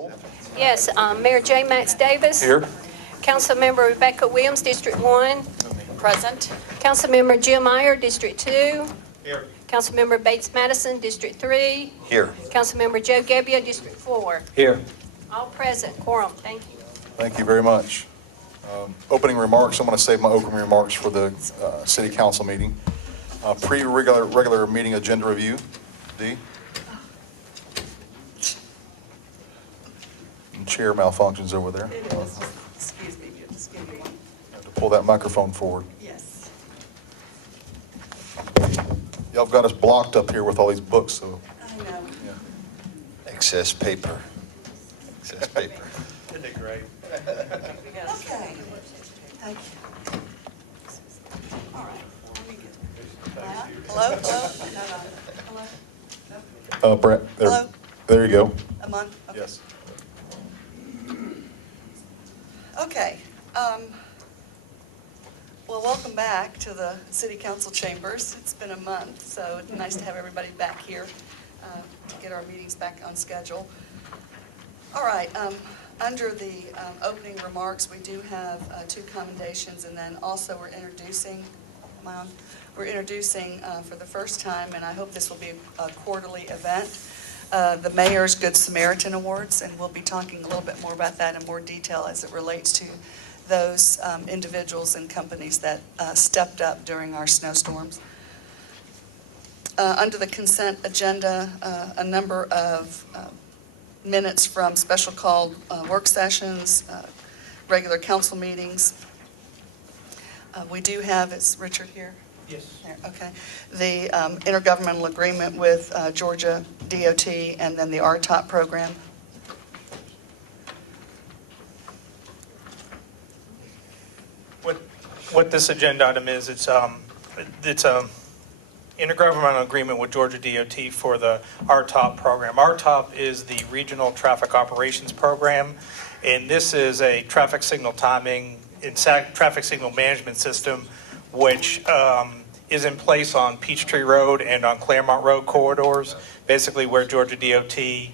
roll. Yes, Mayor J. Max Davis. Here. Councilmember Rebecca Williams, District 1. Present. Councilmember Jim Meyer, District 2. Here. Councilmember Bates Madison, District 3. Here. Councilmember Joe Gebbia, District 4. Here. All present, quorum, thank you. Thank you very much. Opening remarks, I'm going to save my opening remarks for the city council meeting. Regular meeting agenda review. D. And chair malfunctions over there. It is. Excuse me, just give me one. Have to pull that microphone forward. Yes. Y'all got us blocked up here with all these books, so. I know. Yeah. Excess paper. Excess paper. Isn't it great? Okay. Thank you. All right. Let me get. Hello? Hello? Hello? Brett, Hello? there you go. I'm on? Okay. Yes. Okay. Well, welcome back to the City Council chambers. It's been a month, so it's nice to have everybody back here to get our meetings back on schedule. All right. Under the opening remarks, we do have 2 commendations, and then also we're introducing for the first time, and I hope this will be a quarterly event, the Mayor's Good Samaritan Awards, and we'll be talking a little bit more about that in more detail as it relates to those individuals and companies that stepped up during our snowstorms. Under the consent agenda, a number of minutes from special called work sessions, regular council meetings. We do have, is Richard here? Yes. There, okay. The intergovernmental agreement with Georgia DOT and then the RTOP program. What this agenda item is, it's a intergovernmental agreement with Georgia DOT for the RTOP program. RTOP is the Regional Traffic Operations Program, and this is a traffic signal timing and traffic signal management system which is in place on Peachtree Road and on Claremont Road corridors, basically where Georgia DOT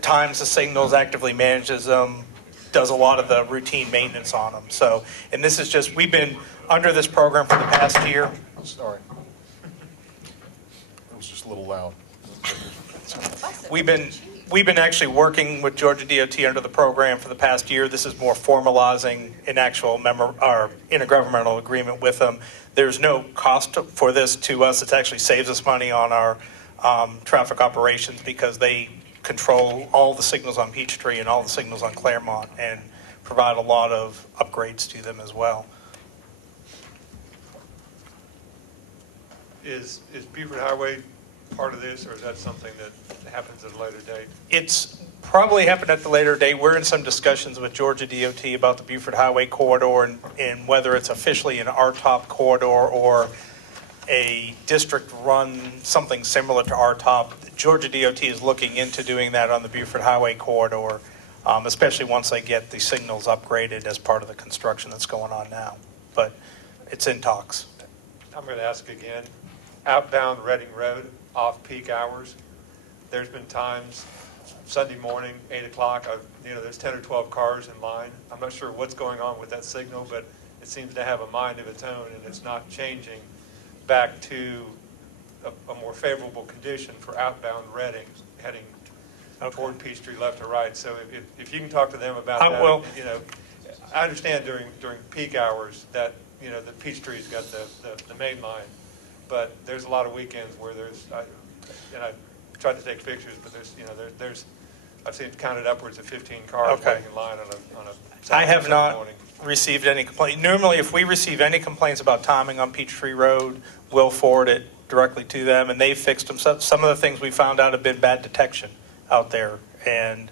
times the signals, actively manages them, does a lot of the routine maintenance on them. So, and this is just, we've been under this program for the past year. Sorry. It was just a little loud. We've been actually working with Georgia DOT under the program for the past year. This is more formalizing an actual intergovernmental agreement with them. There's no cost for this to us. It actually saves us money on our traffic operations because they control all the signals on Peachtree and all the signals on Claremont and provide a lot of upgrades to them as well. Is Beaufort Highway part of this, or is that something that happens at a later date? It's probably happened at the later date. We're in some discussions with Georgia DOT about the Beaufort Highway corridor and whether it's officially an RTOP corridor or a district-run something similar to RTOP. Georgia DOT is looking into doing that on the Beaufort Highway corridor, especially once they get the signals upgraded as part of the construction that's going on now. But it's in talks. I'm going to ask again. Outbound Reading Road, off-peak hours. There's been times, Sunday morning, 8 o'clock, there's 10 or 12 cars in line. I'm not sure what's going on with that signal, but it seems to have a mind of its own, and it's not changing back to a more favorable condition for outbound Reading, heading toward Peachtree left or right. So if you can talk to them about that. Well, I understand during peak hours that, the Peachtree's got the main line. But there's a lot of weekends where I tried to take pictures, but there's I've seen counted upwards of 15 cars waiting in line on a Saturday, I have not morning. received any complaint. Normally, if we receive any complaints about timing on Peachtree Road, we'll forward it directly to them, and they've fixed them. Some of the things we found out have been bad detection out there. And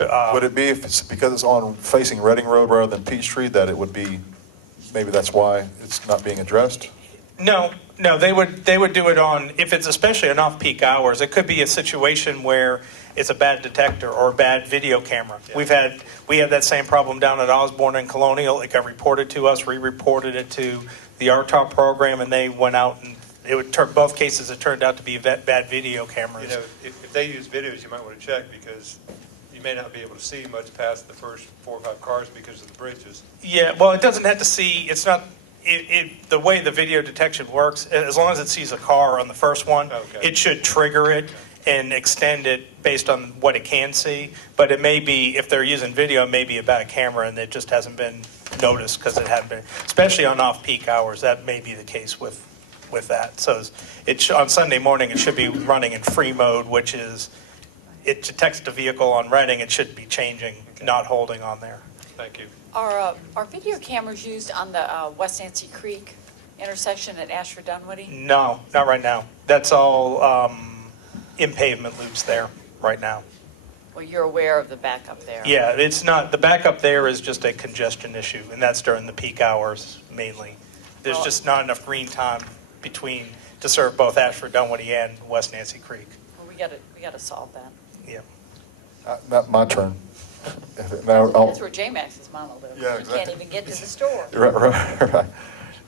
Would it be if it's because it's on facing Reading Road rather than Peachtree that it would be, maybe that's why it's not being addressed? No, they would do it on, if it's especially on off-peak hours, it could be a situation where it's a bad detector or a bad video camera. Yeah. We had that same problem down at Osborne and Colonial. It got reported to us. We reported it to the RTOP program, and they went out and both cases it turned out to be bad video cameras. If they use videos, you might want to check because you may not be able to see much past the first 4 or 5 cars because of the bridges. Yeah, well, it doesn't have to see, it's not, the way the video detection works, as long as it sees a car on the first one, Okay. it should trigger it and extend it based on what it can see. But it may be, if they're using video, it may be a bad camera and it just hasn't been noticed because it hadn't been, especially on off-peak hours, that may be the case with that. So on Sunday morning, it should be running in free mode, which is, it detects the vehicle on Reading, it should be changing, not holding on there. Thank you. Are video cameras used on the West Nancy Creek intersection at Ashford Dunwoody? No, not right now. That's all in pavement loops there right now. Well, you're aware of the backup there. Yeah, it's not, the backup there is just a congestion issue, and that's during the peak hours mainly. There's Well- just not enough green time between, to serve both Ashford Dunwoody and West Nancy Creek. Well, we gotta solve that. Yeah. My turn. Now, That's where J-Max's mama lives. Yeah, You can't exactly. even get to the store. Right.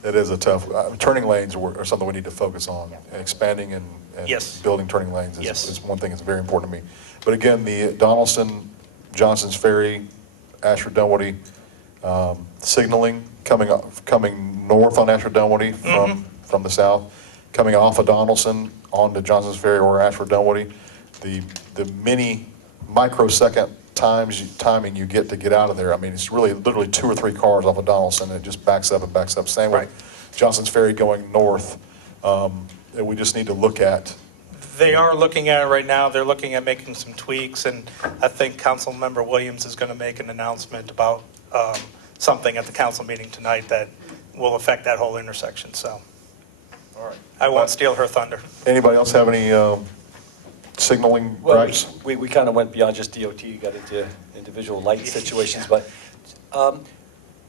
It is a tough, turning lanes are something we need to focus on. Expanding and Yes. building turning lanes Yes. is one thing that's very important to me. But again, the Donaldson, Johnson's Ferry, Ashford Dunwoody, signaling coming north on Ashford Dunwoody from the south, coming off of Donaldson onto Johnson's Ferry or Ashford Dunwoody, the mini microsecond timing you get to get out of there. I mean, it's really literally 2 or 3 cars off of Donaldson, and it just backs up and backs up. Same Right. with Johnson's Ferry going north. That we just need to look at. They are looking at it right now. They're looking at making some tweaks, and I think Councilmember Williams is going to make an announcement about something at the council meeting tonight that will affect that whole intersection, so All right. I won't steal her thunder. Anybody else have any signaling Well, gripes? we kind of went beyond just DOT, got into individual light situations, but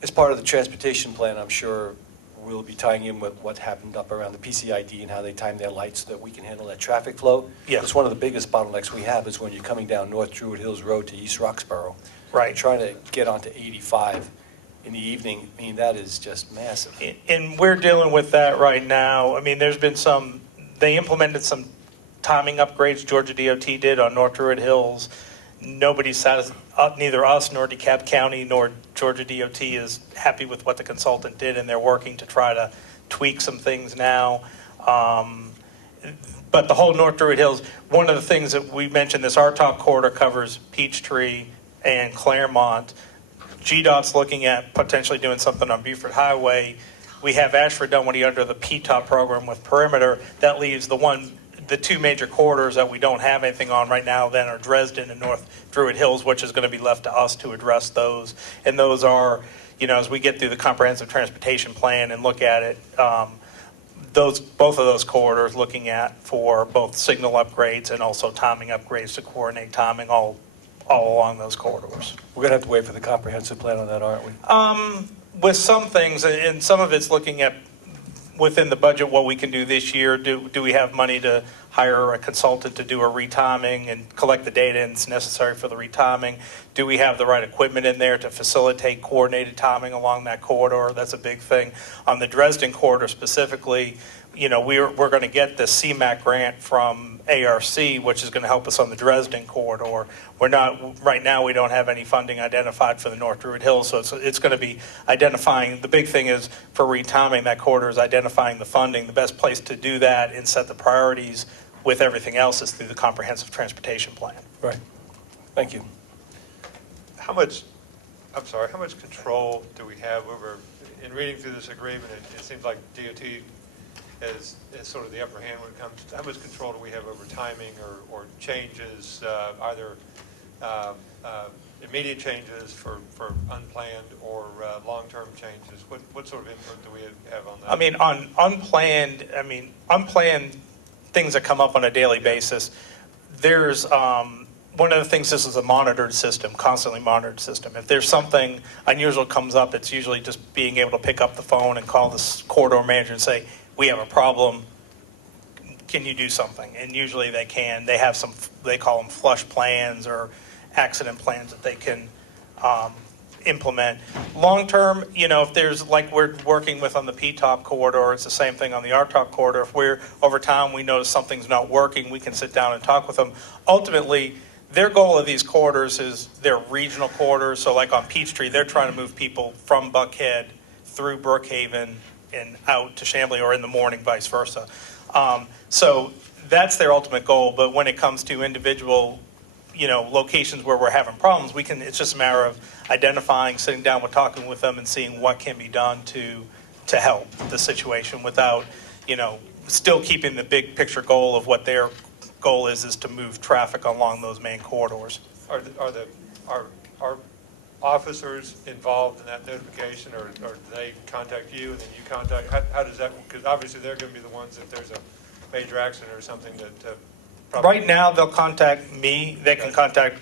as part of the transportation plan, I'm sure we'll be tying in with what happened up around the PCID and how they time their lights so that we can handle that traffic flow. Yeah. Because one of the biggest bottlenecks we have is when you're coming down North Druid Hills Road to East Roxborough. Right. Trying to get onto 85 in the evening, I mean, that is just massive. And we're dealing with that right now. I mean, there's been they implemented some timing upgrades, Georgia DOT did on North Druid Hills. Nobody's satisfied, neither us nor DeKalb County nor Georgia DOT is happy with what the consultant did, and they're working to try to tweak some things now. But the whole North Druid Hills, one of the things that we mentioned, this RTOP corridor covers Peachtree and Claremont. GDOT's looking at potentially doing something on Beaufort Highway. We have Ashford Dunwoody under the PTOP program with Perimeter. That leaves the 2 major corridors that we don't have anything on right now then are Dresden and North Druid Hills, which is going to be left to us to address those. And those are, as we get through the comprehensive transportation plan and look at it, both of those corridors looking at for both signal upgrades and also timing upgrades to coordinate timing all along those corridors. We're going to have to wait for the comprehensive plan on that, aren't we? With some things, and some of it's looking at within the budget, what we can do this year. Do we have money to hire a consultant to do a retiming and collect the data that's necessary for the retiming? Do we have the right equipment in there to facilitate coordinated timing along that corridor? That's a big thing. On the Dresden corridor specifically, we're going to get the CMAQ grant from ARC, which is going to help us on the Dresden corridor. Right now, we don't have any funding identified for the North Druid Hills, so it's going to be identifying, the big thing is for retiming that corridor is identifying the funding. The best place to do that and set the priorities with everything else is through the comprehensive transportation plan. Right. Thank you. How much control do we have over, in reading through this agreement, it seems like DOT is sort of the upper hand when it comes to, how much control do we have over timing or changes, either immediate changes for unplanned or long-term changes? What sort of input do we have on that? I mean, on unplanned things that come up on a daily basis, there's, one of the things, this is a monitored system, constantly monitored system. If there's something unusual comes up, it's usually just being able to pick up the phone and call this corridor manager and say, we have a problem, can you do something? And usually they can. They have they call them flush plans or accident plans that they can implement. Long-term, if there's, like we're working with on the PTOP corridor, it's the same thing on the RTOP corridor. If over time we notice something's not working, we can sit down and talk with them. Ultimately, their goal of these corridors is they're regional corridors. So like on Peachtree, they're trying to move people from Buckhead through Brookhaven and out to Chamblee, or in the morning, vice versa. So that's their ultimate goal. But when it comes to individual, locations where we're having problems, it's just a matter of identifying, sitting down with, talking with them and seeing what can be done to help the situation without, still keeping the big picture goal of what their goal is to move traffic along those main corridors. Are officers involved in that notification, or do they contact you and then you contact, how does that, because obviously they're going to be the ones if there's a major accident or something that probably. Right now, they'll contact me. They can contact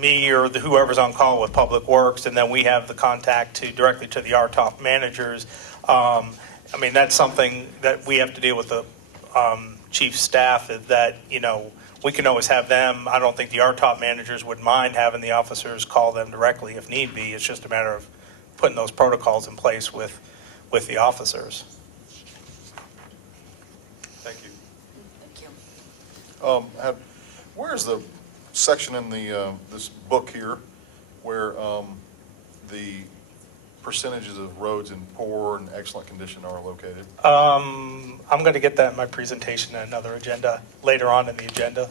me or whoever's on call with Public Works, and then we have the contact directly to the RTOP managers. That's something that we have to deal with the chief staff, is that, we can always have them. I don't think the RTOP managers would mind having the officers call them directly if need be. It's just a matter of putting those protocols in place with the officers. Thank you. Thank you. Where's the section in this book here where the percentages of roads in poor and excellent condition are located? I'm going to get that in my presentation in another agenda, later on in the agenda.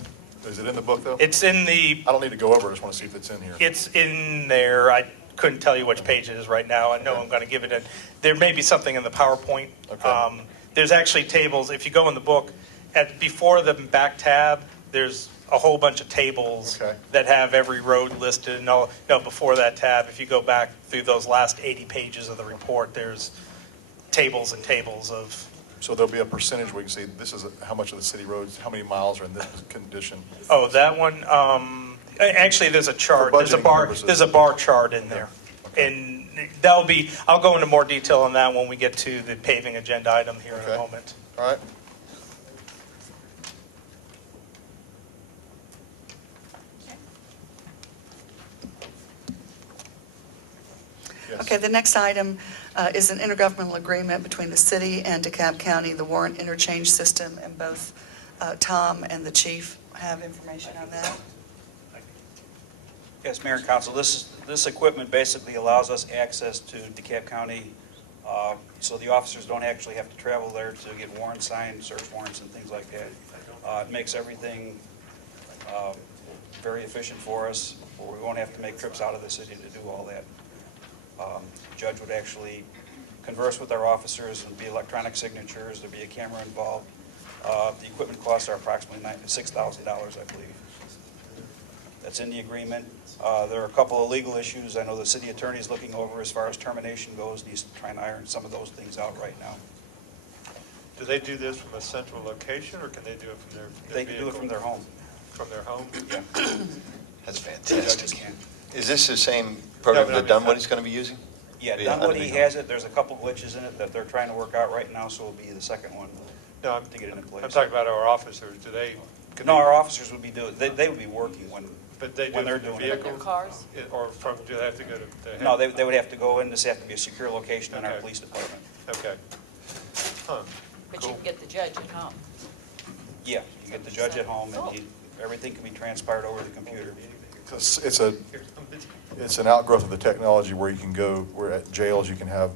Is it in the book, though? It's in the, I don't need to go over it, I just want to see if it's in here. it's in there. I couldn't tell you which page it is right now. I know I'm going to give it in. There may be something in the PowerPoint. Okay. There's actually tables. If you go in the book, before the back tab, there's a whole bunch of tables Okay. that have every road listed. And before that tab, if you go back through those last 80 pages of the report, there's tables and tables of. So there'll be a percentage where you can see this is how much of the city roads, how many miles are in this condition. Oh, that one. Actually, there's a chart. For There's a budgeting bar. purposes. There's a bar chart in there, and that'll be. I'll go into more detail on that when we get to the paving agenda item here in Okay. a moment. All right? Yes. Okay, the next item is an intergovernmental agreement between the city and DeKalb County, the warrant interchange system, and both Tom and the chief have information on that. Yes, Mayor and Council, this equipment basically allows us access to DeKalb County, so the officers don't actually have to travel there to get warrants signed, search warrants and things like that. It makes everything very efficient for us, where we won't have to make trips out of the city to do all that. Judge would actually converse with our officers, and be electronic signatures, there'd be a camera involved. The equipment costs are approximately $6,000, I believe. That's in the agreement. There are a couple of legal issues I know the city attorney is looking over as far as termination goes, and he's trying to iron some of those things out right now. Do they do this from a central location, or can they do it from their They can do it from their home. From their home? Yeah, That's the judges fantastic. can. Is this the same program No, but I that mean- Dunwoody's going to be using? Yeah, Yeah, Dunwoody has it. There's a couple glitches in it that they're trying to work out right now, so it'll be the second one No, to get it in place. I'm talking about our officers. Do they? can No, they- our officers would be doing, they would be working when, But they do when it they're from the doing it. Their vehicle? cars? Or from, do they have to go to? the No, head- they would have to go in. This have to be a secure location in our Okay. police department. Okay. Huh. But Cool. you can get the judge at home. Yeah, you get the judge at home, and everything can be transpired over the computer. It's an outgrowth of the technology where you can go, where at jails, you can have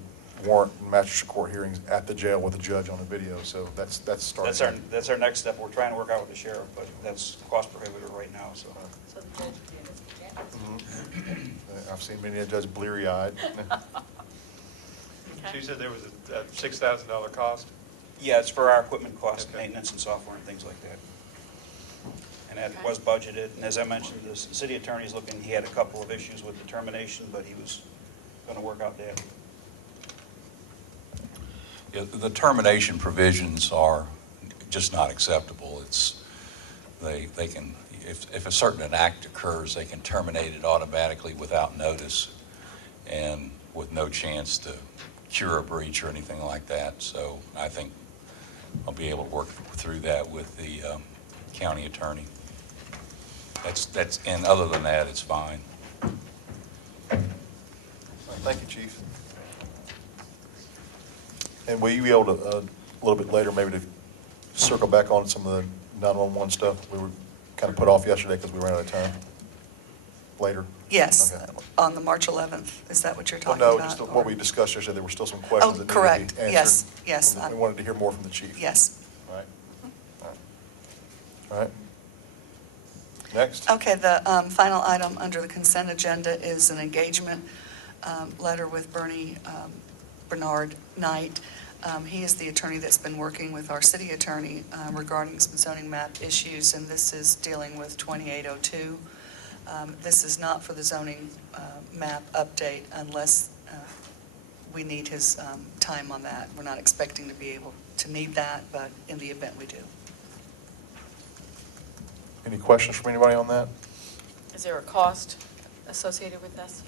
warrant and magistrate court hearings at the jail with the judge on the video, so that's starting. That's our next step. We're trying to work out with the sheriff, but that's cost prohibitive right now, so. So the judge would be in the I've seen many a judge bleary-eyed. She said there was a $6,000 cost? Yeah, it's for our equipment costs, Okay. maintenance and software and things like that. And that was budgeted, and as I mentioned, the city attorney's looking, he had a couple of issues with the termination, but he was gonna work out that. Yeah, the termination provisions are just not acceptable. They can, if a certain act occurs, they can terminate it automatically without notice and with no chance to cure a breach or anything like that. So I think I'll be able to work through that with the county attorney. And other than that, it's fine. Thank you, Chief. And will you be able to, a little bit later, maybe to circle back on some of the 911 stuff we were kind of put off yesterday because we ran out of time? later? Yes, Okay. on the March 11th. Is that what you're Well, talking no, about? just what we discussed yesterday, there were still some questions that needed to be correct. answered. Yes, yes. We wanted to hear more from the chief. Yes. All right. All right. Next. Okay, the final item under the consent agenda is an engagement letter with Bernard Knight. He is the attorney that's been working with our city attorney regarding some zoning map issues, and this is dealing with 2802. This is not for the zoning map update unless we need his time on that. We're not expecting to be able to need that, but in the event we do. Any questions from anybody on that? Is there a cost associated with this?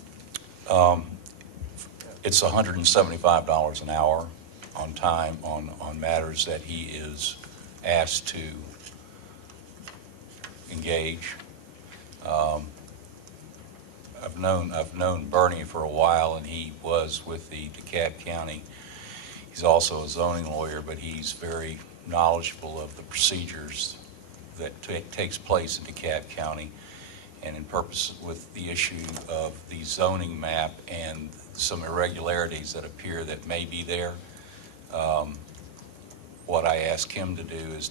It's $175 an hour on time on matters that he is asked to engage. I've known Bernie for a while, and he was with the DeKalb County. He's also a zoning lawyer, but he's very knowledgeable of the procedures that takes place in DeKalb County, and in purpose with the issue of the zoning map and some irregularities that appear that may be there. What I ask him to do is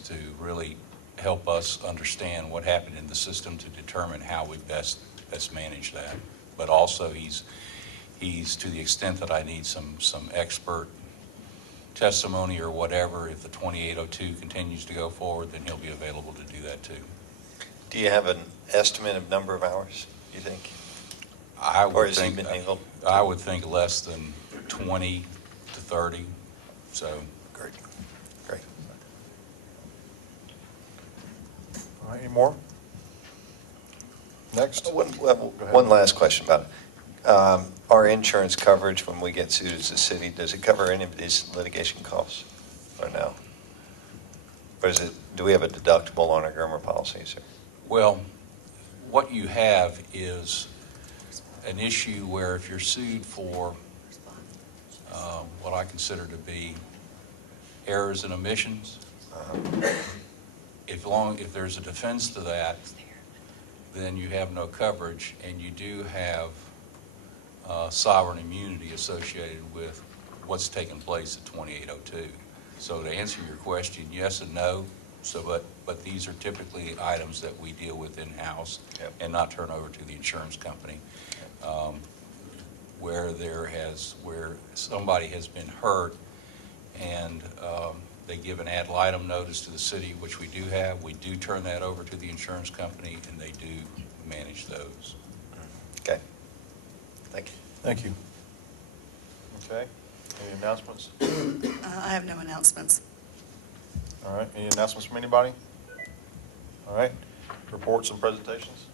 to really help us understand what happened in the system to determine how we best manage that. But also he's to the extent that I need some expert testimony or whatever, if the 2802 continues to go forward, then he'll be available to do that too. Do you have an estimate of number of hours, you think? I Or would has he think, been able? I would think less than 20 to 30, so. Great, great. All right, any more? Next. One last question about it. Our insurance coverage, when we get sued as a city, does it cover any of these litigation costs or no? Or do we have a deductible on our Germer policies? Well, what you have is an issue where if you're sued for what I consider to be errors and omissions, if there's a defense to that, then you have no coverage, and you do have sovereign immunity associated with what's taken place at 2802. So to answer your question, yes and no. So, but these are typically items that we deal with in-house. Yep. And not turn over to the insurance company. Where somebody has been hurt and they give an ad litem notice to the city, which we do have, we do turn that over to the insurance company, and they do manage those. Okay, thank you. Thank you. Okay, any announcements? I have no announcements. All right, any announcements from anybody? All right, reports and presentations?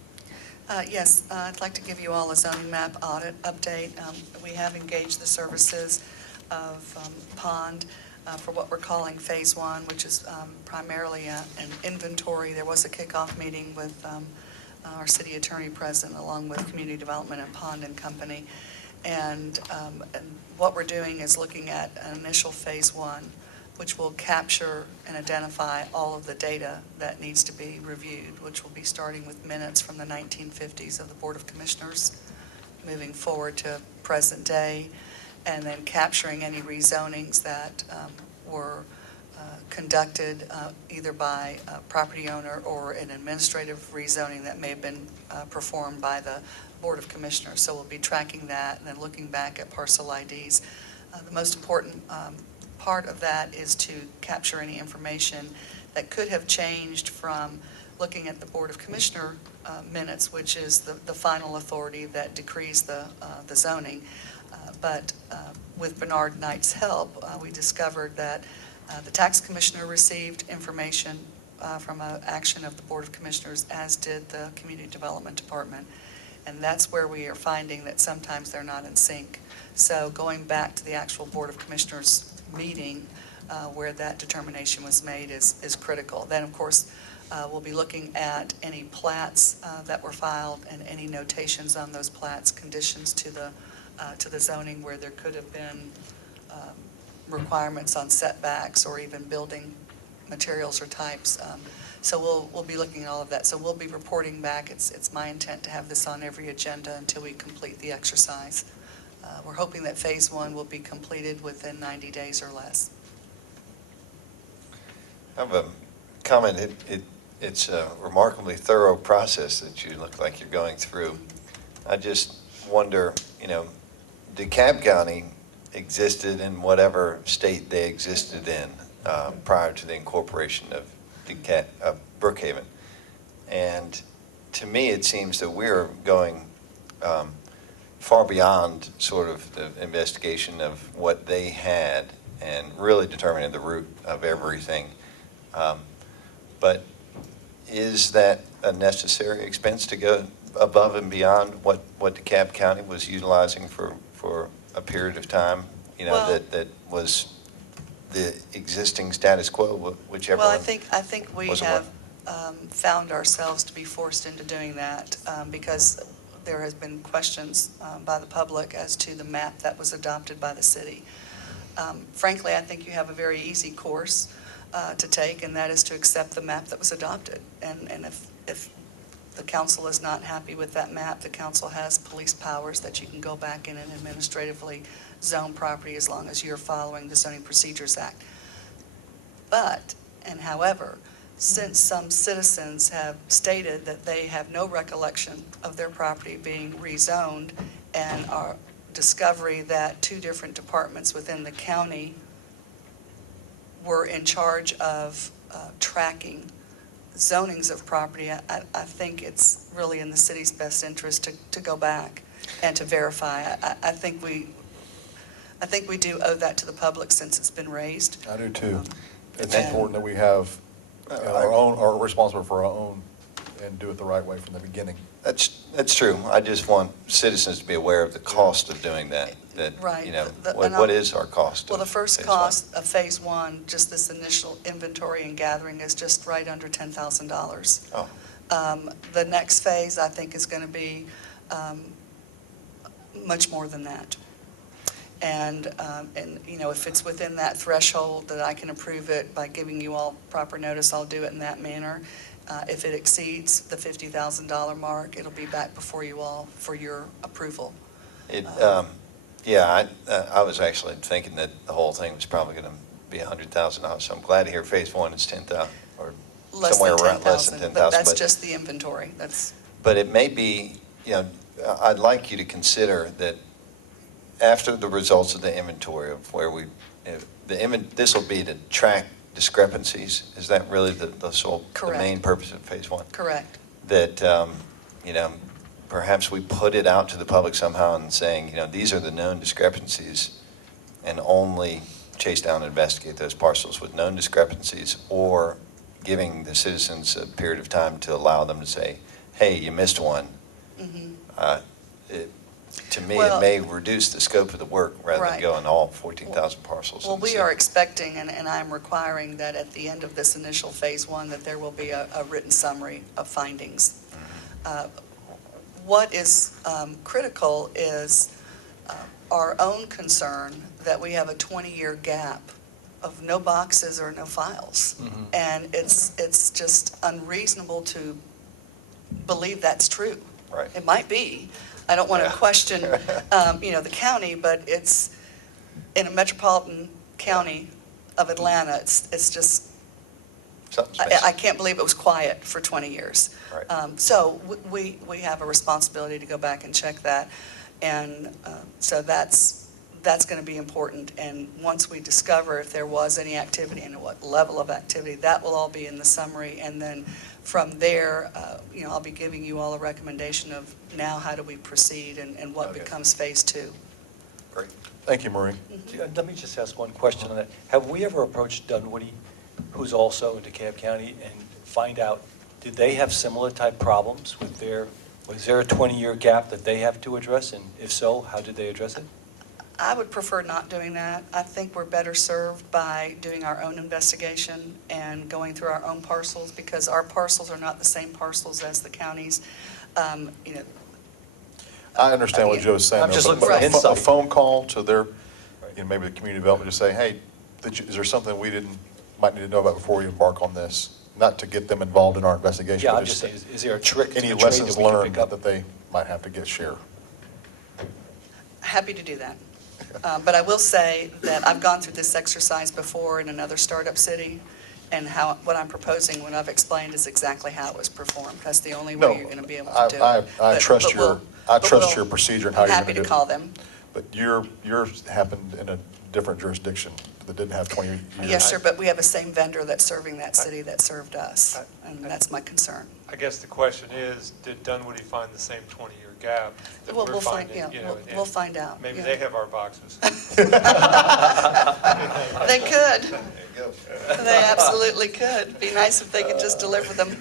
Yes, I'd like to give you all a zoning map audit update. We have engaged the services of Pond for what we're calling Phase 1, which is primarily an inventory. There was a kickoff meeting with our city attorney present, along with Community Development and Pond and Company. And what we're doing is looking at an initial Phase 1, which will capture and identify all of the data that needs to be reviewed, which will be starting with minutes from the 1950s of the Board of Commissioners, moving forward to present day, and then capturing any rezonings that were conducted either by a property owner or an administrative rezoning that may have been performed by the Board of Commissioners. So we'll be tracking that and then looking back at parcel IDs. The most important part of that is to capture any information that could have changed from looking at the Board of Commissioner minutes, which is the final authority that decrees the zoning. But with Bernard Knight's help, we discovered that the tax commissioner received information from an action of the Board of Commissioners, as did the Community Development Department. And that's where we are finding that sometimes they're not in sync. So going back to the actual Board of Commissioners meeting where that determination was made is critical. Then, of course, we'll be looking at any plats that were filed and any notations on those plats, conditions to the zoning where there could have been requirements on setbacks or even building materials or types. So we'll be looking at all of that. So we'll be reporting back. It's my intent to have this on every agenda until we complete the exercise. We're hoping that phase one will be completed within 90 days or less. I have a comment. It's a remarkably thorough process that you look like you're going through. I just wonder, DeKalb County existed in whatever state they existed in prior to the incorporation of Brookhaven. And to me, it seems that we're going far beyond sort of the investigation of what they had and really determining the root of everything. But is that a necessary expense to go above and beyond what DeKalb County was utilizing for a period of time? Well- That was the existing status quo, whichever Well, I one think we wasn't have found ourselves to be forced into doing that because there has been questions by the public as to the map that was adopted by the city. Frankly, I think you have a very easy course to take, and that is to accept the map that was adopted. And if the council is not happy with that map, the council has police powers that you can go back in and administratively zone property as long as you're following the Zoning Procedures Act. However, since some citizens have stated that they have no recollection of their property being rezoned and our discovery that two different departments within the county were in charge of tracking zonings of property, I think it's really in the city's best interest to go back and to verify. I think we do owe that to the public since it's been raised. I do too. It's And- important that we have our own, are responsible for our own and do it the right way from the beginning. That's true. I just want citizens to be aware of the cost of doing that. Right. What is our cost? Well, the of first phase one? cost of phase one, just this initial inventory and gathering, is just right under $10,000. Oh, The next phase, I think, is going to be much more than that. And if it's within that threshold that I can approve it by giving you all proper notice, I'll do it in that manner. If it exceeds the $50,000 mark, it'll be back before you all for your approval. Yeah, I was actually thinking that the whole thing was probably going to be $100,000. So I'm glad to hear phase one is 10,000 or Less somewhere than around less than 10,000, 10,000. but that's just the inventory. But it may be, I'd like you to consider that after the results of the inventory of where this will be to track discrepancies. Is that really the Correct. main purpose of phase one? Correct. That, perhaps we put it out to the public somehow and saying, these are the known discrepancies, and only chase down and investigate those parcels with known discrepancies, or giving the citizens a period of time to allow them to say, hey, you missed one. Mhm. To me, Well- it may reduce the scope of the work rather than Right. going all 14,000 parcels. Well, in the we city. are expecting, and I'm requiring that at the end of this initial phase one, that there will be a written summary of findings. What is critical is our own concern that we have a 20-year gap of no boxes or no files. Mhm. And it's just unreasonable to believe that's true. Right. It might be. I don't want to Yeah. question, the county, but it's, in a metropolitan county of Atlanta, it's just, Something's I missing. can't believe it was quiet for 20 years. Right. So we have a responsibility to go back and check that. And so that's going to be important. And once we discover if there was any activity and what level of activity, that will all be in the summary. And then from there, I'll be giving you all a recommendation of now how do we proceed and what Okay. becomes phase two. Great. Thank you, Marie. Let me just ask one question on that. Have we ever approached Dunwoody, who's also in DeKalb County, and find out, did they have similar type problems with was there a 20-year gap that they have to address? And if so, how did they address it? I would prefer not doing that. I think we're better served by doing our own investigation and going through our own parcels, because our parcels are not the same parcels as the counties. I understand what Joe's saying. I'm just though, looking but for a insight. phone call to their, maybe the community development, just say, hey, is there something we might need to know about before we embark on this? not to get them involved in our investigation. Yeah, but I'm just saying, is there a trick to Any the trade lessons that we can learned pick up? that they might have to get share. Happy to do that. But I will say that I've gone through this exercise before in another startup city, and what I'm proposing, what I've explained, is exactly how it was performed. That's the only No, way you're going to be able to do it. I But- trust but your, we'll- I but trust we'll- your procedure and how you're I'm going to do happy it. to call them. But yours happened in a different jurisdiction that didn't have 20 years. Yes, sir, but we have the same vendor that's serving that city that served us, and that's my concern. I guess the question is, did Dunwoody find the same 20-year gap that Well, we're we'll find, finding? yeah, You know, we'll find out. Maybe yeah. they have our boxes. They could. They absolutely could. Be nice if they could just deliver them.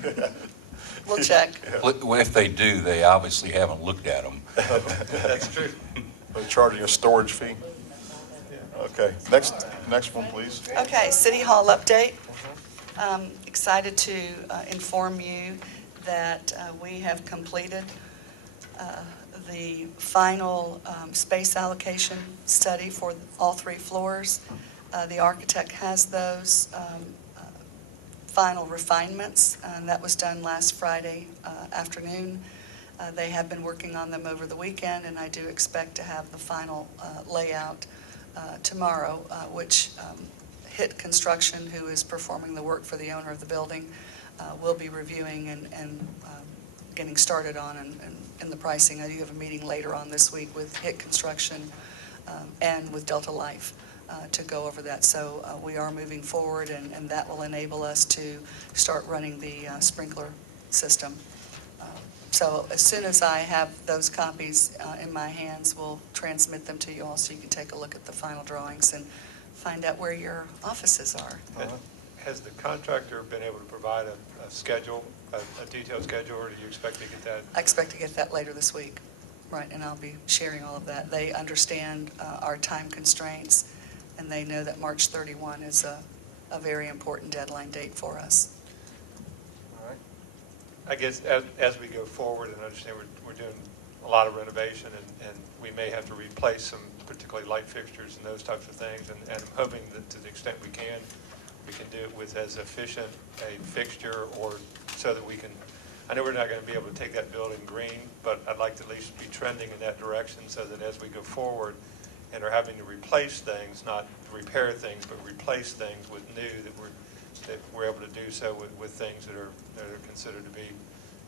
We'll check. Well, if they do, they obviously haven't looked at them. That's true. They're charging a storage fee? Okay, next one, please. Okay, City Hall update. Excited to inform you that we have completed the final space allocation study for all 3 floors. The architect has those final refinements, and that was done last Friday afternoon. They have been working on them over the weekend, and I do expect to have the final layout tomorrow, which HIT Construction, who is performing the work for the owner of the building, will be reviewing and getting started on and the pricing. I do have a meeting later on this week with HIT Construction and with Delta Life to go over that. So we are moving forward, and that will enable us to start running the sprinkler system. So as soon as I have those copies in my hands, we'll transmit them to you all so you can take a look at the final drawings and find out where your offices are. Has the contractor been able to provide a schedule, a detailed schedule, or do you expect to get that? I expect to get that later this week, right, and I'll be sharing all of that. They understand our time constraints, and they know that March 31 is a very important deadline date for us. I guess as we go forward and understand we're doing a lot of renovation and we may have to replace some particularly light fixtures and those types of things, and I'm hoping that to the extent we can do it with as efficient a fixture, or so that we can, I know we're not going to be able to take that building green, but I'd like to at least be trending in that direction so that as we go forward and are having to replace things, not repair things, but replace things with new, that we're able to do so with things that are considered to be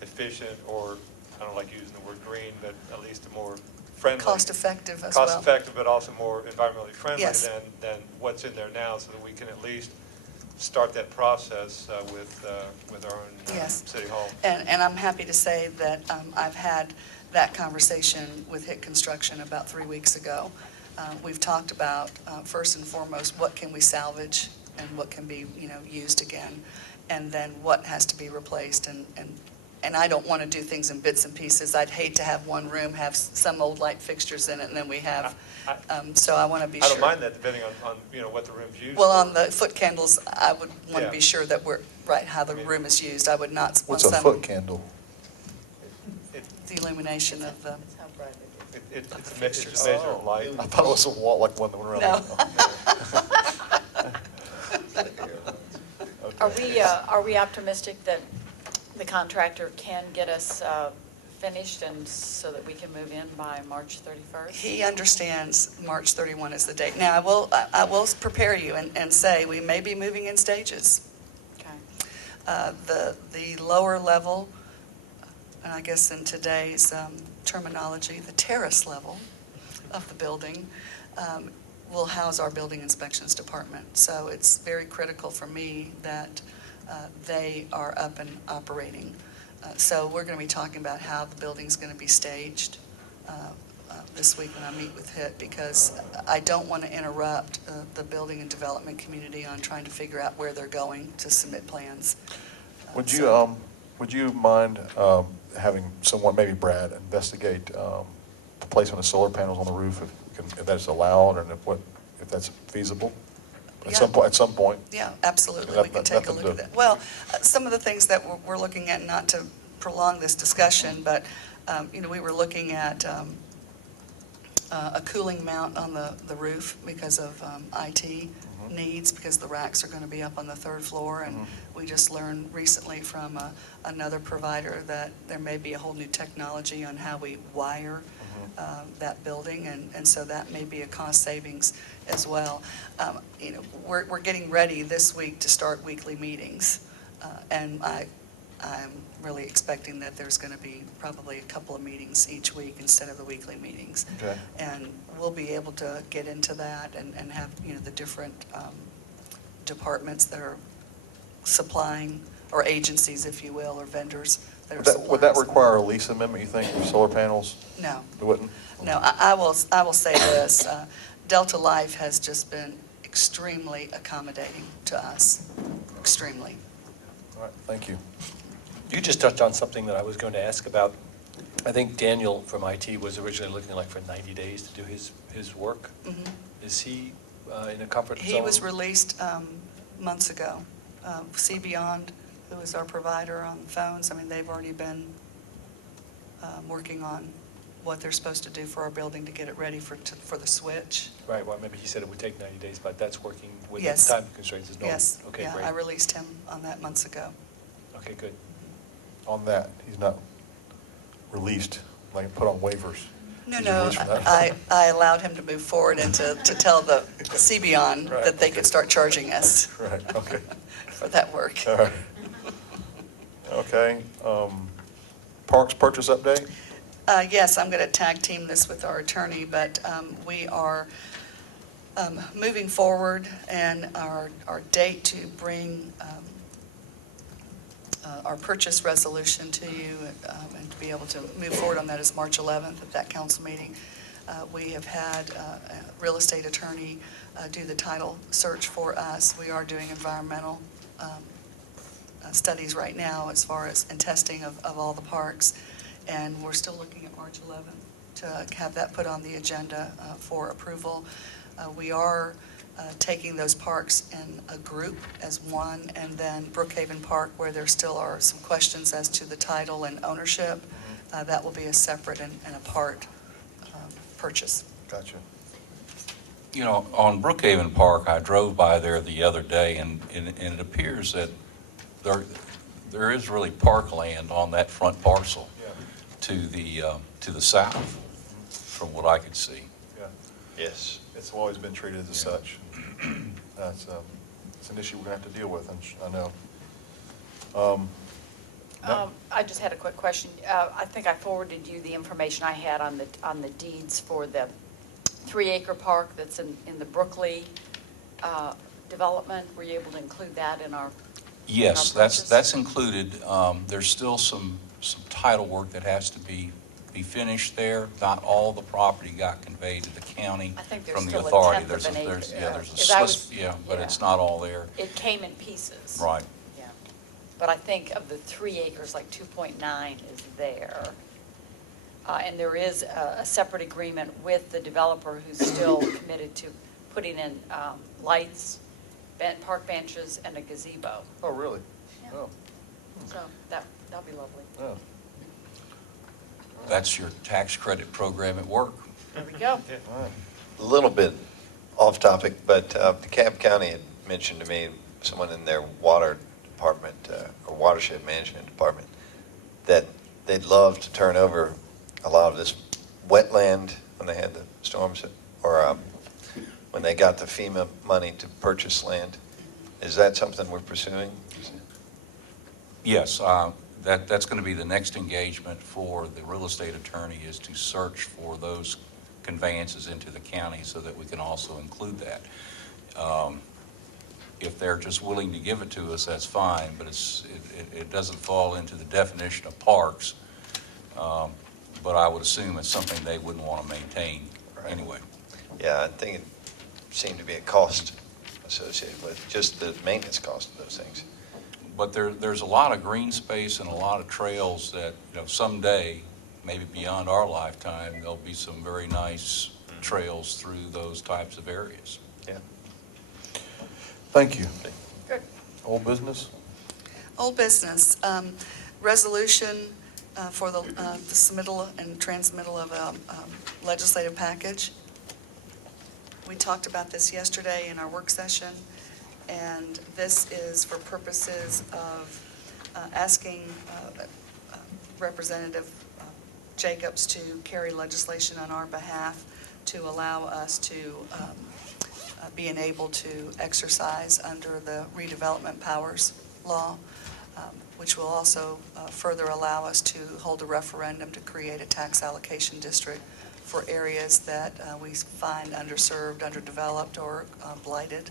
efficient, or I don't like using the word green, but at least a more friendly. Cost effective as well. Cost effective, but also more environmentally friendly Yes. than what's in there now, so that we can at least start that process with our own Yes. city hall. And I'm happy to say that I've had that conversation with HIT Construction about 3 weeks ago. We've talked about, first and foremost, what can we salvage and what can be, used again, and then what has to be replaced. And I don't want to do things in bits and pieces. I'd hate to have one room have some old light fixtures in it, and then we have, so I want to be I sure. don't mind that, depending on what the room's used Well, for. on the foot candles, I would want to Yeah. be sure that we're, right, how the room is used. I would not want What's a some, foot candle? the illumination of the, It's of the a fixtures. measure of light. I thought it was a wall, like one that went around. No. Are we optimistic that the contractor can get us finished and so that we can move in by March 31st? He understands March 31 is the date. Now, I will prepare you and say we may be moving in stages. Okay. The lower level, and I guess in today's terminology, the terrace level of the building will house our building inspections department. So it's very critical for me that they are up and operating. So we're going to be talking about how the building's going to be staged this week when I meet with HIT, because I don't want to interrupt the building and development community on trying to figure out where they're going to submit plans. Would So- you mind having someone, maybe Brad, investigate the placement of solar panels on the roof, if that's allowed, and if that's feasible? At some point? Yeah, absolutely, That- we can that- take a nothing look at to- that. Well, some of the things that we're looking at, not to prolong this discussion, but, we were looking at a cooling mount on the roof because of IT needs, because the racks are going to be up on the third floor. And we just learned recently from another provider that there may be a whole new technology on how we wire that building, and so that may be a cost savings as well. You know, we're getting ready this week to start weekly meetings, and I'm really expecting that there's going to be probably a couple of meetings each week instead of the weekly meetings. Okay. And we'll be able to get into that and have, you know, the different departments that are supplying, or agencies, if you will, or vendors that are supplying. Would that require a lease amendment, you think, for solar panels? No. It wouldn't? No, I will say this, Delta Life has just been extremely accommodating to us, extremely. All right, thank you. You just touched on something that I was going to ask about. I think Daniel from IT was originally looking like for 90 days to do his work. Mhm. Is he in a comfort zone? He was released months ago. See Beyond, who is our provider on phones, I mean, they've already been working on what they're supposed to do for our building to get it ready for the switch. Right, well, maybe he said it would take 90 days, but that's working with the Yes. time constraints is normal. Yes, Okay, yeah, great. I released him on that months ago. Okay, good. On that, he's not released, like put on waivers. No, He's no, released from that. I allowed him to move forward and to tell the CBON Right, that they okay. could start charging us Right, okay. for that work. All right. Okay, parks purchase update? Yes, I'm going to tag team this with our attorney, but we are moving forward, and our date to bring our purchase resolution to you and to be able to move forward on that is March 11th at that council meeting. We have had a real estate attorney do the title search for us. We are doing environmental studies right now as far as, and testing of all the parks. And we're still looking at March 11th to have that put on the agenda for approval. We are taking those parks in a group as one, and then Brookhaven Park, where there still are some questions as to the title and ownership, that will be a separate and apart purchase. Gotcha. You know, on Brookhaven Park, I drove by there the other day, and it appears that there is really parkland on that front parcel to the south, from what I could see. Yeah, Yes. it's always been treated as such. That's, it's an issue we're going to have to deal with, I know. No? I just had a quick question. I think I forwarded you the information I had on the deeds for the 3-acre park that's in the Brookley development. Were you able to include that in our? Yes, Our purchase? that's included. There's still some title work that has to be finished there. Not all the property got conveyed to the county I think there's from the still a authority. tenth of an acre. There's a As I was- slice, yeah, but yeah. it's not all there. It came in pieces. Right. Yeah. But I think of the 3 acres, like 2.9 is there. And there is a separate agreement with the developer who's still committed to putting in lights, park benches, and a gazebo. Oh, really? Yeah. Oh, So that'll be lovely. yeah. That's your tax credit program at work. There we go. All right. A little bit off topic, but DeKalb County had mentioned to me, someone in their water department, or watershed management department, that they'd love to turn over a lot of this wetland when they had the storms, or when they got the FEMA money to purchase land. Is that something we're pursuing? Yes, that's going to be the next engagement for the real estate attorney, is to search for those conveyances into the county so that we can also include that. If they're just willing to give it to us, that's fine, but it doesn't fall into the definition of parks. But I would assume it's something they wouldn't want to maintain anyway. Yeah, I think it seemed to be a cost associated with just the maintenance cost of those things. But there's a lot of green space and a lot of trails that, you know, someday, maybe beyond our lifetime, there'll be some very nice trails through those types of areas. Yeah. Thank you. Good. Old business? Old business, resolution for the submittal and transmittal of a legislative package. We talked about this yesterday in our work session, and this is for purposes of asking Representative Jacobs to carry legislation on our behalf to allow us to be enabled to exercise under the redevelopment powers law, which will also further allow us to hold a referendum to create a tax allocation district for areas that we find underserved, underdeveloped, or blighted.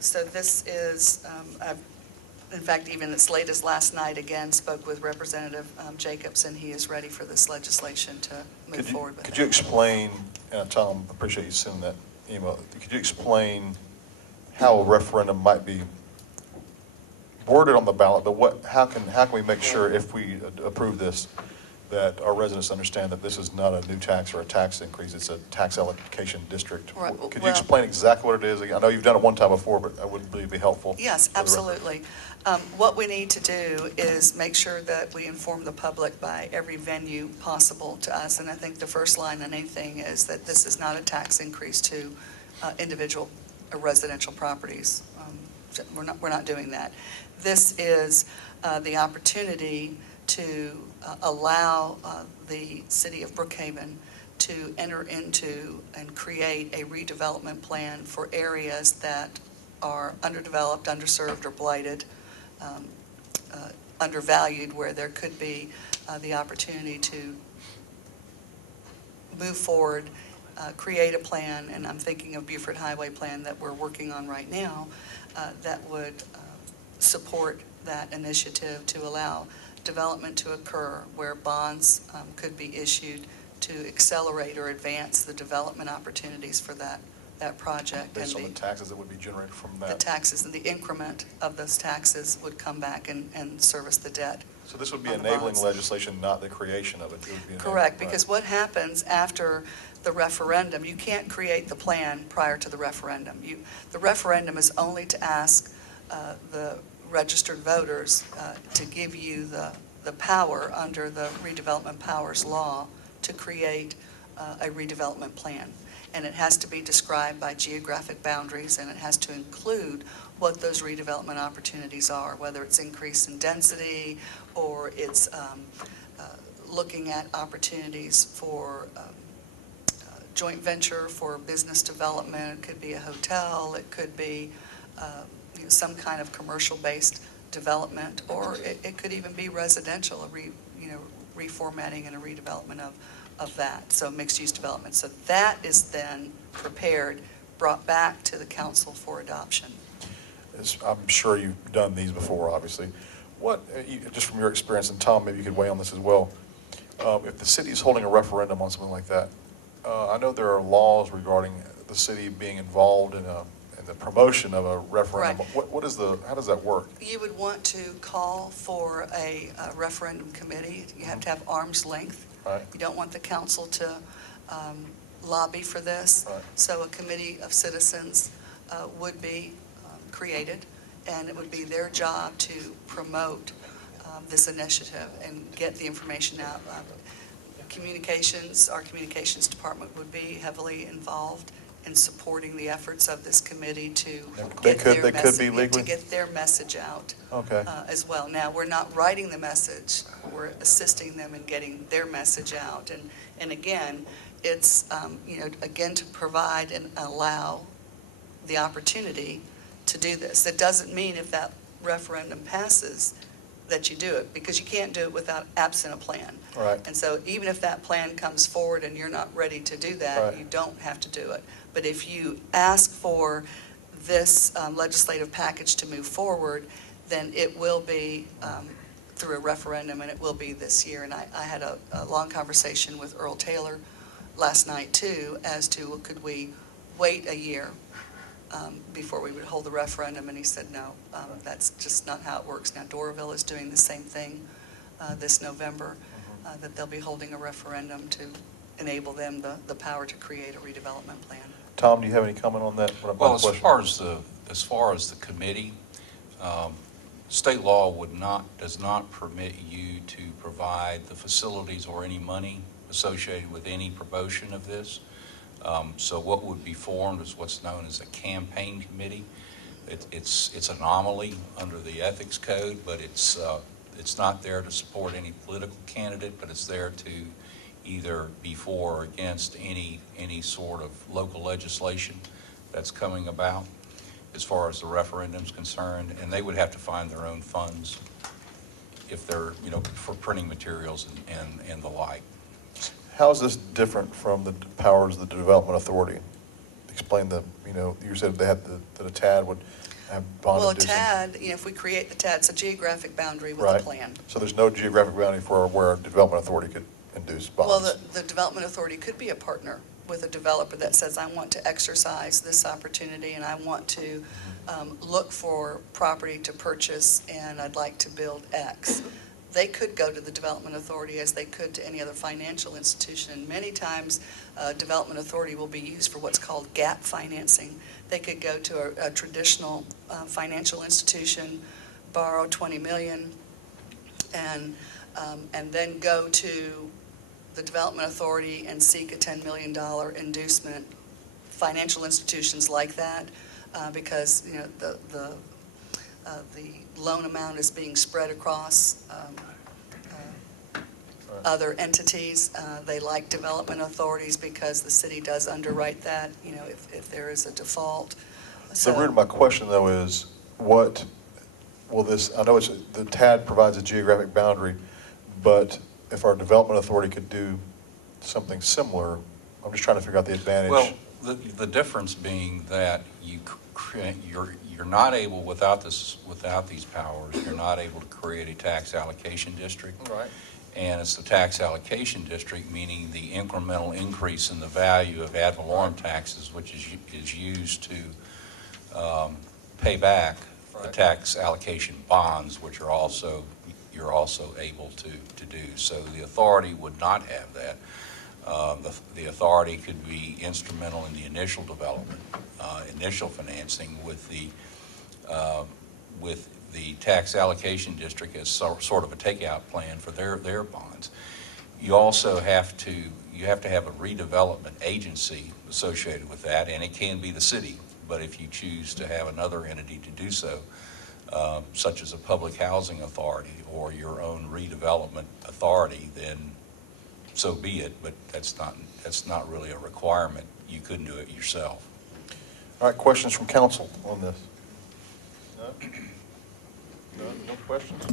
So this is, in fact, even as late as last night, again, spoke with Representative Jacobs, and he is ready for this legislation to move forward with. Could you explain, Tom, I appreciate you sending that email, could you explain how a referendum might be worded on the ballot, but how can we make sure if we approve this, that our residents understand that this is not a new tax or a tax increase, it's a tax allocation district? Right, Could you well- explain exactly what it is? I know you've done it one time before, but that would really be helpful. Yes, for the record. absolutely. What we need to do is make sure that we inform the public by every venue possible to us, and I think the first line on anything is that this is not a tax increase to individual residential properties. So we're not doing that. This is the opportunity to allow the city of Brookhaven to enter into and create a redevelopment plan for areas that are underdeveloped, underserved, or blighted, undervalued, where there could be the opportunity to move forward, create a plan, and I'm thinking of Beaufort Highway Plan that we're working on right now, that would support that initiative to allow development to occur where bonds could be issued to accelerate or advance the development opportunities for that project. Based on And the taxes that would be generated from that. the taxes and the increment of those taxes would come back and service the debt. So this would be on the enabling bonds. legislation, not the creation of it. It would be Correct, enabling, because right. what happens after the referendum, you can't create the plan prior to the referendum. The referendum is only to ask the registered voters to give you the power under the redevelopment powers law to create a redevelopment plan. And it has to be described by geographic boundaries, and it has to include what those redevelopment opportunities are, whether it's increase in density or it's looking at opportunities for joint venture for business development. It could be a hotel, it could be some kind of commercial-based development, or it could even be residential, reformatting and a redevelopment of that, so mixed-use development. So that is then prepared, brought back to the council for adoption. I'm sure you've done these before, obviously. Just from your experience, and Tom, maybe you could weigh on this as well, if the city is holding a referendum on something like that, I know there are laws regarding the city being involved in the promotion of a referendum. Right. How does that work? You would want to call for a referendum committee. You have to have arm's length. Right. You don't want the council to lobby for this. Right. So a committee of citizens would be created, and it would be their job to promote this initiative and get the information out. Our communications department would be heavily involved in supporting the efforts of this committee to They get could their be message, legally? to get their message out Okay. as well. Now, we're not writing the message, we're assisting them in getting their message out. And again, it's, again, to provide and allow the opportunity to do this. It doesn't mean if that referendum passes that you do it, because you can't do it without absent a plan. Right. And so even if that plan comes forward and you're not ready to do that, Right. you don't have to do it. But if you ask for this legislative package to move forward, then it will be through a referendum, and it will be this year. And I had a long conversation with Earl Taylor last night, too, as to could we wait a year before we would hold the referendum, and he said, no, that's just not how it works. Now, Doraville is doing the same thing this November, that they'll be holding a referendum to enable them the power to create a redevelopment plan. Tom, do you have any comment on that? Well, as far as the committee, state law does not permit you to provide the facilities or any money associated with any promotion of this. So what would be formed is what's known as a campaign committee. It's an anomaly under the ethics code, but it's not there to support any political candidate, but it's there to either be for or against any sort of local legislation that's coming about as far as the referendum's concerned, and they would have to find their own funds if they're, for printing materials and the like. How is this different from the powers of the Development Authority? Explain you said they had that a TAD would have bond Well, a additions. TAD, if we create the TAD, it's a geographic boundary with a Right. plan. So there's no geographic boundary for where a Development Authority could induce bonds? Well, the Development Authority could be a partner with a developer that says, I want to exercise this opportunity and I want to look for property to purchase and I'd like to build X. They could go to the Development Authority as they could to any other financial institution. Many times, Development Authority will be used for what's called gap financing. They could go to a traditional financial institution, borrow $20 million, and then go to the Development Authority and seek a $10 million inducement. Financial institutions like that, because the loan amount is being spread across other entities. They like development authorities because the city does underwrite that, if there is a default. The root of my question, though, is what will this, I know the TAD provides a geographic boundary, but if our Development Authority could do something similar, I'm just trying to figure out the advantage. Well, the difference being that you're not able, without these powers, you're not able to create a tax allocation district. Right. And it's the tax allocation district, meaning the incremental increase in the value of ad valorem taxes, which is used to pay back the tax allocation bonds, which you're also able to do. So the authority would not have that. The authority could be instrumental in the initial development, initial financing with the tax allocation district as sort of a takeout plan for their bonds. You also have to have a redevelopment agency associated with that, and it can be the city. But if you choose to have another entity to do so, such as a public housing authority or your own redevelopment authority, then so be it, but that's not really a requirement. You couldn't do it yourself. All right, questions from council on this? No questions?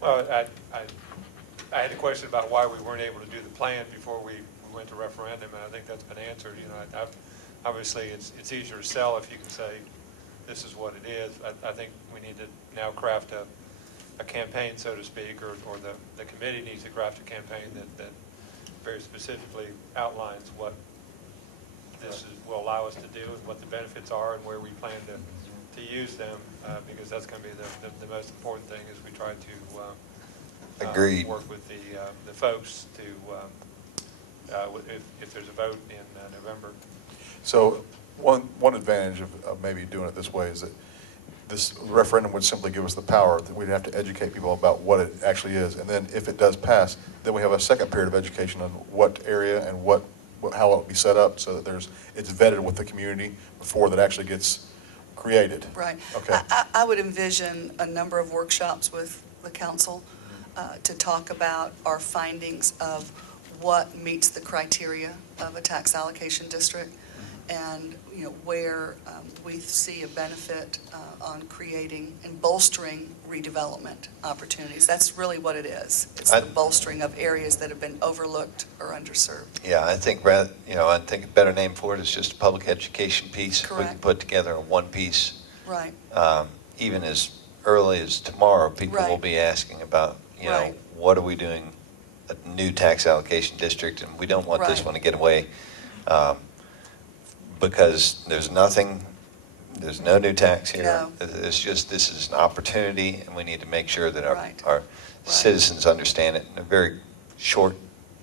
Well, I had a question about why we weren't able to do the plan before we went to referendum, and I think that's been answered. Obviously, it's easier to sell if you can say, this is what it is. I think we need to now craft a campaign, so to speak, or the committee needs to craft a campaign that very specifically outlines what will allow us to do and what the benefits are and where we plan to use them, because that's going to be the most important thing as we try to Agreed. work with the folks to, if there's a vote in November. So one advantage of maybe doing it this way is that this referendum would simply give us the power, that we'd have to educate people about what it actually is. And then if it does pass, then we have a second period of education on what area and how it will be set up so that it's vetted with the community before that actually gets created. Right. Okay. I would envision a number of workshops with the council to talk about our findings of what meets the criteria of a tax allocation district and, where we see a benefit on creating and bolstering redevelopment opportunities. That's really what it is. It's the bolstering of areas that have been overlooked or underserved. Yeah, I think a better name for it is just a public education piece. We can Correct. put together a one piece. Right. Even as early as tomorrow, people will Right. be asking about, Right. what are we doing, a new tax allocation district, and we don't want this Right. one to get away, because there's no new tax here. No. It's just, this is an opportunity, and we need to make sure that Right. our citizens understand it in a very short,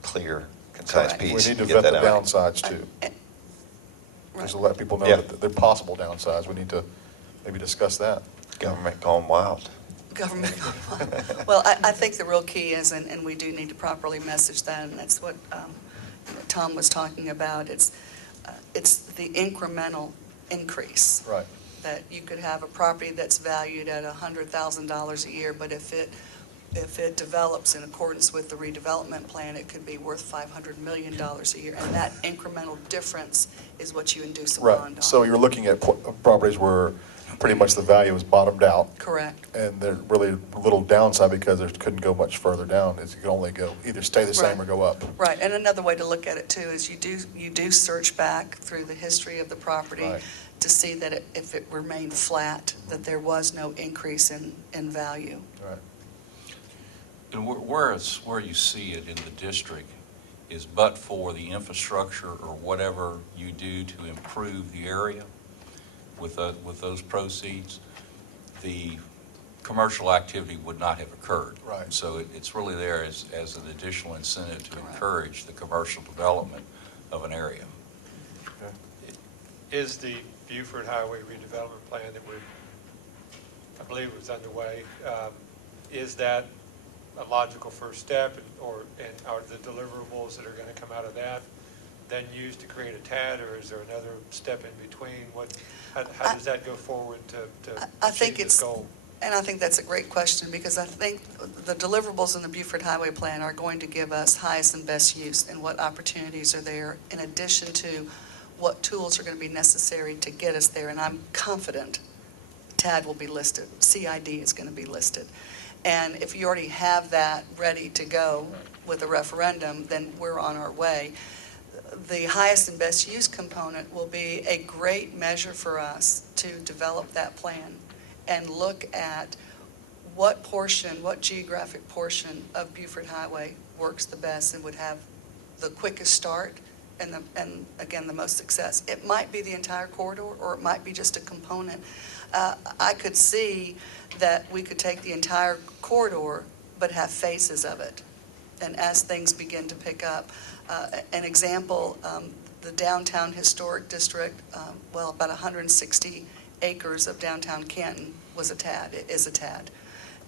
clear, concise Correct. We piece. need to and get vet the that out. downsides too. Right. Just to let people know Yeah. that they're possible downsides. We need to maybe discuss that. Government gone wild. Government. Well, I think the real key is, and we do need to properly message that, and that's what Tom was talking about. It's the incremental increase. Right. That you could have a property that's valued at $100,000 a year, but if it develops in accordance with the redevelopment plan, it could be worth $500 million a year. And that incremental difference is what you induce a bond on. Right, so you're looking at properties where pretty much the value is bottomed out, Correct. and there's really little downside because it couldn't go much further down. It could only go, either stay the same or Right. go up. Right, and another way to look at it too is you do search back through the history of the property Right. to see that if it remained flat, that there was no increase in value. Right. And where you see it in the district is but for the infrastructure or whatever you do to improve the area with those proceeds, the commercial activity would not have occurred. Right. So it's really there as an additional incentive to Correct. encourage the commercial development of an area. Is the Beaufort Highway redevelopment plan that I believe was underway, is that a logical first step, and are the deliverables that are going to come out of that then used to create a TAD, or is there another step in between? How does that go forward to I think achieve this goal? And I think that's a great question, because I think the deliverables in the Beaufort Highway Plan are going to give us highest and best use and what opportunities are there, in addition to what tools are going to be necessary to get us there. And I'm confident TAD will be listed, CID is going to be listed. And if you already have that ready to go with a referendum, then we're on our way. The highest and best use component will be a great measure for us to develop that plan and look at what geographic portion of Beaufort Highway works the best and would have the quickest start and again, the most success. It might be the entire corridor, or it might be just a component. I could see that we could take the entire corridor, but have phases of it. And as things begin to pick up, an example, the downtown historic district, about 160 acres of downtown Canton is a TAD.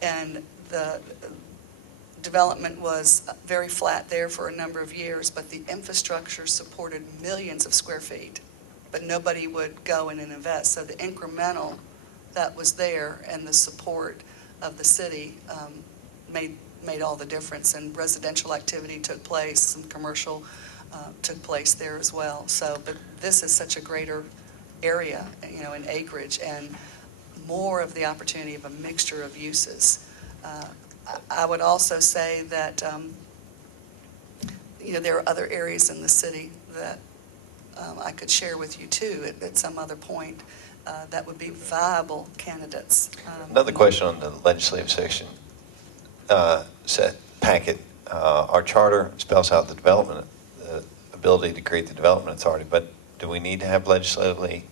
And the development was very flat there for a number of years, but the infrastructure supported millions of square feet, but nobody would go in and invest. So the incremental that was there and the support of the city made all the difference, and residential activity took place, some commercial took place there as well. So, but this is such a greater area, in acreage, and more of the opportunity of a mixture of uses. I would also say that, there are other areas in the city that I could share with you too at some other point that would be viable candidates. Another question on the legislative section set packet. Our charter spells out the ability to create the development authority, but do we need to have legislative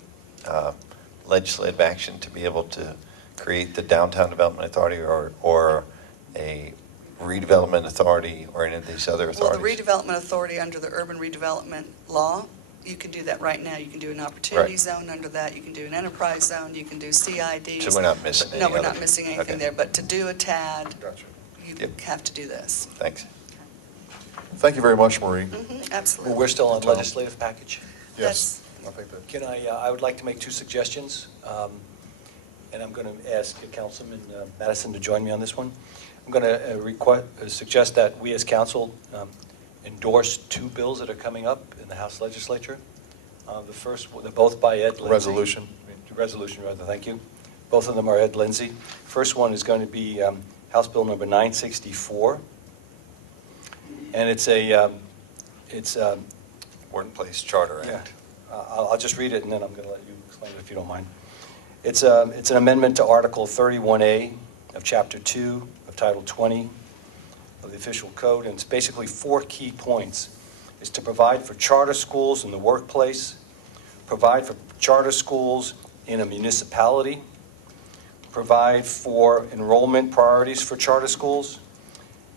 action to be able to create the downtown development authority or a redevelopment authority or any of these other authorities? Well, the redevelopment authority under the urban redevelopment law, you can do that right now. You can do an opportunity Right. zone under that. You can do an enterprise zone. You can do CIDs. So we're not missing No, any we're other- not missing anything Okay. there. But to do a TAD, Gotcha. you Yep. have to do this. Thanks. Thank you very much, Marie. Absolutely. Well, we're still on Tom. legislative package. Yes, I think that. Can I would like to make two suggestions, and I'm going to ask Councilman Madison to join me on this one. I'm going to suggest that we as council endorse two bills that are coming up in the House legislature. The first, they're both by Ed Lindsay. Resolution. Resolution, rather, thank you. Both of them are Ed Lindsay. First one is going to be House Bill number 964. And it's Workplace Charter yeah. Act. I'll just read it, and then I'm going to let you explain it if you don't mind. It's an amendment to Article 31A of Chapter 2 of Title 20 of the Official Code, and it's basically four key points. It's to provide for charter schools in the workplace, provide for charter schools in a municipality, provide for enrollment priorities for charter schools,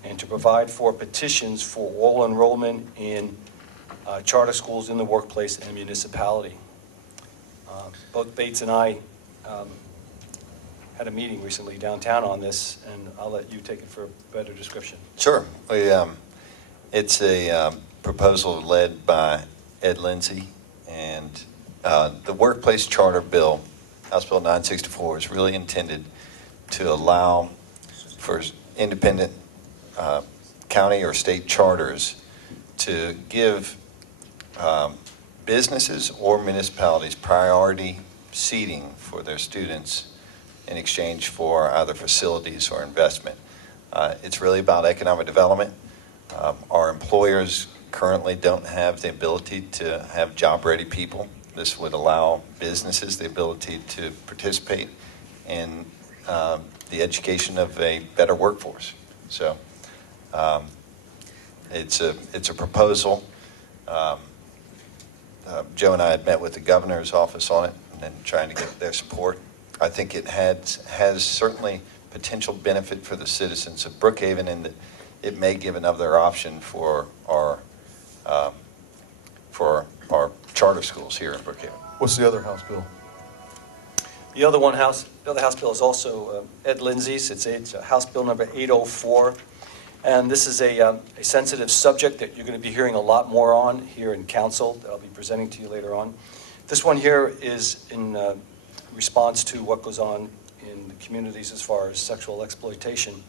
and to provide for petitions for all enrollment in charter schools in the workplace and municipality. Both Bates and I had a meeting recently downtown on this, and I'll let you take it for a better description. Sure. It's a proposal led by Ed Lindsay, and the Workplace Charter Bill, House Bill 964, is really intended to allow for independent county or state charters to give businesses or municipalities priority seating for their students in exchange for either facilities or investment. It's really about economic development. Our employers currently don't have the ability to have job-ready people. This would allow businesses the ability to participate in the education of a better workforce. So it's a proposal. Joe and I had met with the governor's office on it and then trying to get their support. I think it has certainly potential benefit for the citizens of Brookhaven, and that it may give another option for our charter schools here in Brookhaven. What's the other House bill? The other House bill is also Ed Lindsay's. It's House Bill number 804. And this is a sensitive subject that you're going to be hearing a lot more on here in council that I'll be presenting to you later on. This one here is in response to what goes on in the communities as far as sexual exploitation.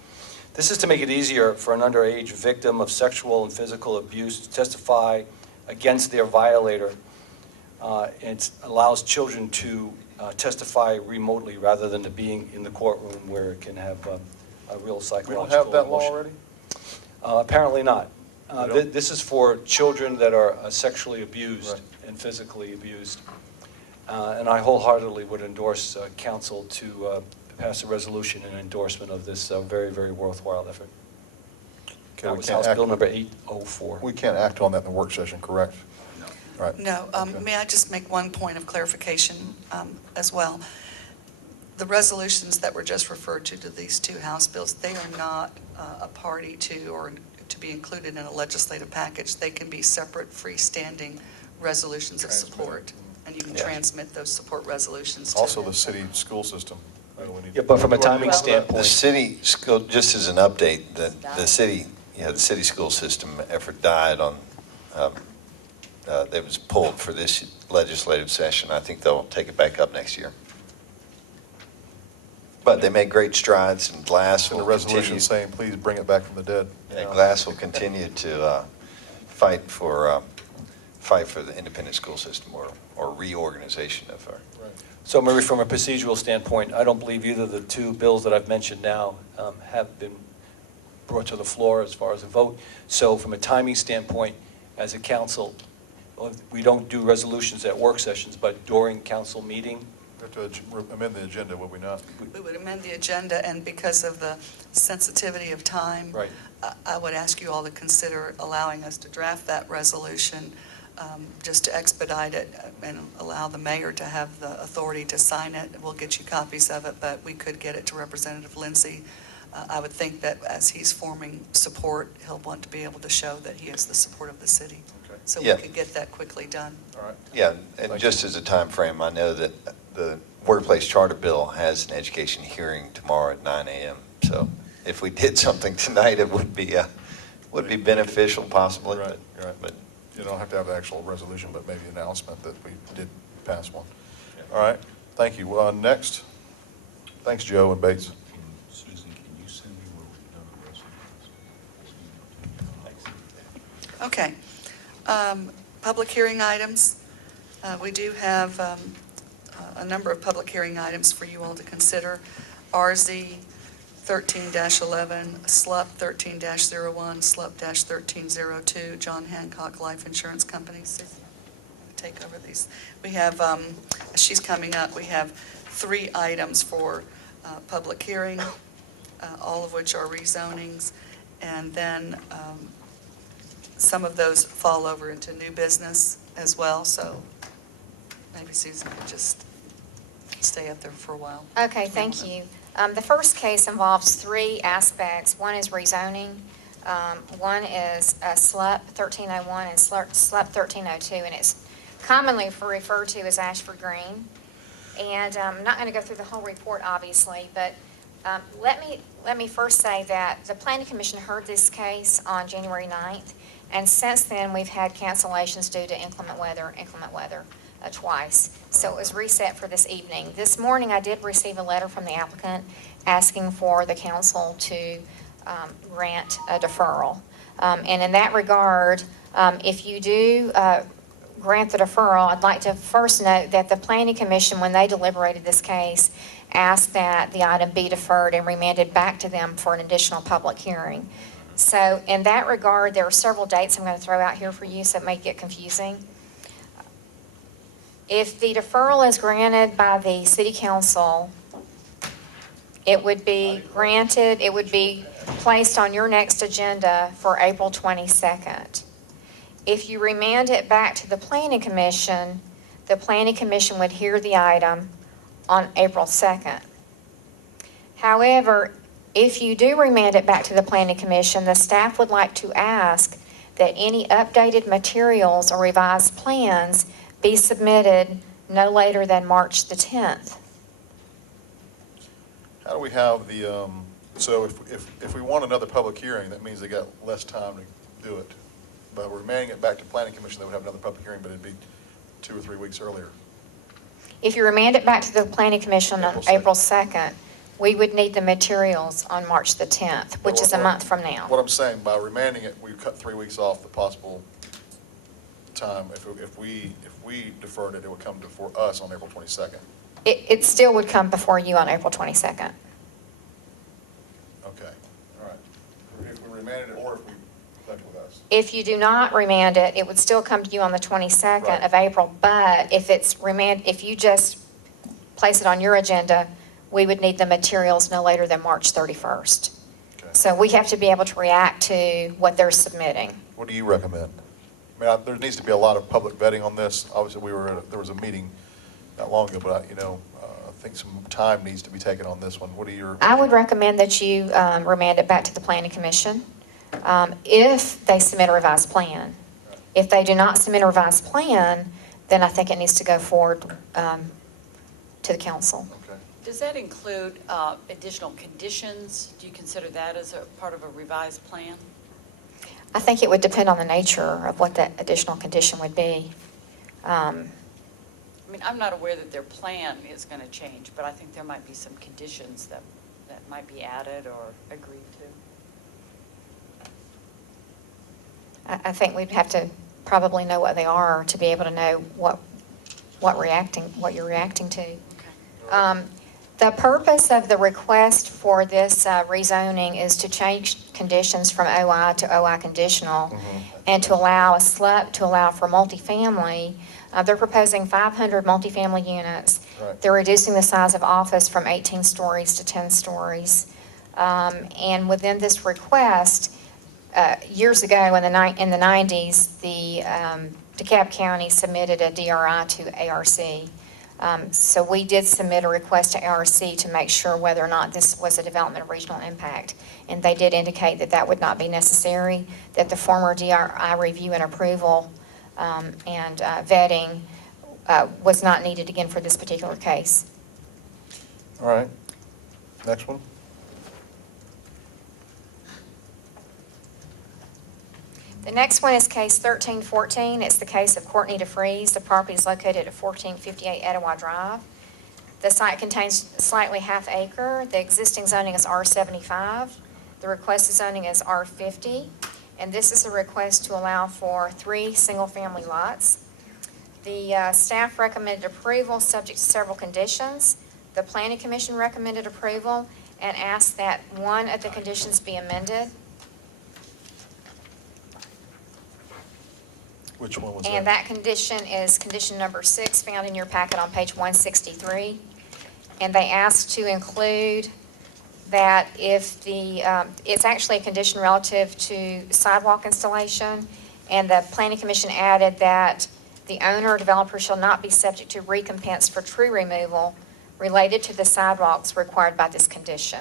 This is to make it easier for an underage victim of sexual and physical abuse to testify against their violator. It allows children to testify remotely rather than to being in the courtroom where it can have a real psychological We don't have that law emotion. already? Apparently not. We don't? This is for children that are sexually abused Right. and physically abused. And I wholeheartedly would endorse council to pass a resolution in endorsement of this very, very worthwhile effort. Okay, That we was can't House act- Bill number 804. We can't act on that in the work session, correct? No. Right. No, Okay. may I just make one point of clarification as well? The resolutions that were just referred to these two House bills, they are not a party to or to be included in a legislative package. They can be separate freestanding resolutions of support, and you can Yeah. transmit those support resolutions to. Also, the city school system. We need- Yeah, but from a timing Well, The standpoint, city school, just as an update, the city school system effort died on, that was pulled for this legislative session. I think they'll take it back up next year. But they made great strides, and Glass In the will resolution continue. saying, please bring it back from the dead. Yeah, Glass will continue to fight for the independent school system or reorganization of our. so Murray, from a procedural standpoint, I don't believe either of the two bills that I've mentioned now have been brought to the floor as far as a vote. So from a timing standpoint, as a council, we don't do resolutions at work sessions, but during council meeting. We have to amend the agenda, would we not? We would amend the agenda, and because of the sensitivity of time, Right. I would ask you all to consider allowing us to draft that resolution, just to expedite it and allow the mayor to have the authority to sign it. We'll get you copies of it, but we could get it to Representative Lindsay. I would think that as he's forming support, he'll want to be able to show that he has the support of the city. Okay. So Yeah. we could get that quickly done. All right. Yeah, Thank and just as a time frame, I know that the Workplace Charter Bill has an education hearing tomorrow at 9 a.m. So if we did something tonight, it would be beneficial possibly. Right, right. But You don't have to have the actual resolution, but maybe announcement that we did pass one. All right, thank you. Next, thanks, Joe and Bates. Susan, can you send me where we've done the resolutions? Okay. Public hearing items. We do have a number of public hearing items for you all to consider. RZ 13-11, SLUP 13-01, SLUP-1302, John Hancock Life Insurance Company. Susie, take over these. We have, she's coming up, we have 3 items for public hearing, all of which are rezonings, and then some of those fall over into new business as well, so maybe Susan could just stay up there for a while. Okay, thank you. The first case involves 3 aspects. One is rezoning, one is SLUP 1301 and SLUP 1302, and it's commonly referred to as Ashford Green. And I'm not going to go through the whole report, obviously, but let me first say that the Planning Commission heard this case on January 9th, And since then, we've had cancellations due to inclement weather twice. So it was reset for this evening. This morning, I did receive a letter from the applicant asking for the council to grant a deferral. And in that regard, if you do grant the deferral, I'd like to first note that the Planning Commission, when they deliberated this case, asked that the item be deferred and remanded back to them for an additional public hearing. So in that regard, there are several dates I'm going to throw out here for you, so it may get confusing. If the deferral is granted by the city council, it would be granted, it would be placed on your next agenda for April 22nd. If you remand it back to the Planning Commission, the Planning Commission would hear the item on April 2nd. However, if you do remand it back to the Planning Commission, the staff would like to ask that any updated materials or revised plans be submitted no later than March the 10th. How do we have the, so if we want another public hearing, that means they got less time to do it. But we're remanding it back to Planning Commission, they would have another public hearing, but it'd be 2 or 3 weeks earlier. If you remand it back to the Planning Commission on April 2nd, we would need the materials on March the 10th, which is a month from now. What I'm saying, by remanding it, we cut 3 weeks off the possible time. If we deferred it, it would come before us on April 22nd. It still would come before you on April 22nd. Okay, all right. If we remanded it or if we left it with us. If you do not remand it, it would still come to you on the 22nd Right. of April, but if you just place it on your agenda, we would need the materials no later than March 31st. Okay. So we have to be able to react to what they're submitting. What do you recommend? I mean, there needs to be a lot of public vetting on this. Obviously, there was a meeting not long ago, but I think some time needs to be taken on this one. What are your? I would recommend that you remand it back to the Planning Commission if they submit a revised plan. If they do not submit a revised plan, then I think it needs to go forward to the council. Okay. Does that include additional conditions? Do you consider that as a part of a revised plan? I think it would depend on the nature of what that additional condition would be. I mean, I'm not aware that their plan is going to change, but I think there might be some conditions that might be added or agreed to. I think we'd have to probably know what they are to be able to know what you're reacting to. Okay. The purpose of the request for this rezoning is to change conditions from OI to OI conditional and to allow a SLUP to allow for multifamily. They're proposing 500 multifamily units. Right. They're reducing the size of office from 18 stories to 10 stories. And within this request, years ago in the 90s, the DeKalb County submitted a DRI to ARC. So we did submit a request to ARC to make sure whether or not this was a development of regional impact. And they did indicate that that would not be necessary, that the former DRI review and approval and vetting was not needed again for this particular case. All right. Next one. The next one is case 1314. It's the case of Courtney DeFreeze. The property is located at 1458 Etowah Drive. The site contains slightly half acre. The existing zoning is R75. The requested zoning is R50. And this is a request to allow for 3 single-family lots. The staff recommended approval subject to several conditions. The Planning Commission recommended approval and asked that one of the conditions be amended. Which one was that? And that condition is condition number 6, found in your packet on page 163. And they asked to include that if it's actually a condition relative to sidewalk installation, and the Planning Commission added that the owner or developer shall not be subject to recompense for tree removal related to the sidewalks required by this condition.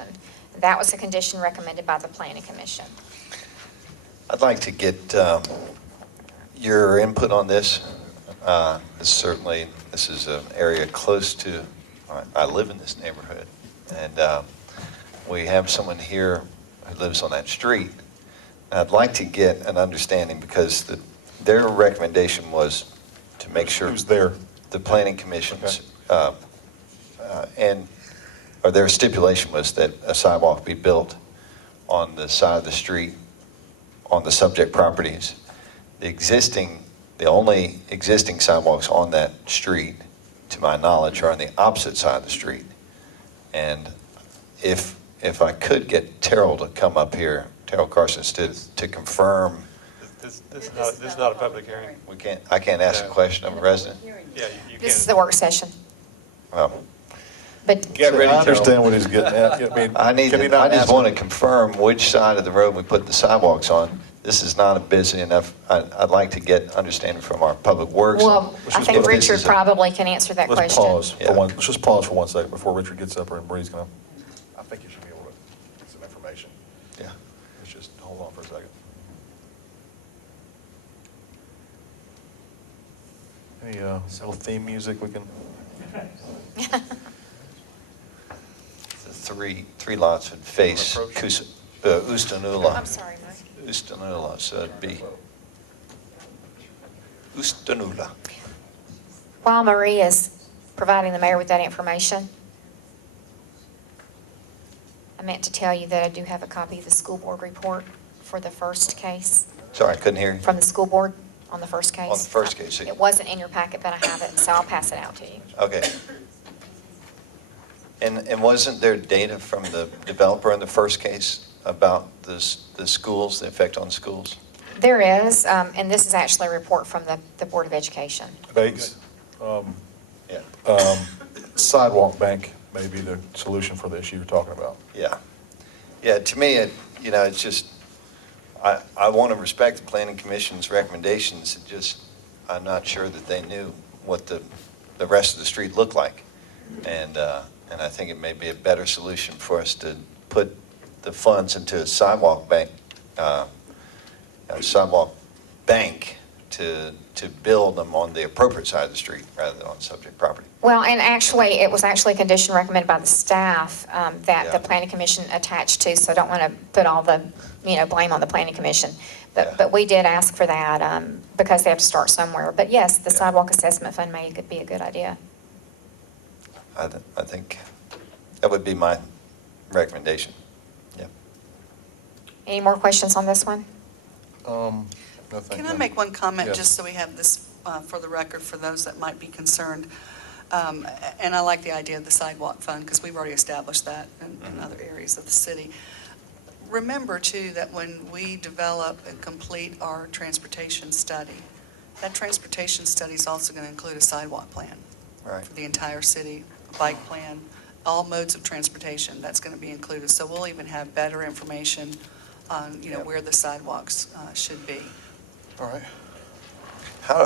That was a condition recommended by the Planning Commission. I'd like to get your input on this. This is an area close to, I live in this neighborhood, and we have someone here who lives on that street. I'd like to get an understanding, because their recommendation was to make sure. Who's there? The planning commissions, or their stipulation was that a sidewalk be built on the side of the street on the subject properties. The only existing sidewalks on that street, to my knowledge, are on the opposite side of the street. And if I could get Terrell to come up here, Terrell Carson, to confirm, This is not a public hearing. I can't ask a question of a resident? Yeah, you This is can. the work session, Well, but Get ready, I understand Terrell. what he's getting at. I just ask want to him? confirm which side of the road we put the sidewalks on. This is not a busy enough, I'd like to get understanding from our public works. well, I think If this Richard is a- probably can answer that Let's question. pause Yeah. for one, let's just pause for 1 second before Richard gets up here and Bree's gonna, I think you should be able to get some information. Yeah. Let's just hold on for a second. Any, little theme music we can, The three lots would face Ustanula. I'm sorry, Mike. Ustanula, so it'd be Ustanula. While Marie is providing the mayor with that information, I meant to tell you that I do have a copy of the school board report for the first case, Sorry, I couldn't hear you. from the school board on the first case. On the first case. It wasn't in your packet, but I have it, so I'll pass it out to you. Okay. And wasn't there data from the developer in the first case about the schools, the effect on schools? There is, and this is actually a report from the Board of Education. Bates, Yeah. sidewalk bank may be the solution for the issue you're talking about. Yeah. Yeah, to me, it's just, I want to respect the planning commission's recommendations. I'm not sure that they knew what the rest of the street looked like. And I think it may be a better solution for us to put the funds into a sidewalk bank to build them on the appropriate side of the street rather than on subject property. Well, and actually, it was actually a condition recommended by the staff that the Yeah. planning commission attached to, so I don't want to put all the, blame on the planning commission. Yeah. But we did ask for that because they have to start somewhere. But yes, the Yeah. sidewalk assessment fund may be a good idea. I think that would be my recommendation. Yeah. Any more questions on this one? No, thank Can you. I make one comment, Yes. just so we have this for the record, for those that might be concerned? And I like the idea of the sidewalk fund, because we've already established that in other areas of the city. Remember, too, that when we develop and complete our transportation study, that transportation study is also going to include a sidewalk plan Right. for the entire city, a bike plan, all modes of transportation, that's going to be included. So we'll even have better information on, Yep. where the sidewalks should be. All right.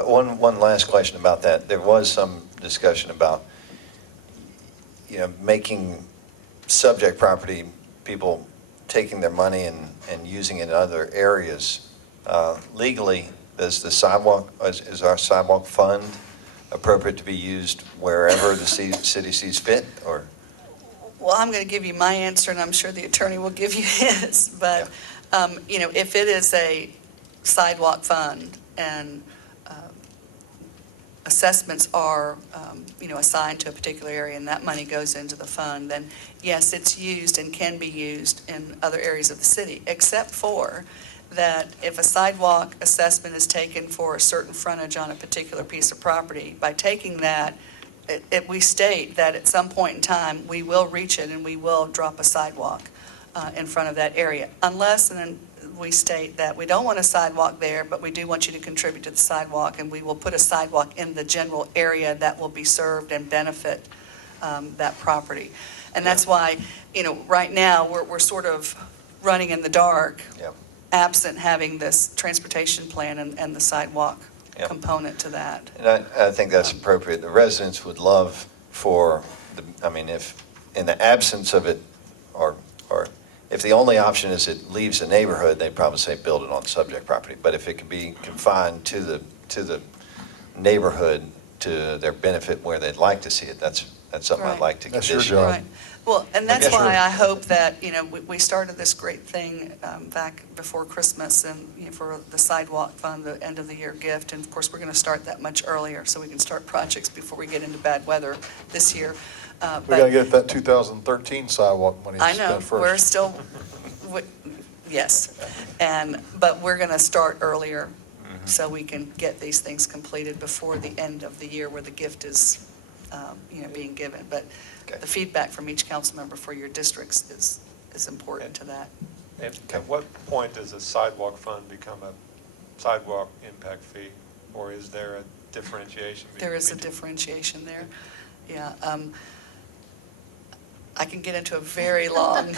One last question about that. There was some discussion about, making subject property, people taking their money and using it in other areas. Legally, is our sidewalk fund appropriate to be used wherever the city sees fit, or? Well, I'm going to give you my answer, and I'm sure the attorney will give you his. But, if it is a sidewalk fund and assessments are, assigned to a particular area and that money goes into the fund, then yes, it's used and can be used in other areas of the city, except for that if a sidewalk assessment is taken for a certain frontage on a particular piece of property, by taking that, we state that at some point in time, we will reach it and we will drop a sidewalk in front of that area, unless and then we state that we don't want a sidewalk there, but we do want you to contribute to the sidewalk, and we will put a sidewalk in the general area that will be served and benefit that property. And that's why, right now, we're sort of running in the dark, Yep. absent having this transportation plan and the sidewalk Yep. component to that. And I think that's appropriate. The residents would love for, if in the absence of it, or if the only option is it leaves the neighborhood, they'd probably say build it on subject property. But if it can be confined to the neighborhood, to their benefit where they'd like to see it, that's That's something I'd Right. like to That's your condition. job. Right. Well, and that's Yes, why sure. I hope that, we started this great thing back before Christmas and, for the sidewalk fund, the end of the year gift. And of course, we're going to start that much earlier so we can start projects before we get into bad weather this year. We But gotta get that 2013 sidewalk money I know, spent first. we're still, yes. But we're going to start earlier so we can get these things completed before the end of the year where the gift is, being given. But Okay. the feedback from each council member for your districts is important to that. At what point does a sidewalk fund become a sidewalk impact fee? Or is there a differentiation? There is a between- differentiation there, yeah. I can get into a very long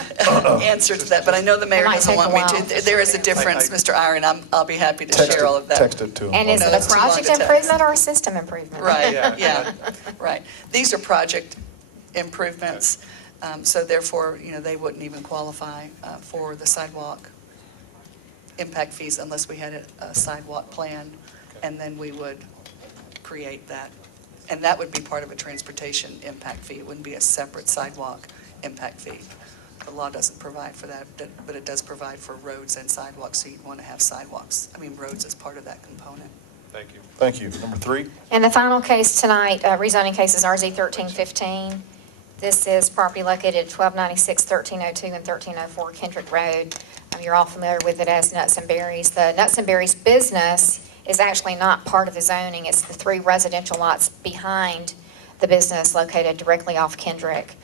answer to that, but I know the mayor It might doesn't take want a me while. to. There is a difference, Mr. Iron, I'll be happy to share all of that. Text it to them. And is No, it that's a too long project to text. improvement or a system improvement? Right, Yeah. yeah, right. These are project improvements, so therefore, they wouldn't even qualify for the sidewalk impact fees unless we had a sidewalk plan, and then we would create that. And that would be part of a transportation impact fee. It wouldn't be a separate sidewalk impact fee. The law doesn't provide for that, but it does provide for roads and sidewalks, so you'd want to have roads as part of that component. Thank you. Thank you. Number 3? And the final case tonight, rezoning case is RZ 1315. This is property located at 1296, 1302, and 1304 Kendrick Road. You're all familiar with it as Nuts and Berries. The Nuts and Berries business is actually not part of the zoning. It's the 3 residential lots behind the business located directly off Kendrick.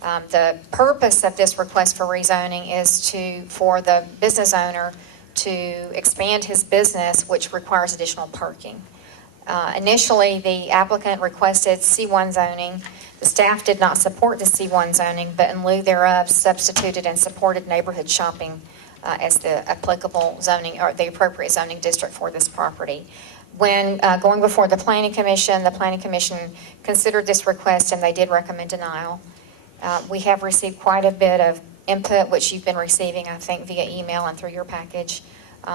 The purpose of this request for rezoning is for the business owner to expand his business, which requires additional parking. Initially, the applicant requested C1 zoning. The staff did not support the C1 zoning, but in lieu thereof substituted and supported neighborhood shopping as the applicable zoning or the appropriate zoning district for this property. When going before the Planning Commission considered this request and they did recommend denial. We have received quite a bit of input, which you've been receiving, I think, via email and through your package.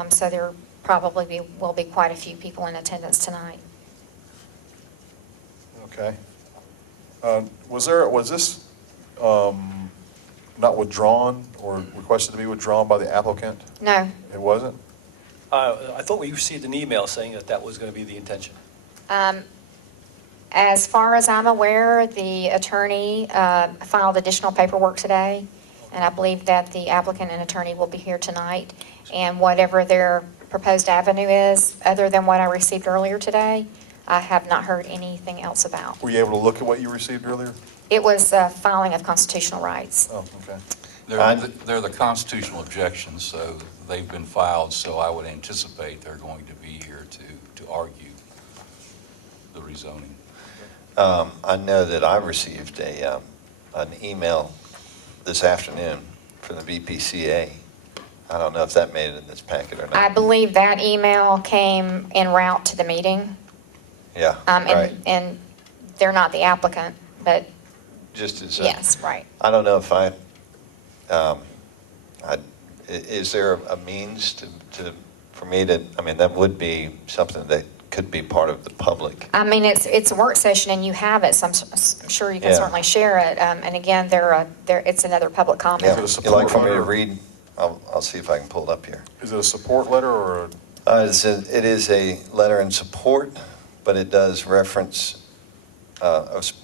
So there probably will be quite a few people in attendance tonight. Okay. Was this not withdrawn or requested to be withdrawn by the applicant? No. It wasn't? I thought we received an email saying that that was going to be the intention. As far as I'm aware, the attorney filed additional paperwork today, and I believe that the applicant and attorney will be here tonight. And whatever their proposed avenue is, other than what I received earlier today, I have not heard anything else about. Were you able to look at what you received earlier? It was filing of constitutional rights. Oh, okay. They're the constitutional objections, so they've been filed, so I would anticipate they're going to be here to argue the rezoning. I know that I received an email this afternoon from the BPCA. I don't know if that made it in this packet or not. I believe that email came en route to the meeting. Yeah, right. And they're not the applicant, but Just as yes, right. I don't know if is there a means for me to, that would be something that could be part of the public. I mean, it's a work session and you have it, so I'm sure you can Yeah. certainly share it. And again, it's another public Yeah, comment. Is it a you like for me support to letter? read? I'll see if I can pull it up here. Is it a support letter or It is a letter in support, but it does reference,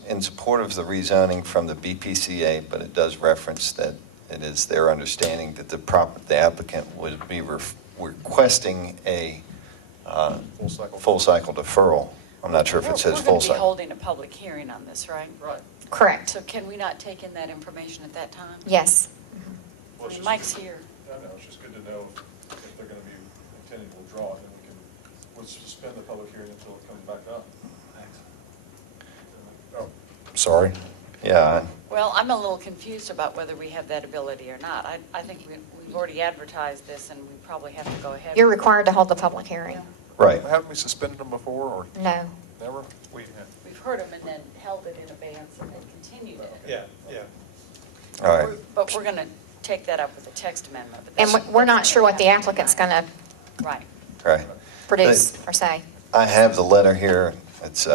in support of the rezoning from the BPCA, but it does reference that it is their understanding that the applicant would be requesting a full cycle deferral. I'm not sure if it says We're full going to be cycle. holding a public hearing on this, right? Right. Correct. So can we not take in that information at that time? Yes. I mean, Mike's here. I know, it's just good to know if they're going to be intending to withdraw it, then we'll suspend the public hearing until it comes back up. Oh, sorry. Yeah, Well, I'm a little confused about whether we have that ability or not. I think we've already advertised this, and we probably have to go ahead. You're required to hold the public hearing. right. Haven't we suspended them before or No. never? We've heard them and then held it in abeyance and then continued it. Yeah. All right. But we're going to take that up with a text amendment. but And that's- we're not that's sure what the gonna happen applicant's tonight. going to Right. Right. produce or say. I have the letter here. It's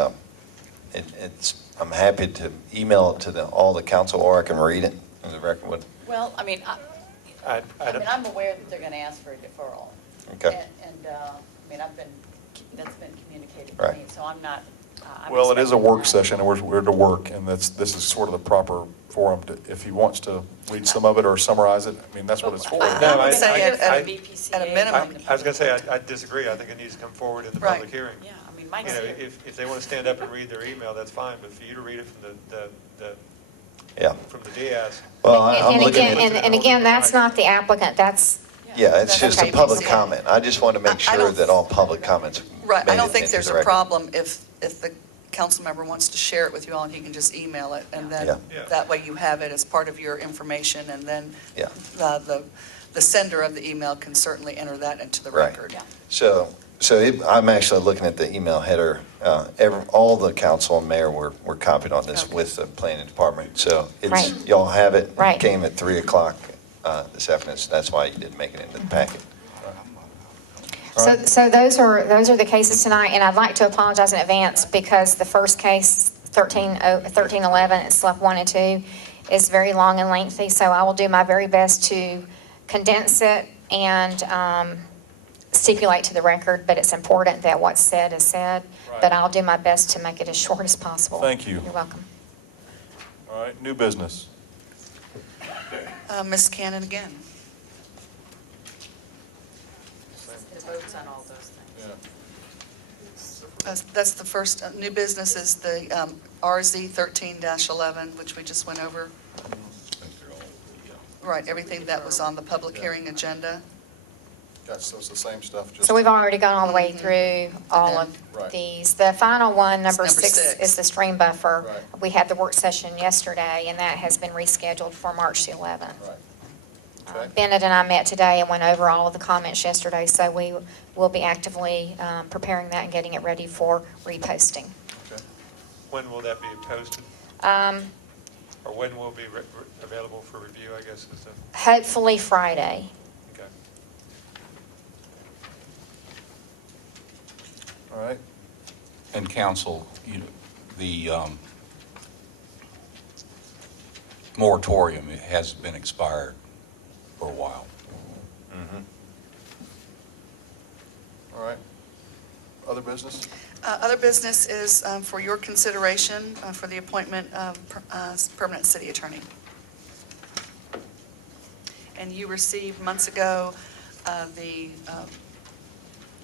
I'm happy to email it to all the council, or I can read it in the record. Well, I mean, I'm aware that they're going to ask for a deferral. Okay. And, that's been communicated to Right. me, so I'm not. I'm Well, it is a expecting work that. session, and we're to work, and this is sort of the proper forum to, if he wants to read some of it or summarize it, I mean, that's what it's for. I No, would I- say I- at VPCA a minimum. I was going to say, I disagree. I think it needs to come forward in the Right. public hearing. Yeah, I mean, You Mike's know, here. if they want to stand up and read their email, that's fine, but for you to read it from Yeah. from the Diaz. Well, I'm And looking again, at, and again, that's not the applicant, that's, yeah, it's just a Okay. public comment. I just want to make I sure don't- that all public comments Right, I made don't it think into there's the a record. problem if the council member wants to share it with you all, and he can just email it, and Yeah. then Yeah. that way you have it as part of your information, and then Yeah. the sender of the email can certainly enter that into the Right. record. Yeah. So I'm actually looking at the email header. All the council and mayor were copied on this Okay. with the planning department. So Right. y'all have it. Right. Came at 3 o'clock this afternoon, so that's why you didn't make it into the packet. so those are the cases tonight, and I'd like to apologize in advance because the first case, 1311, it's SLUP 1 and 2, is very long and lengthy, so I will do my very best to condense it and stipulate to the record, but it's important that what's said is said, but I'll do my best to make it as short as possible. Thank you. You're welcome. All right, new business. Ms. Cannon again. The votes on all those things. That's the first, new business is the RZ 13-11, which we just went over. Right, everything that was on the public hearing agenda. Yes, so it's the same stuff, just. So we've already gone all the way through all of Right. these. The final one, number It's number 6, six. is the stream buffer. Right. We had the work session yesterday, and that has been rescheduled for March the 11th. Right. Okay. Bennett and I met today and went over all of the comments yesterday, so we will be actively preparing that and getting it ready for reposting. Okay. When will that be posted? Or when will it be available for review, I guess is the, Hopefully Friday. okay. All right. And council, the moratorium has been expired for a while. All right. Other business? Other business is for your consideration for the appointment of permanent city attorney. And you received months ago the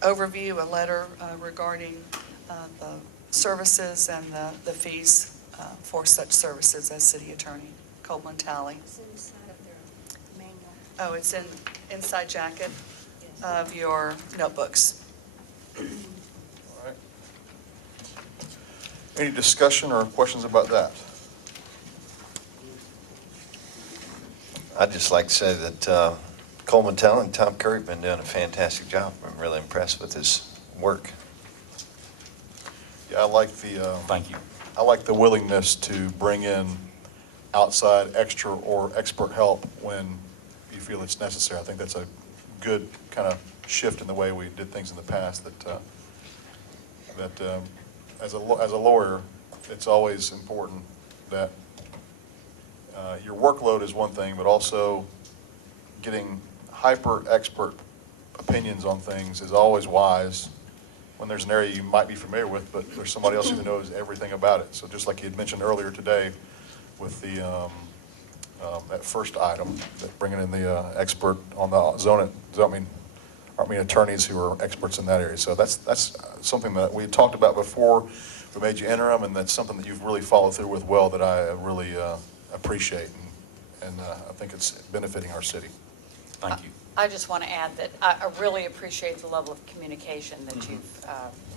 overview, a letter regarding the services and the fees for such services as city attorney. Coleman Talley. It's inside of their manual. Oh, it's inside jacket of your notebooks. All right. Any discussion or questions about that? I'd just like to say that Coleman Tell and Tom Curry have been doing a fantastic job. I'm really impressed with his work. Yeah, I like Thank you. I like the willingness to bring in outside extra or expert help when you feel it's necessary. I think that's a good kind of shift in the way we did things in the past, that as a lawyer, it's always important that your workload is one thing, but also getting hyper-expert opinions on things is always wise when there's an area you might be familiar with, but there's somebody else who knows everything about it. So just like you had mentioned earlier today with the that first item, that bringing in the expert on the attorneys who are experts in that area. So that's something that we had talked about before we made you interim, and that's something that you've really followed through with well, that I really appreciate, and I think it's benefiting our city. Thank you. I just want to add that I really appreciate the level of communication that you've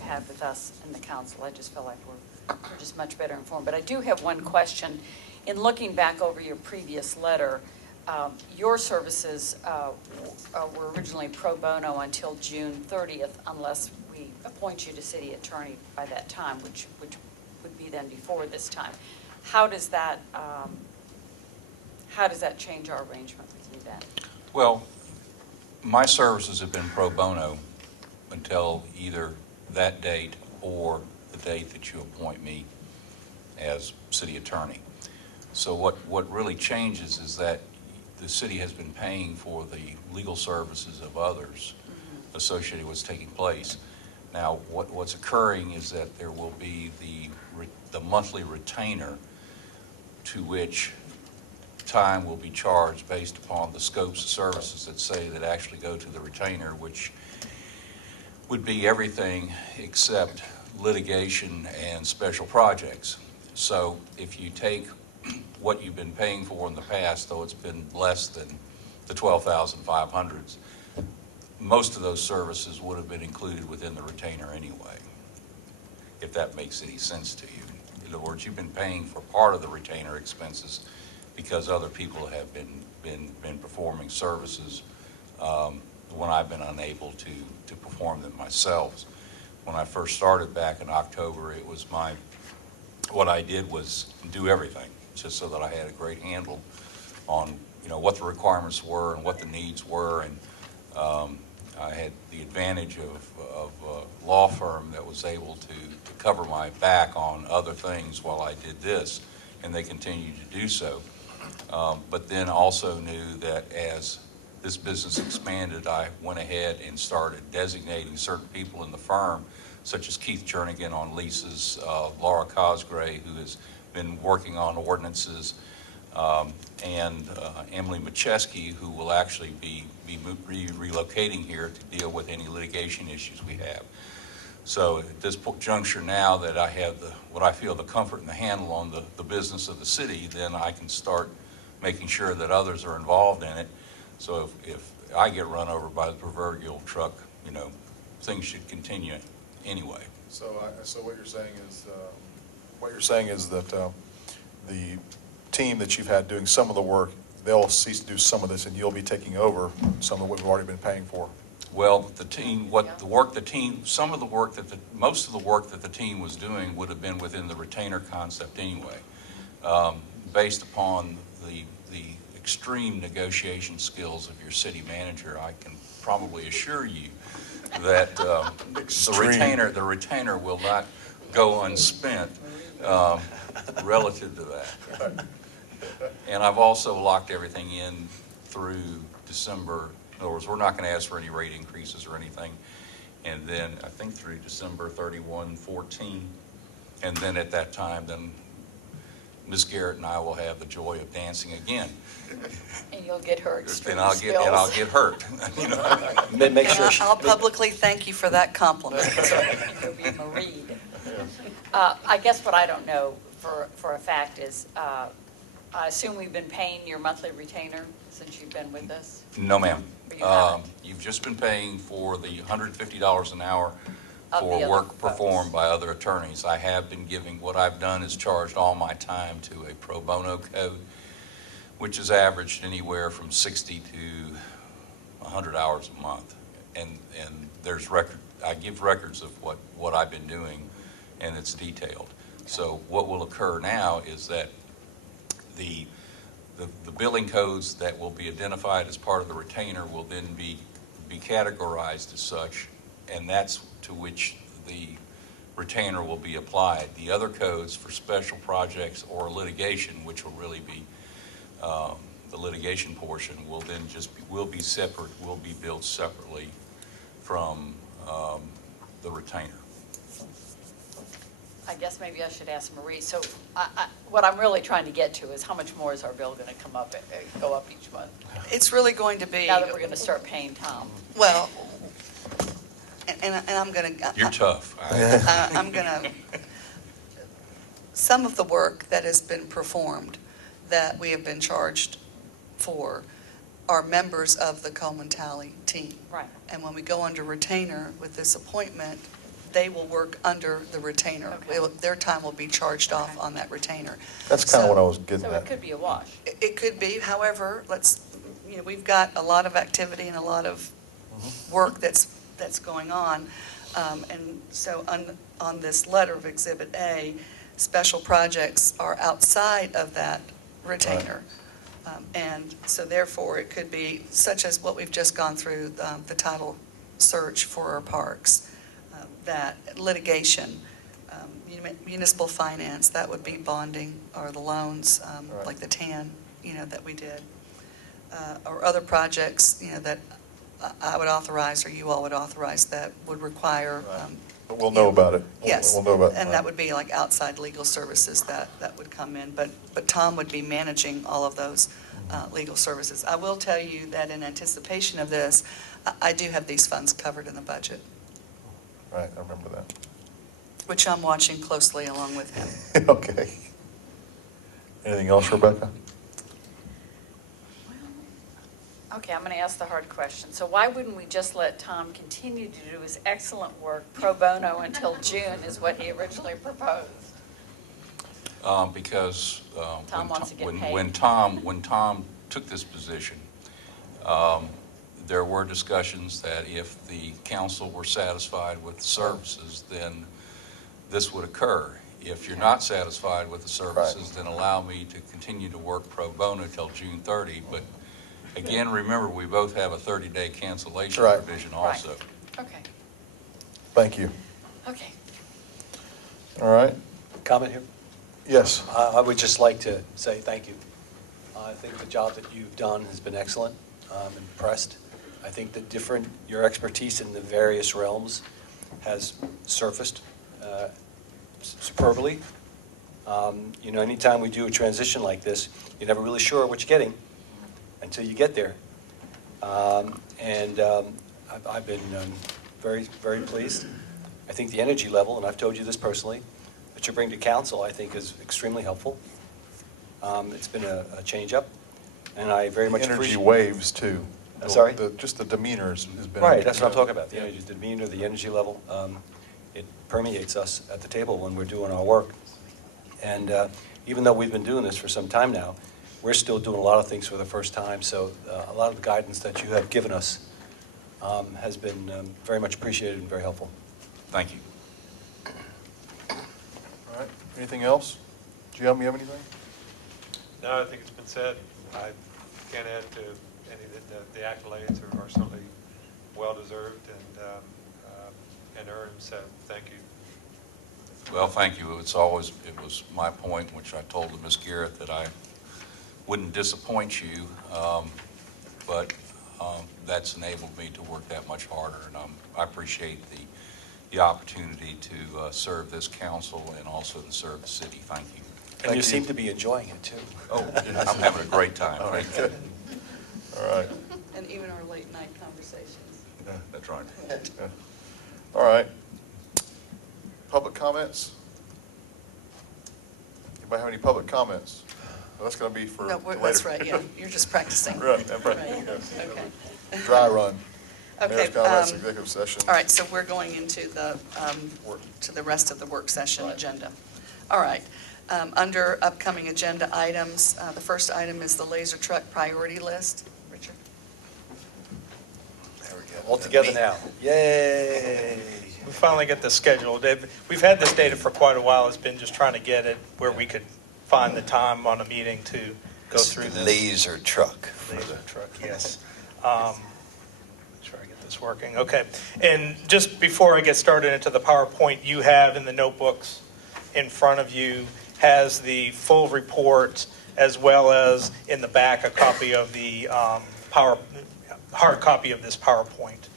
had with us and the council. I just feel like we're just much better informed. But I do have one question. In looking back over your previous letter, your services were originally pro bono until June 30th, unless we appoint you to city attorney by that time, which would be then before this time. How does that change our arrangement with you then? Well, my services have been pro bono until either that date or the date that you appoint me as city attorney. So what really changes is that the city has been paying for the legal services of others associated with what's taking place. Now, what's occurring is that there will be the monthly retainer to which time will be charged based upon the scopes of services that say that actually go to the retainer, which would be everything except litigation and special projects. So if you take what you've been paying for in the past, though it's been less than the 12,500s, most of those services would have been included within the retainer anyway, if that makes any sense to you. In other words, you've been paying for part of the retainer expenses because other people have been performing services when I've been unable to perform them myself. When I first started back in October, it was what I did was do everything, just so that I had a great handle on, what the requirements were and what the needs were. And I had the advantage of a law firm that was able to cover my back on other things while I did this, and they continued to do so. But then also knew that as this business expanded, I went ahead and started designating certain people in the firm, such as Keith Jernigan on leases, Laura Cosgray, who has been working on ordinances, and Emily Macheski, who will actually be relocating here to deal with any litigation issues we have. So at this juncture now that I have what I feel the comfort and the handle on the business of the city, then I can start making sure that others are involved in it. So if I get run over by the proverbial truck, things should continue anyway. So what you're saying is that the team that you've had doing some of the work, they'll cease to do some of this, and you'll be taking over some of what we've already been paying for. Well, most of the work that the team was doing would have been within the retainer concept anyway. Based upon the extreme negotiation skills of your city manager, I can probably assure you that the retainer will not go unspent relative to that. And I've also locked everything in through December. In other words, we're not going to ask for any rate increases or anything. And then I think through December 31/14. And then at that time, then Ms. Garrett and I will have the joy of dancing again. And you'll get her extreme And I'll get hurt. Make sure I'll publicly thank you for that compliment. You'll be Marie'd. I guess what I don't know for a fact is, I assume we've been paying your monthly retainer since you've been with us? No, ma'am. You haven't? You've just been paying for the $150 an hour Of the for other work folks. performed by other attorneys. I have been what I've done is charged all my time to a pro bono code, which is averaged anywhere from 60 to 100 hours a month. And there's I give records of what I've been doing, and it's detailed. So what will occur now is that the billing codes that will be identified as part of the retainer will then be categorized as such, and that's to which the retainer will be applied. The other codes for special projects or litigation, which will really be the litigation portion, will then will be separate, will be billed separately from the retainer. I guess maybe I should ask Marie. So what I'm really trying to get to is how much more is our bill going to go up each month? It's really going to be, Now that we're going to start paying Tom. well, and I'm going to. You're tough. I'm going to, some of the work that has been performed that we have been charged for are members of the Coleman Tally team. Right. And when we go under retainer with this appointment, they will work under the retainer. Okay. Their time will be charged off on that retainer. That's kind of what I was getting So at. it could be a wash. It could be, however, we've got a lot of activity and a lot of work that's going on. And so on this letter of Exhibit A, special projects are outside of that retainer. And so therefore, it could be such as what we've just gone through, the title search for our parks, that litigation. municipal finance, that would be bonding or the loans, Right. like the TAN, that we did. Or other projects, that I would authorize or you all would authorize that would require. But we'll know about it. Yes. We'll know about it. And that would be like outside legal services that would come in. But Tom would be managing all of those legal services. I will tell you that in anticipation of this, I do have these funds covered in the budget, Right, I remember that. which I'm watching closely along with him. Okay. Anything else, Rebecca? Okay, I'm going to ask the hard question. So why wouldn't we just let Tom continue to do his excellent work pro bono until June is what he originally proposed? Because Tom wants to get paid. when Tom took this position, there were discussions that if the council were satisfied with the services, then this would occur. If you're not satisfied with the services, then allow me to continue to work pro bono till June 30. But again, remember, we both have a 30-day cancellation Right. provision also. Okay, Thank you. okay. All right. Comment here? Yes. I would just like to say thank you. I think the job that you've done has been excellent. I'm impressed. I think that your expertise in the various realms has surfaced superbly. Anytime we do a transition like this, you're never really sure what you're getting until you get there. I've been very, very pleased. I think the energy level, and I've told you this personally, that you bring to council, I think, is extremely helpful. It's been a change-up, and I very much Energy appreciate. waves, too. I'm sorry? Just the demeanor has been. Right, that's what I'm talking about, the energy, the demeanor, the energy level. It permeates us at the table when we're doing our work. And even though we've been doing this for some time now, we're still doing a lot of things for the first time, so a lot of the guidance that you have given us has been very much appreciated and very helpful. Thank you. All right. Anything else? Jim, you have anything? No, I think it's been said. I can't add to any of the accolades are certainly well-deserved and earned, so thank you. Well, thank you. It was my point, which I told Ms. Garrett, that I wouldn't disappoint you, but that's enabled me to work that much harder, and I appreciate the opportunity to serve this council and also to serve the city. Thank you. And you seem to be enjoying it, too. Oh, I'm having a great time. All right, Thank you. good. All right. And even our late-night conversations. Yeah. That's right. Yeah. All right. Public comments? Anybody have any public comments? Well, that's going to be for No, later. that's right, yeah, you're just practicing. Right, right. Okay. Dry run. Okay, Mayor's comments, executive session. All right, so we're going into the rest of the work session agenda. All right, under upcoming agenda items, the first item is the laser truck priority list. Richard? There we go. All together now. Yay! We finally get this scheduled. We've had this data for quite a while. It's been just trying to get it where we could find the time on a meeting to go through this. Laser truck. Laser truck, yes. Make sure I get this working. Okay. And just before I get started into the PowerPoint, you have in the notebooks in front of you has the full report, as well as in the back a copy of the hard copy of this PowerPoint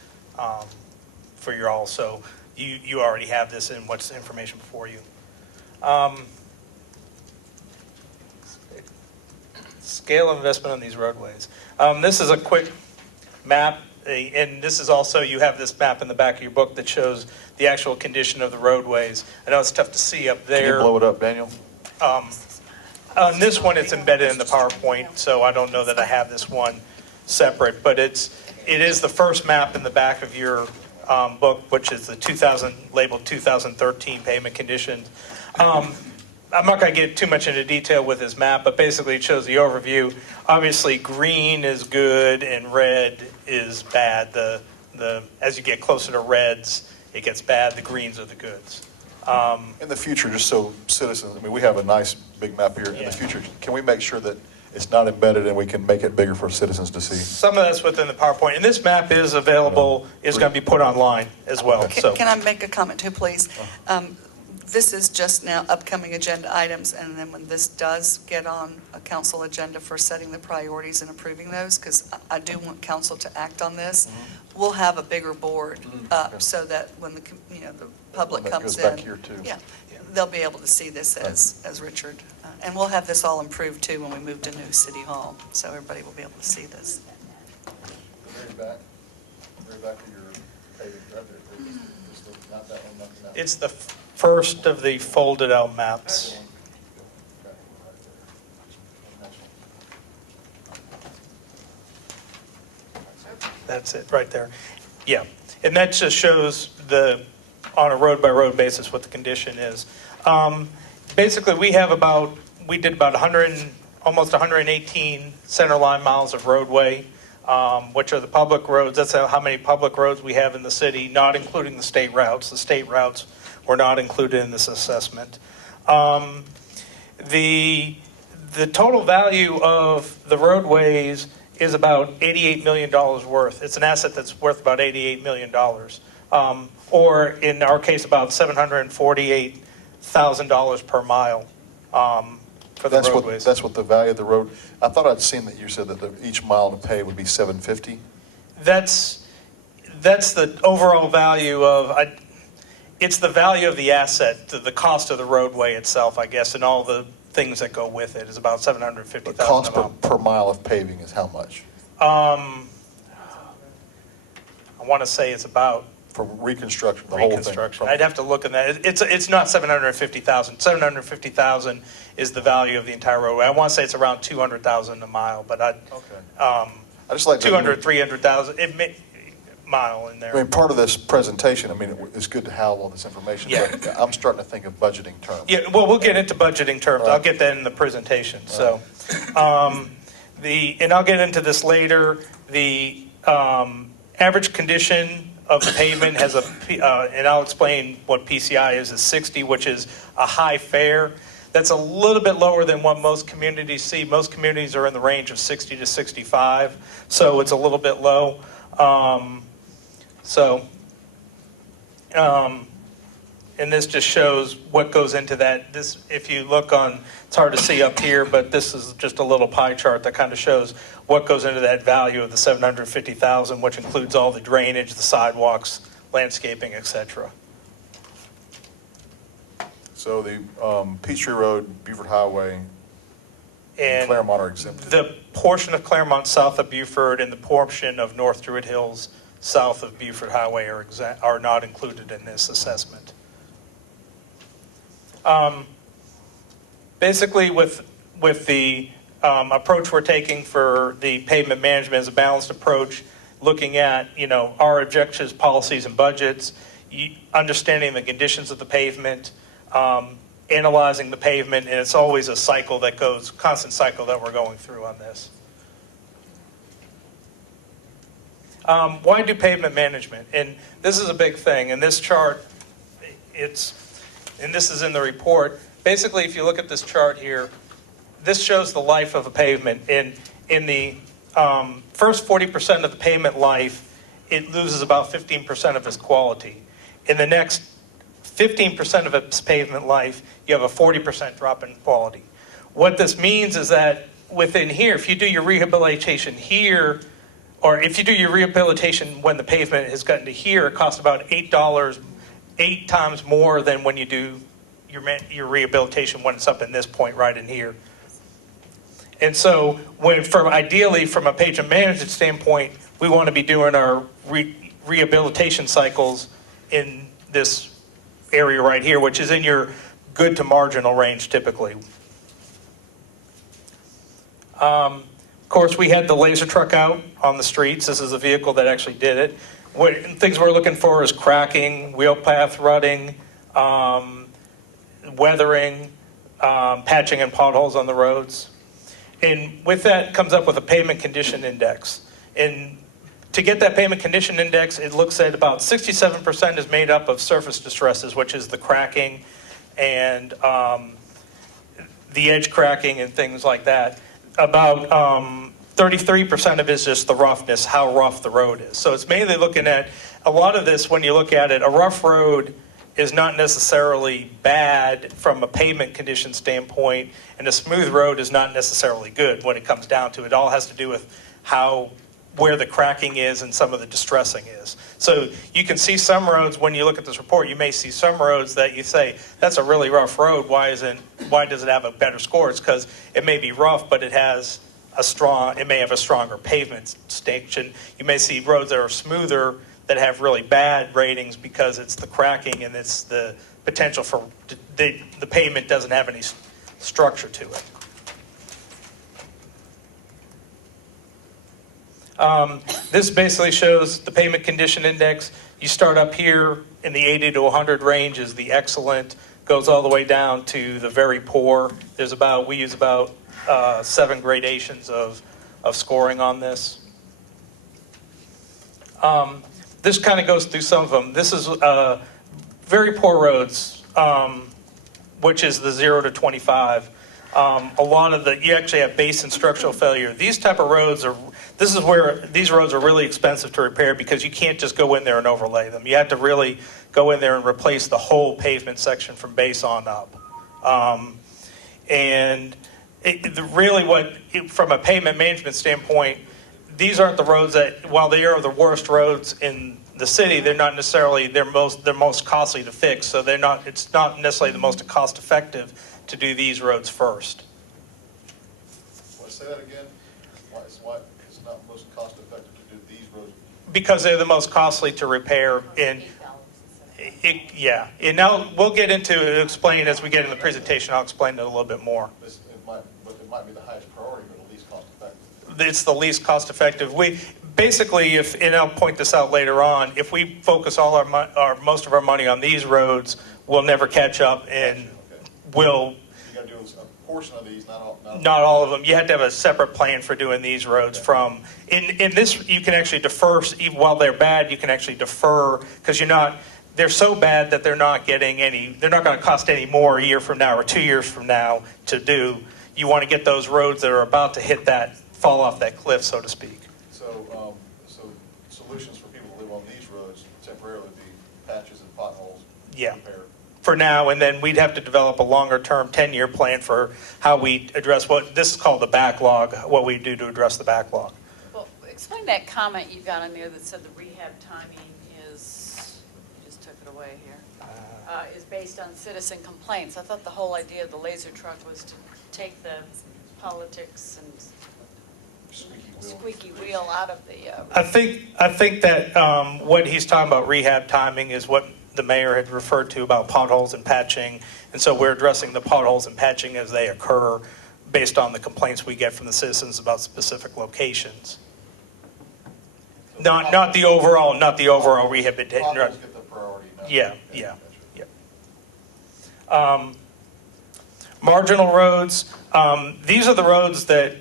for you all. So you already have this in what's the information before you. Scale of investment on these roadways. This is a quick map, and this is also, you have this map in the back of your book that shows the actual condition of the roadways. I know it's tough to see up Can you there. blow it up, Daniel? On this one, it's embedded in the PowerPoint, so I don't know that I have this one separate, but it is the first map in the back of your book, which is the labeled 2013 pavement conditions. I'm not going to get too much into detail with this map, but basically it shows the overview. Obviously, green is good and red is bad. As you get closer to reds, it gets bad. The greens are the goods. In the future, just so citizens, we have a nice big map here. In Yeah. the future, can we make sure that it's not embedded and we can make it bigger for citizens to see? Some of that's within the PowerPoint, and this map is available, is going to be put online as well. So Can I make a comment too, please? this is just now upcoming agenda items, and then when this does get on a council agenda for setting the priorities and approving those, because I do want council to act on this, we'll have a bigger board up so that when the, the public That comes goes in. back here, too. Yeah, they'll be able to see this as Richard. And we'll have this all improved too when we move to new city hall, so everybody will be able to see this. Very back to your paving, right there. Just not that one, nothing else. It's the first of the folded out maps. That's it, right there. Yeah, and that just shows on a road-by-road basis, what the condition is. Basically, we did about 100, almost 118 center line miles of roadway, which are the public roads. That's how many public roads we have in the city, not including the state routes. The state routes were not included in this assessment. The total value of the roadways is about $88 million worth. It's an asset that's worth about $88 million. Or in our case, about $748,000 per mile for the roadways. That's what the value of the road, I thought I'd seen that you said that each mile to pay would be $750. That's the overall value of, it's the value of the asset, the cost of the roadway itself, I guess, and all the things that go with it is about $750,000 The cost a mile. per mile of paving is how much? I want to say it's about For reconstruction, the whole thing? reconstruction. I'd have to look at that. It's not $750,000. $750,000 is the value of the entire roadway. I want to say it's around $200,000 a mile, but Okay. I just like to- 200, 300,000 mile in there. I mean, part of this presentation, I mean, it's good to have all this information, Yeah. but I'm starting to think of budgeting terms. Yeah, well, we'll get into budgeting terms. I'll Right. get that in the presentation. So, and I'll get into this later. The average condition of the pavement has and I'll explain what PCI is 60, which is a high fare. That's a little bit lower than what most communities see. Most communities are in the range of 60 to 65, so it's a little bit low. And this just shows what goes into that. This, if you look on, it's hard to see up here, but this is just a little pie chart that kind of shows what goes into that value of the $750,000, which includes all the drainage, the sidewalks, landscaping, et cetera. So the Peachtree Road, Beaufort Highway, and And Claremont are exempted. the portion of Claremont south of Beaufort and the portion of North Druid Hills south of Beaufort Highway are not included in this assessment. Basically, with the approach we're taking for the pavement management is a balanced approach, looking at, our objectives, policies, and budgets, understanding the conditions of the pavement, analyzing the pavement, and it's always a cycle that goes, constant cycle that we're going through on this. Why do pavement management? And this is a big thing. And this chart, and this is in the report. Basically, if you look at this chart here, this shows the life of a pavement. And in the first 40% of the pavement life, it loses about 15% of its quality. In the next 15% of its pavement life, you have a 40% drop in quality. What this means is that within here, if you do your rehabilitation here, or if you do your rehabilitation when the pavement has gotten to here, it costs about $8, 8 times more than when you do your rehabilitation when it's up in this point right in here. And so, ideally, from a pavement management standpoint, we want to be doing our rehabilitation cycles in this area right here, which is in your good to marginal range typically. Of course, we had the laser truck out on the streets. This is a vehicle that actually did it. Things we're looking for is cracking, wheel path rutting, weathering, patching and potholes on the roads. And with that comes up with a pavement condition index. And to get that pavement condition index, it looks at about 67% is made up of surface distresses, which is the cracking and the edge cracking and things like that. About 33% of it is just the roughness, how rough the road is. So it's mainly looking at a lot of this when you look at it. A rough road is not necessarily bad from a pavement condition standpoint, and a smooth road is not necessarily good when it comes down to it. It all has to do with where the cracking is and some of the distressing is. So you can see some roads, when you look at this report, you may see some roads that you say, that's a really rough road, why does it have a better score? It's because it may be rough, but it may have a stronger pavement station. You may see roads that are smoother that have really bad ratings because it's the cracking and it's the potential for, the pavement doesn't have any structure to it. This basically shows the pavement condition index. You start up here in the 80 to 100 range is the excellent, goes all the way down to the very poor. We use about 7 gradations of scoring on this. This kind of goes through some of them. This is very poor roads, which is the 0 to 25. A lot of you actually have base and structural failure. These type of roads this is where these roads are really expensive to repair because you can't just go in there and overlay them. You have to really go in there and replace the whole pavement section from base on up. From a pavement management standpoint, these aren't the roads that, while they are the worst roads in the city, they're not necessarily they're most costly to fix. So it's not necessarily the most cost effective to do these roads first. Say that again? Why it's not most cost effective to do these roads? Because they're the most costly to repair. And now we'll get into explain as we get in the presentation. I'll explain it a little bit more. But it might be the highest priority, but the least cost effective. It's the least cost effective. We basically, and I'll point this out later on, if we focus all most of our money on these roads, we'll never catch up, and we'll. You got to do a portion of these, not all. Not all of them. You have to have a separate plan for doing these roads. In this, you can actually defer, even while they're bad, you can actually defer, because they're so bad that they're not going to cost any more a year from now or 2 years from now to do. You want to get those roads that are about to fall off that cliff, so to speak. So solutions for people who live on these roads temporarily would be patches and potholes. Yeah. Repaired. For now, and then we'd have to develop a longer-term 10-year plan for how we address this is called the backlog, what we do to address the backlog. Well, explain that comment you got on there that said the rehab timing is, you just took it away here, is based on citizen complaints. I thought the whole idea of the laser truck was to take the politics and squeaky wheel out of the... I think that what he's talking about rehab timing is what the mayor had referred to about potholes and patching, and so we're addressing the potholes and patching as they occur based on the complaints we get from the citizens about specific locations. Not the overall rehabilitation. Potholes get the priority now. Yeah. Marginal roads, these are the roads that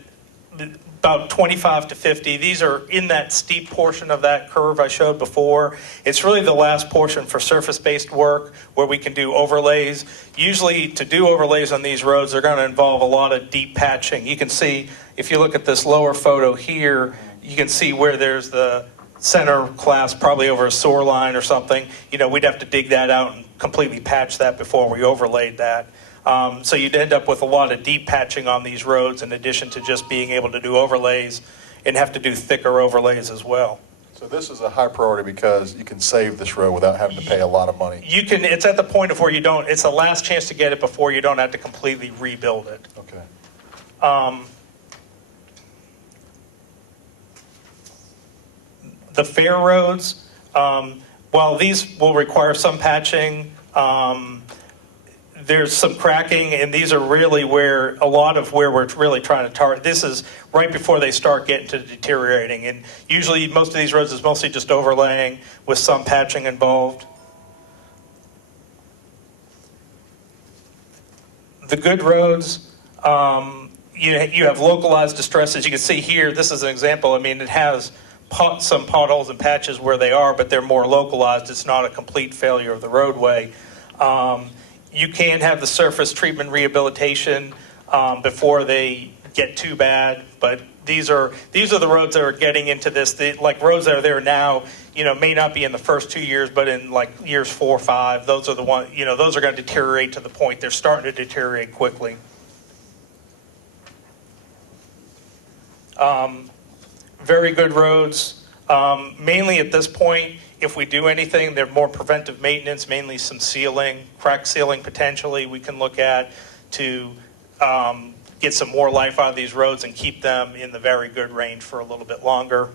about 25 to 50. These are in that steep portion of that curve I showed before. It's really the last portion for surface-based work where we can do overlays. Usually to do overlays on these roads, they're going to involve a lot of deep patching. You can see, if you look at this lower photo here, you can see where there's the center class, probably over a sewer line or something. We'd have to dig that out and completely patch that before we overlaid that. So you'd end up with a lot of deep patching on these roads in addition to just being able to do overlays and have to do thicker overlays as well. So this is a high priority because you can save this road without having to pay a lot of money. It's at the point of where it's the last chance to get it before you don't have to completely rebuild it. Okay. The fair roads, while these will require some patching, there's some cracking, and these are really where we're really trying to target. This is right before they start getting to deteriorating, and usually most of these roads is mostly just overlaying with some patching involved. The good roads, you have localized distresses. You can see here, this is an example. It has some potholes and patches where they are, but they're more localized. It's not a complete failure of the roadway. You can have the surface treatment rehabilitation before they get too bad, but these are the roads that are getting into this. Like roads that are there now, may not be in the first 2 years, but in like years 4 or 5, those are the ones, those are going to deteriorate to the point they're starting to deteriorate quickly. Very good roads. Mainly at this point, if we do anything, they're more preventive maintenance, mainly some sealing, crack sealing potentially we can look at to get some more life out of these roads and keep them in the very good range for a little bit longer.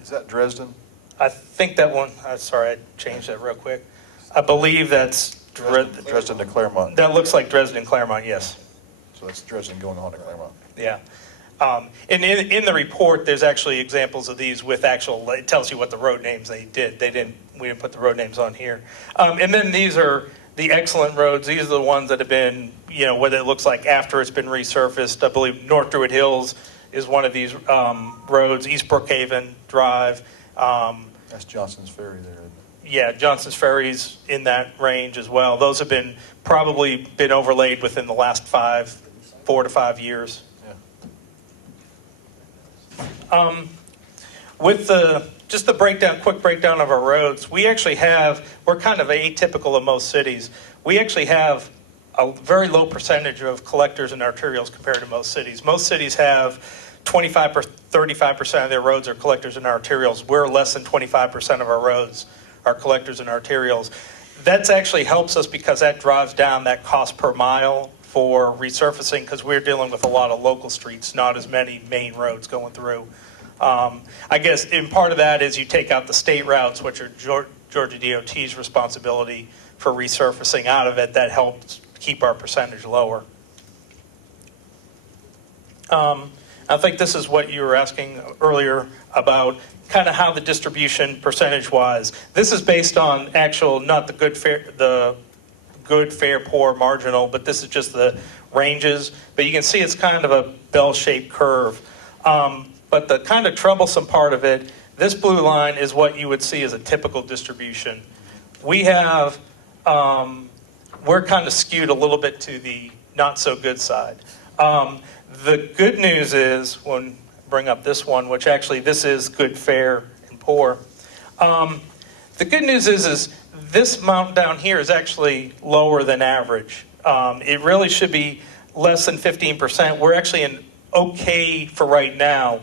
Is that Dresden? I think that one, sorry, I changed that real quick. I believe that's Dresden to Claremont. that looks like Dresden, Claremont, yes. So that's Dresden going on to Claremont. Yeah. And in the report, there's actually examples of these with actual, it tells you what the road names they did. We didn't put the road names on here. And then these are the excellent roads. These are the ones that have been, what it looks like after it's been resurfaced. I believe North Druid Hills is one of these roads, East Brookhaven Drive. That's Johnson's Ferry there, isn't it? Yeah, Johnson's Ferry's in that range as well. Those have probably been overlaid within the last 4 to 5 years. With just the quick breakdown of our roads, we're kind of atypical of most cities. We actually have a very low percentage of collectors and arterials compared to most cities. Most cities have 25 or 35% of their roads are collectors and arterials. We're less than 25% of our roads are collectors and arterials. That actually helps us because that drives down that cost per mile for resurfacing because we're dealing with a lot of local streets, not as many main roads going through. I guess in part of that is you take out the state routes, which are Georgia DOT's responsibility for resurfacing out of it. That helps keep our percentage lower. I think this is what you were asking earlier about kind of how the distribution percentage-wise. This is based on actual, not the good, fair, poor, marginal, but this is just the ranges. But you can see it's kind of a bell-shaped curve. But the kind of troublesome part of it, this blue line is what you would see as a typical distribution. We have, we're kind of skewed a little bit to the not so good side. The good news is, when I bring up this one, which actually this is good, fair, and poor. The good news is this amount down here is actually lower than average. It really should be less than 15%. We're actually in okay for right now.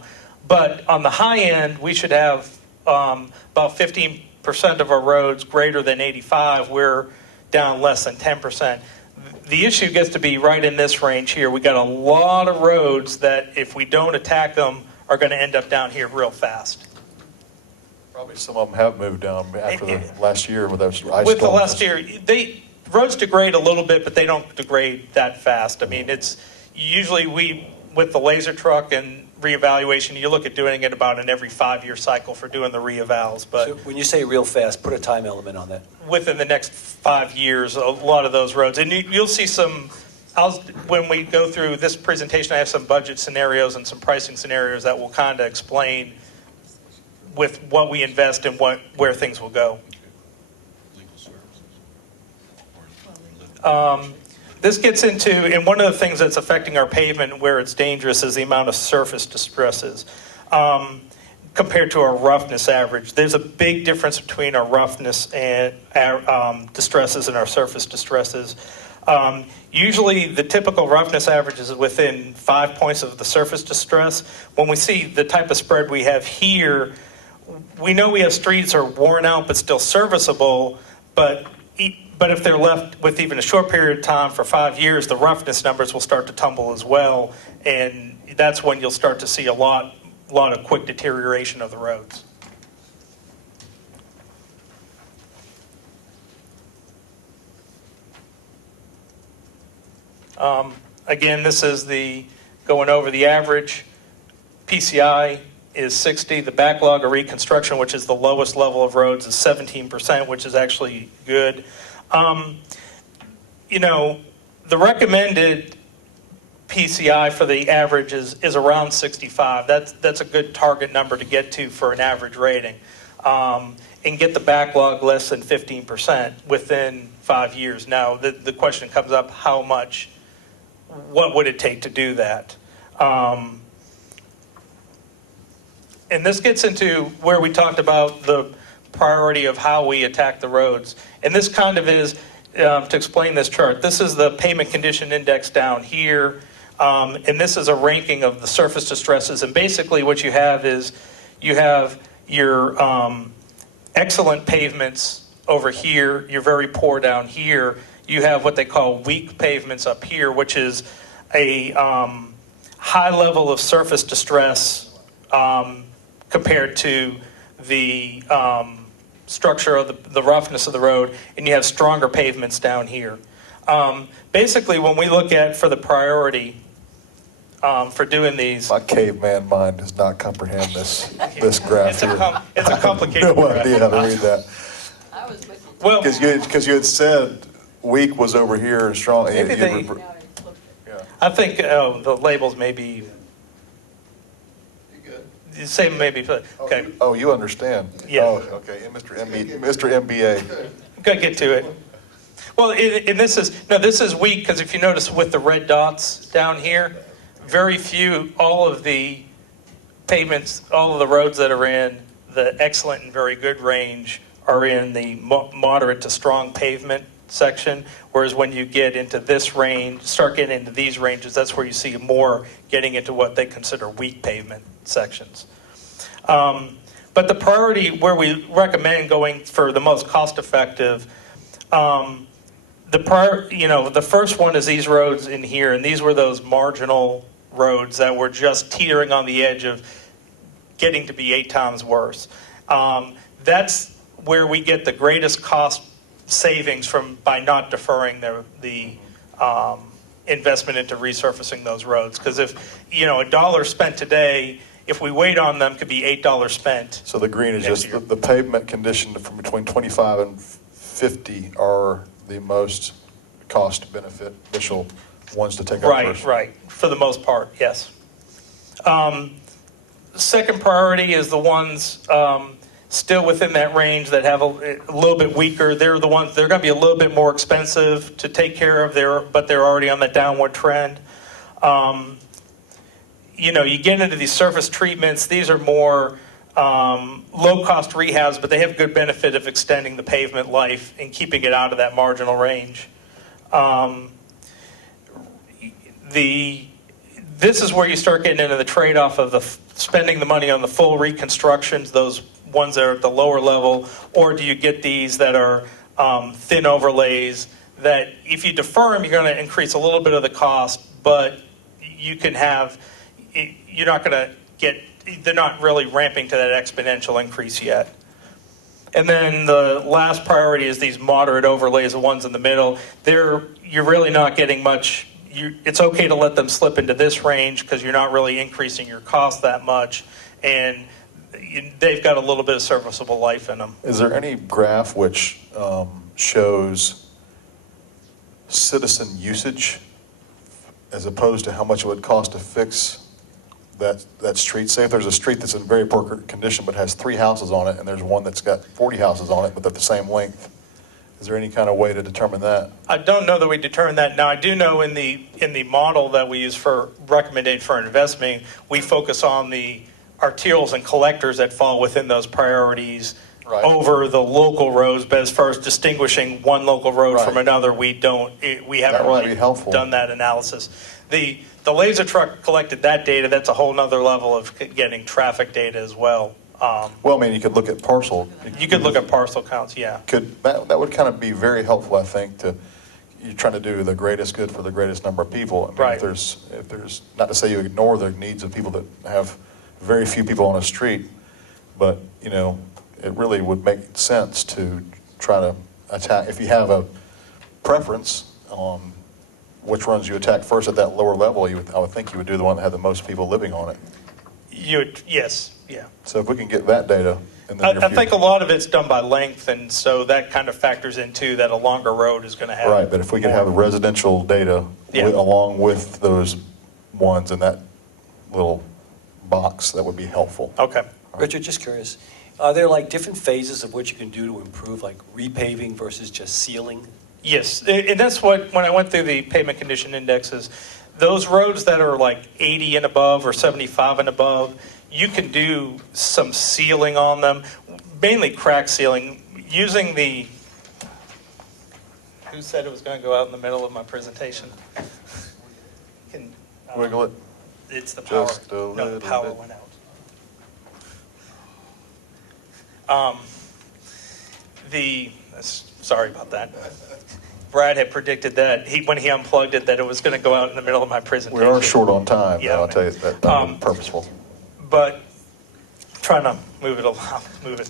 But on the high end, we should have about 15% of our roads greater than 85. We're down less than 10%. The issue gets to be right in this range here. We got a lot of roads that if we don't attack them are going to end up down here real fast. Probably some of them have moved down after the last year with those ice With the storms. last year, roads degrade a little bit, but they don't degrade that fast. I mean, it's usually with the laser truck and reevaluation, you look at doing it about an every 5-year cycle for doing the reevals. But So when you say real fast, put a time element on that. within the next 5 years, a lot of those roads, and you'll see some. When we go through this presentation, I have some budget scenarios and some pricing scenarios that will kind of explain with what we invest and where things will go. This gets into, and one of the things that's affecting our pavement and where it's dangerous is the amount of surface distresses compared to our roughness average. There's a big difference between our roughness and our distresses and our surface distresses. Usually the typical roughness average is within 5 points of the surface distress. When we see the type of spread we have here, we know we have streets that are worn out but still serviceable, but if they're left with even a short period of time for 5 years, the roughness numbers will start to tumble as well, and that's when you'll start to see a lot of quick deterioration of the roads. Again, this is going over the average. PCI is 60. The backlog of reconstruction, which is the lowest level of roads, is 17%, which is actually good. The recommended PCI for the average is around 65. That's a good target number to get to for an average rating. And get the backlog less than 15% within 5 years. Now, the question comes up, how much what would it take to do that? And this gets into where we talked about the priority of how we attack the roads. And this kind of is, to explain this chart, this is the pavement condition index down here. And this is a ranking of the surface distresses. And basically what you have is you have your excellent pavements over here, you're very poor down here. You have what they call weak pavements up here, which is a high level of surface distress compared to the structure of the roughness of the road, and you have stronger pavements down here. Basically, when we look at for the priority for doing these, My caveman mind does not comprehend this graph here. it's a complicated No graph. idea how to read that. I was with you. Well, Because you had said weak was over here and strong. Maybe they- Yeah. I think the labels may be. You say maybe, okay, Oh, you understand? Yeah. Oh, okay, and Mr. MBA. gotta get to it. Well, and this is weak, because if you notice with the red dots down here, very few, all of the pavements, all of the roads that are in the excellent and very good range are in the moderate to strong pavement section, whereas when you get into this range, start getting into these ranges, that's where you see more getting into what they consider weak pavement sections. But the priority where we recommend going for the most cost-effective, the first one is these roads in here, and these were those marginal roads that were just teetering on the edge of getting to be 8 times worse. That's where we get the greatest cost savings by not deferring the investment into resurfacing those roads. Because if, $1 spent today, if we wait on them, could be $8 spent. So the green is Next just year. the pavement condition from between 25 and 50 are the most cost beneficial ones to take out Right, first. right, for the most part, yes. Second priority is the ones still within that range that have a little bit weaker. They're the ones, they're going to be a little bit more expensive to take care of, but they're already on the downward trend. You get into these surface treatments, these are more low-cost rehabs, but they have good benefit of extending the pavement life and keeping it out of that marginal range. This is where you start getting into the trade-off of spending the money on the full reconstructions, those ones that are at the lower level, or do you get these that are thin overlays that if you defer them, you're going to increase a little bit of the cost, but you're not going to get, they're not really ramping to that exponential increase yet. And then the last priority is these moderate overlays, the ones in the middle. You're really not getting much. It's okay to let them slip into this range because you're not really increasing your cost that much, and they've got a little bit of serviceable life in them. Is there any graph which shows citizen usage as opposed to how much it would cost to fix that street? Say if there's a street that's in very poor condition but has 3 houses on it, and there's one that's got 40 houses on it but they're the same length. Is there any kind of way to determine that? I don't know that we determine that. Now, I do know in the model that we use for recommendation for investment, we focus on the arterials and collectors that fall within those priorities Right. over the local roads. But as far as distinguishing one local road from Right. another, we haven't That might be really helpful. done that analysis. The laser truck collected that data. That's a whole nother level of getting traffic data as well. Well, I mean, you could look at parcel. You could look at parcel counts, yeah. That would kind of be very helpful, I think, you're trying to do the greatest good for the greatest number of people. I mean, Right. if there's, not to say you ignore the needs of people that have very few people on a street, but, it really would make sense to try to attack, if you have a preference on which ones you attack first at that lower level, I would think you would do the one that had the most people living on it. Yes, yeah. So if we can get that data in the near I think a future. lot of it's done by length, and so that kind of factors into that a longer road is going to have. Right, but if we could have residential data Yeah. along with those ones in that little box, that would be helpful. Okay. Richard, just curious, are there like different phases of what you can do to improve, like repaving versus just sealing? Yes, and that's when I went through the pavement condition indexes, those roads that are like 80 and above or 75 and above, you can do some sealing on them, mainly crack sealing, using the, who said it was going to go out in the middle of my presentation? Can, Wiggle it. It's the power. Just a No, the little power bit. went out. Sorry about that. Brad had predicted that, when he unplugged it, that it was going to go out in the middle of my We presentation. are short on time, Yeah, though, I'll tell you, that wasn't purposeful. But trying to move it along, move it.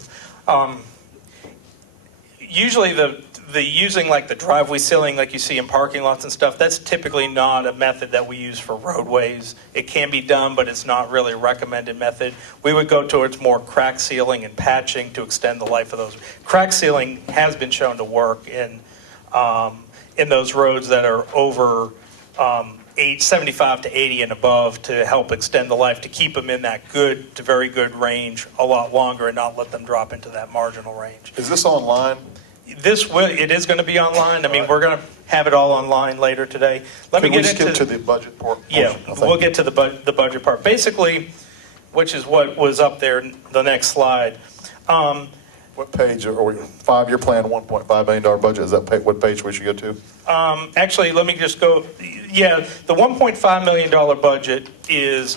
Usually the using like the driveway sealing like you see in parking lots and stuff, that's typically not a method that we use for roadways. It can be done, but it's not really a recommended method. We would go towards more crack sealing and patching to extend the life of those. Crack sealing has been shown to work in those roads that are over 75 to 80 and above to help extend the life, to keep them in that good to very good range a lot longer and not let them drop into that marginal range. Is this online? It is going to be online. I mean, we're going to have it all online later today. Let me Could we get skip into to the budget portion? Yeah, Thank we'll you. get to the budget part. Basically, which is what was up there, the next slide. What page, are we, 5-year plan, $1.5 million budget, is that, what page we should go to? Actually, let me just go. Yeah, the $1.5 million budget is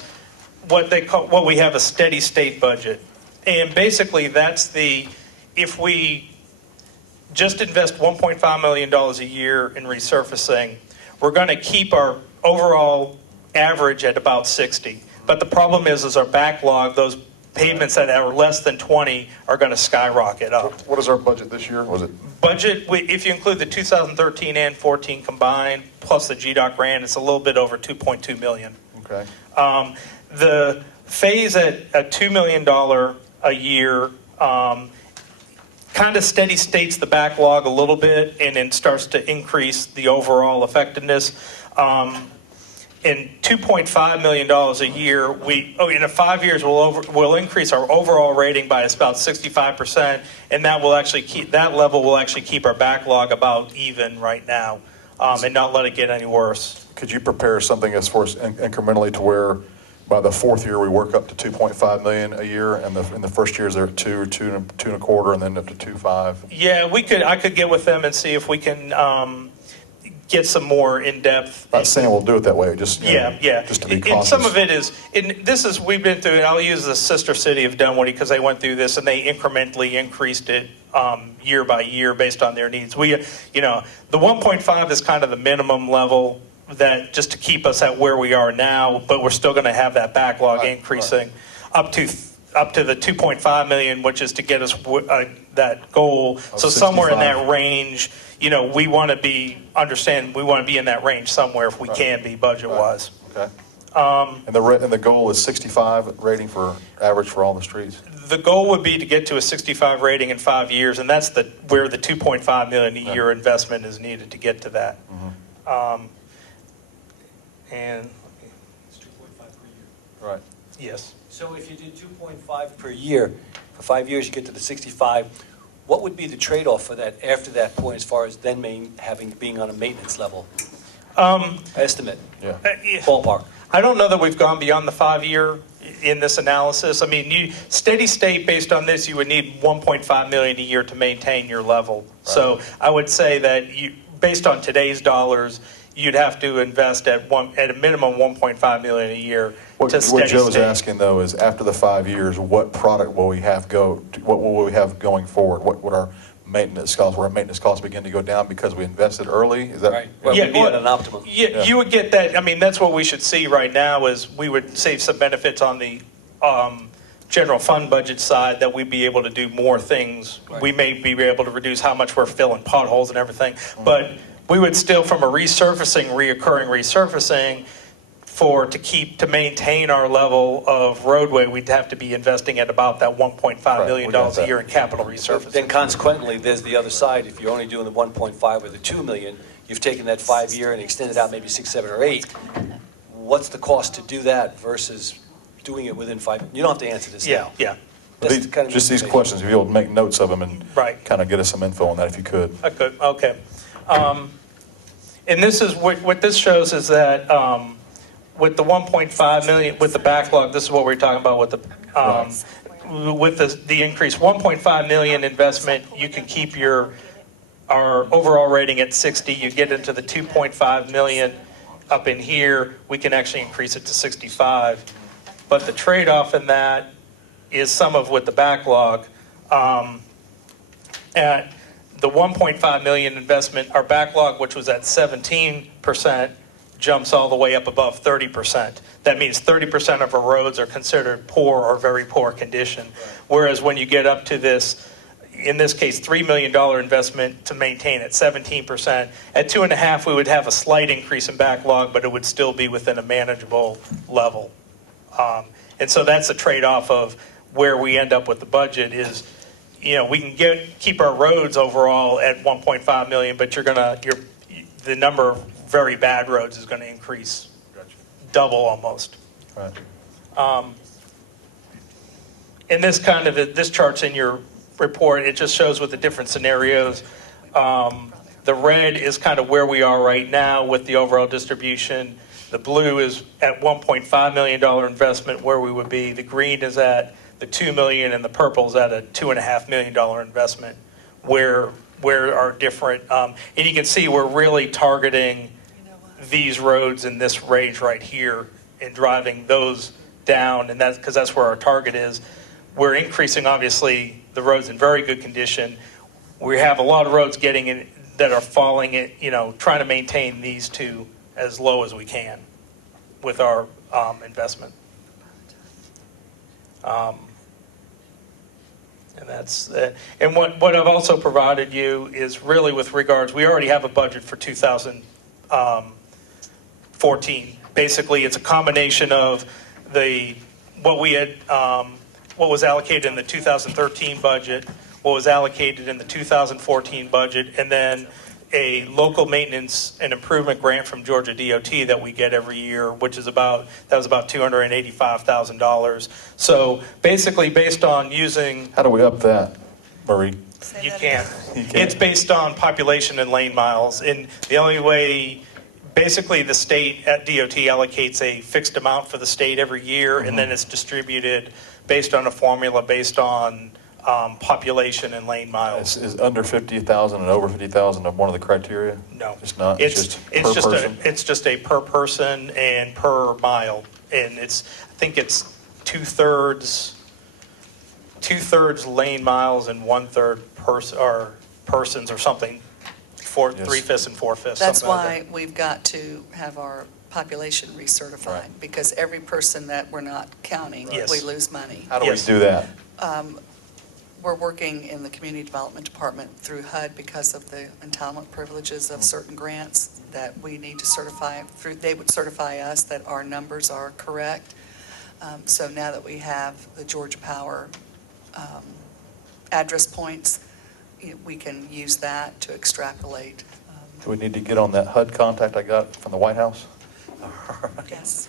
what they call, what we have a steady state budget. And basically, that's if we just invest $1.5 million a year in resurfacing, we're going to keep our overall average at about 60. But the problem is our backlog, those pavements that are less than 20 are going to skyrocket up. What is our budget this year? Was it, Budget, if you include the 2013 and 14 combined, plus the GDOT grant, it's a little bit over $2.2 million. okay, The phase at a $2 million a year kind of steady states the backlog a little bit and then starts to increase the overall effectiveness. In $2.5 million a year, in 5 years, we'll increase our overall rating by about 65%, and that level will actually keep our backlog about even right now, and not let it get any worse. could you prepare something as far as incrementally to where by the 4th year, we work up to $2.5 million a year, and in the first years, they're at 2 and a quarter, and then up to 2.5? Yeah, I could get with them and see if we can get some more in-depth. Not saying we'll do it that way, just, you know, Yeah. just to be And cautious. some of it is, we've been through, and I'll use the sister city of Dunwoody because they went through this and they incrementally increased it year by year based on their needs. The 1.5 is kind of the minimum level that just to keep us at where we are now, but we're still going to have that backlog Right, increasing up to the 2.5 million, which is to get us that goal. So somewhere in 65. that range, we want to be in that range somewhere if we can be budget-wise. Okay. And the goal is 65 rating for average for all the streets? The goal would be to get to a 65 rating in 5 years, and that's where the 2.5 million a year investment is needed to get to that. And It's 2.5 per year. Right. yes, So if you did 2.5 per year, for 5 years, you get to the 65, what would be the trade-off for that after that point as far as then being on a maintenance level? Estimate, Yeah. ballpark. I don't know that we've gone beyond the 5-year in this analysis. I mean, steady state based on this, you would need 1.5 million a year to maintain your level. So I would say that based on today's dollars, you'd have to invest at a minimum 1.5 million a year What to steady Joe's state. asking, though, is after the 5 years, what product will we have what will we have going forward? What would our maintenance costs, where our maintenance costs begin to go down because we invested early? Is that? Right. Well, we'd be at an optimum. Yeah, you would get that. I mean, that's what we should see right now is we would save some benefits on the general fund budget side that we'd be able to do more things. Right. We may be able to reduce how much we're filling potholes and everything, but we would still, from a reoccurring resurfacing, to maintain our level of roadway, we'd have to be investing at about that $1.5 million we got a that. year in capital Then resurfacing. consequently, there's the other side. If you're only doing the 1.5 or the 2 million, you've taken that 5 year and extended out maybe 6, 7, or 8. What's the cost to do that versus doing it within 5? You don't have to answer this now. Yeah. That's the kind of Just these information. questions, if you'll make notes of them and Right. kind of get us some info on that if you could. Okay. And this is what this shows is that with the 1.5 million, with the backlog, this is what we're talking about with the increase, 1.5 million investment, you can keep our overall rating at 60, you get into the 2.5 million up in here, we can actually increase it to 65. But the trade-off in that is some of with the backlog. At the 1.5 million investment, our backlog, which was at 17%, jumps all the way up above 30%. That means 30% of our roads are considered poor or very poor condition. Whereas when you get up to this, in this case, $3 million investment to maintain at 17%, at 2.5, we would have a slight increase in backlog, but it would still be within a manageable level. And so that's the trade-off of where we end up with the budget is, we can keep our roads overall at 1.5 million, but the number of very bad roads is going to increase double almost. Right. And this chart's in your report. It just shows with the different scenarios. The red is kind of where we are right now with the overall distribution. The blue is at $1.5 million investment where we would be. The green is at the $2 million, and the purple is at a $2.5 million investment where our different, and you can see we're really targeting these roads in this range right here and driving those down, and that's because that's where our target is. We're increasing, obviously, the roads in very good condition. We have a lot of roads getting in that are falling, trying to maintain these two as low as we can with our investment. And that's and what I've also provided you is really with regards, we already have a budget for 2014. Basically, it's a combination of what was allocated in the 2013 budget, what was allocated in the 2014 budget, and then a local maintenance and improvement grant from Georgia DOT that we get every year, that was about $285,000. So basically, based on using, How do we up that, Marie? you can't. It's based on population and lane miles, and the only way, basically, the state at DOT allocates a fixed amount for the state every year, and then it's distributed based on a formula based on population and lane miles. Is under 50,000 and over 50,000 of one of the criteria? No. It's not? It's just per person? It's just a per person and per mile, and I think it's two-thirds lane miles and 1/3 persons or something, Yes. 3/5 and 4/5. That's something like why we've got to have our population recertified, Right. because every person that we're not counting, Yes. we lose money. How do Yes. we do that? We're working in the Community Development Department through HUD because of the entitlement privileges of certain grants that we need to certify, they would certify us that our numbers are correct. So now that we have the Georgia Power address points, we can use that to extrapolate. Do we need to get on that HUD contact I got from the White House? Yes.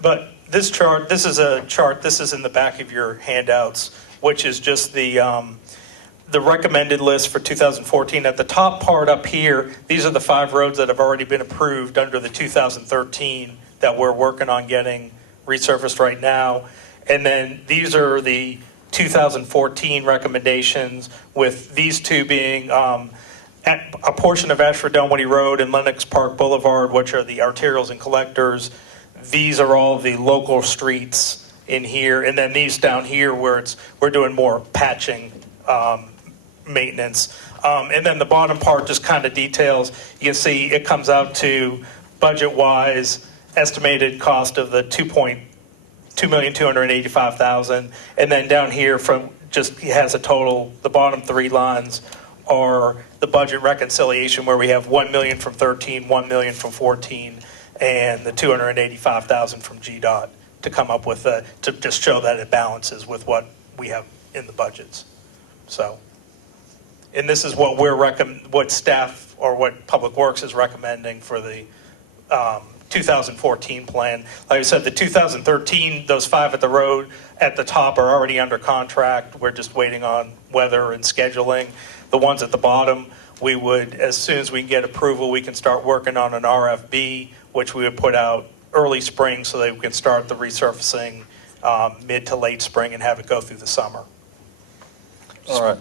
But this is a chart, this is in the back of your handouts, which is just the recommended list for 2014. At the top part up here, these are the 5 roads that have already been approved under the 2013 that we're working on getting resurfaced right now. And then these are the 2014 recommendations, with these two being a portion of Ashford-Dunwoody Road and Lenox Park Boulevard, which are the arterials and collectors. These are all the local streets in here, and then these down here where we're doing more patching maintenance. And then the bottom part just kind of details. You can see it comes out to budget-wise estimated cost of the $2,285,000, and then down here it has a total. The bottom 3 lines are the budget reconciliation where we have $1 million from 13, $1 million from 14. And the $285,000 from GDOT to come up with to just show that it balances with what we have in the budgets. So, and this is what what staff or what Public Works is recommending for the 2014 plan. Like I said, the 2013, those 5 at the road at the top are already under contract. We're just waiting on weather and scheduling. The ones at the bottom, we would, as soon as we get approval, we can start working on an RFB, which we would put out early spring so that we can start the resurfacing mid to late spring and have it go through the summer. All right.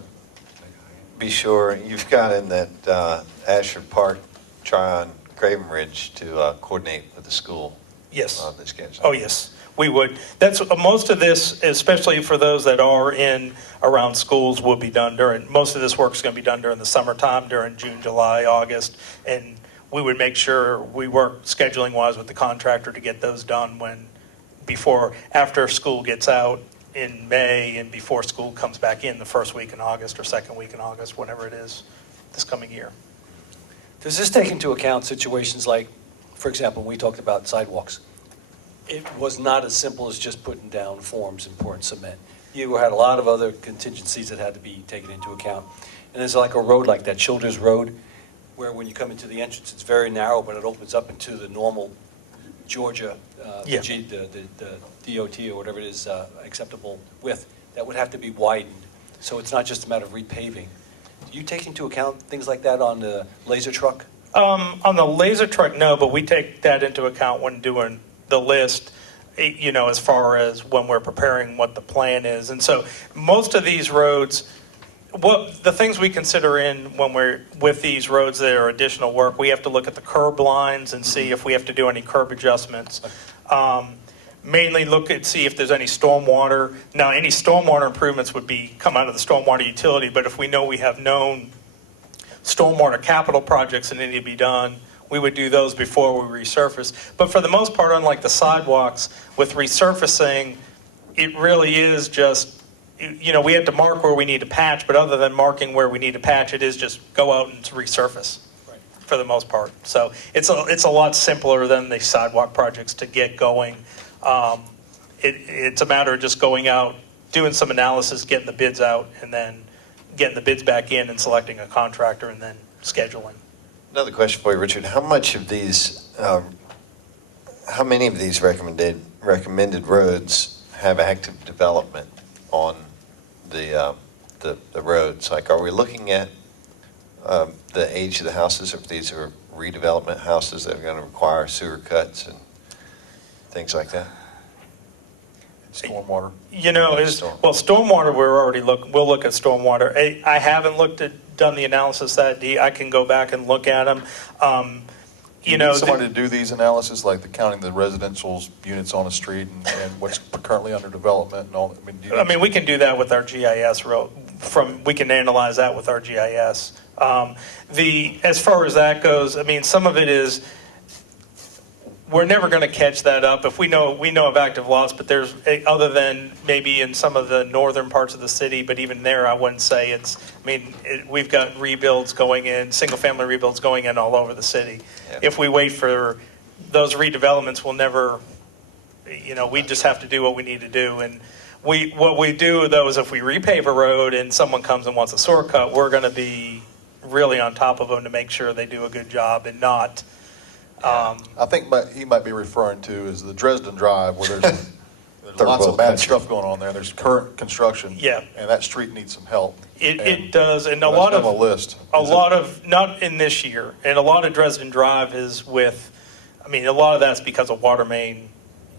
Be sure, you've got in that Asher Park, Tryon, Craven Ridge to coordinate with the school Yes. on this schedule. Oh, yes, we would. That's, most of this, especially for those that are in around schools, will be done during, most of this work is going to be done during the summertime, during June, July, August. And we would make sure we work scheduling wise with the contractor to get those done after school gets out in May and before school comes back in the first week in August or second week in August, whenever it is this coming year. Does this take into account situations like, for example, we talked about sidewalks? It was not as simple as just putting down forms and pouring cement. You had a lot of other contingencies that had to be taken into account. And there's like a road like that, Childers Road, where when you come into the entrance, it's very narrow, but it opens up into the normal Georgia, Yeah. the DOT or whatever it is, acceptable width. That would have to be widened. So it's not just a matter of repaving. Do you take into account things like that on the laser truck? On the laser truck, no, but we take that into account when doing the list, as far as when we're preparing what the plan is. And so most of these roads, the things we consider in when we're with these roads that are additional work, we have to look at the curb lines and see if we have to do any curb adjustments. Mainly see if there's any stormwater. Now, any stormwater improvements would come out of the stormwater utility, but if we know we have known stormwater capital projects that need to be done, we would do those before we resurface. But for the most part, unlike the sidewalks, with resurfacing, it really is just, we have to mark where we need to patch, but other than marking where we need to patch, it is just go out and resurface for the most part. So it's a lot simpler than the sidewalk projects to get going. It's a matter of just going out, doing some analysis, getting the bids out, and then getting the bids back in and selecting a contractor and then scheduling. Another question for you, Richard. How many of these recommended roads have active development on the roads? Like, are we looking at the age of the houses, if these are redevelopment houses that are going to require sewer cuts and things like that? Stormwater. Stormwater, we'll look at stormwater. I haven't done the analysis that deep. I can go back and look at them. You need somebody to do these analysis, like counting the residential units on a street and what's currently under development and all. We can do that with our GIS. We can analyze that with our GIS. As far as that goes, some of it is, we're never going to catch that up. If we know of active lots, but there's, other than maybe in some of the northern parts of the city, but even there, I wouldn't say we've got rebuilds going in, single-family rebuilds going in all over the city. Yeah. If we wait for those redevelopments, we'll never, we just have to do what we need to do. And what we do, though, is if we repave a road and someone comes and wants a sewer cut, we're going to be really on top of them to make sure they do a good job and not. I think he might be referring to is the Dresden Drive, where there's Third lots of world bad country. stuff going on there. There's current construction. Yeah. And that street needs some help. It does, and a That's lot on the of list. not in this year, and a lot of Dresden Drive is a lot of that's because of water main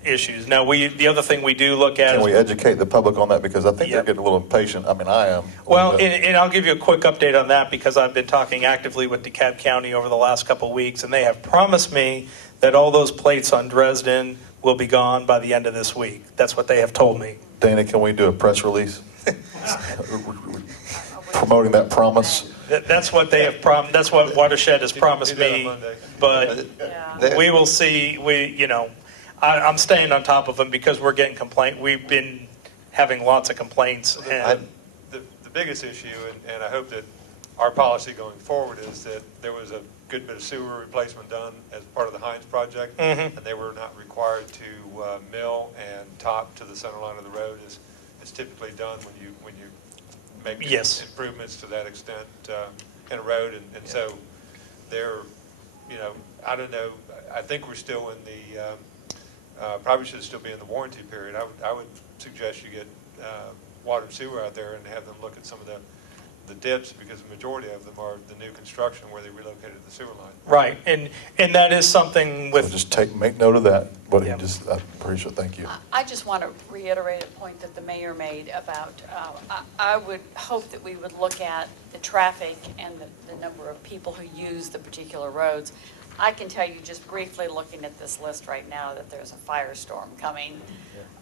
issues. Now, the other thing we do look at Can is we educate the public on that? Because I think they're Yep. getting a little impatient. I am. Well, and I'll give you a quick update on that because I've been talking actively with DeKalb County over the last couple of weeks, and they have promised me that all those plates on Dresden will be gone by the end of this week. That's what they have told me. Dana, can we do a press release promoting that promise? That's what they have that's what Watershed has promised Do that on me, Monday. but we will see. I'm staying on top of them because we're getting we've been having lots of complaints. And The biggest issue, and I hope that our policy going forward is that there was a good bit of sewer replacement done as part of the Hines project, Mhm. and they were not required to mill and top to the center line of the road as is typically done when you make Yes. improvements to that extent in a road, and so they're, I don't know, I think we're still in the, probably should still be in the warranty period. I would suggest you get water and sewer out there and have them look at some of the dips, because the majority of them are the new construction where they relocated the sewer line. Right, and that is something So with, just make note of that, but Yeah. I appreciate, thank you. I just want to reiterate a point that the mayor made about, I would hope that we would look at the traffic and the number of people who use the particular roads. I can tell you just briefly, looking at this list right now, that there's a firestorm coming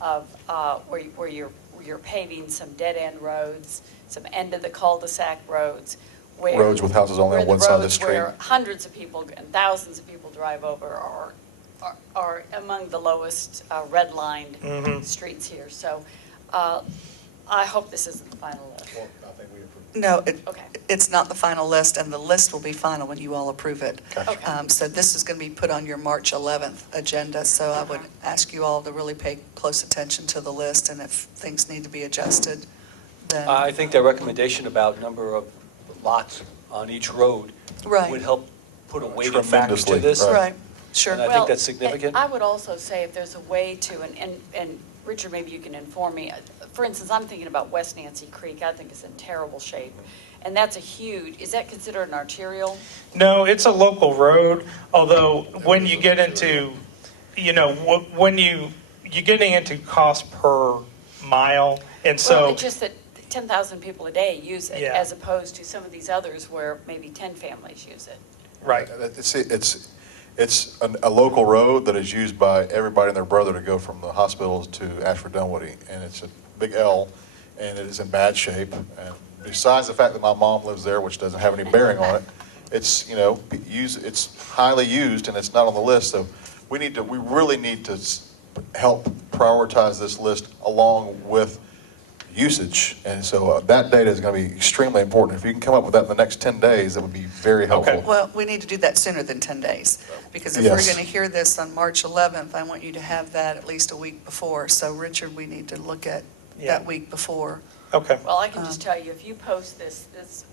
of, where you're paving some dead-end roads, some end of the cul-de-sac roads. Roads with houses only on one side of the street. Where the roads where hundreds of people and thousands of people drive over are among the lowest red-lined streets here. So I hope this isn't the final list. No, Okay. it's not the final list, and the list will be final when you all approve it. Okay. So this is going to be put on your March 11th agenda, so I would ask you all to really pay close attention to the list, and if things need to be adjusted, then. I think their recommendation about number of lots on each road Right. would help put a weighting factor to Tremendously, this. right. Right, sure. And I think that's significant. I would also say if there's a way to, and Richard, maybe you can inform me. For instance, I'm thinking about West Nancy Creek. I think it's in terrible shape. And that's a huge, is that considered an arterial? no, it's a local road, although when you get into, when you're getting into cost per mile, and Well, so, it's just that 10,000 people a day use it, Yeah. as opposed to some of these others where maybe 10 families use it. right. It's a local road that is used by everybody and their brother to go from the hospitals to Ashford Dunwoody, and it's a big L, and it is in bad shape. And besides the fact that my mom lives there, which doesn't have any bearing on it, it's it's highly used and it's not on the list. So we really need to help prioritize this list along with usage. And so that data is going to be extremely important. If you can come up with that in the next 10 days, that would be very helpful. Okay. Well, we need to do that sooner than 10 days, because if we're Yes. going to hear this on March 11th, I want you to have that at least a week before. So Richard, we need to look at Yeah. that week before. Okay, Well, I can just tell you, if you post this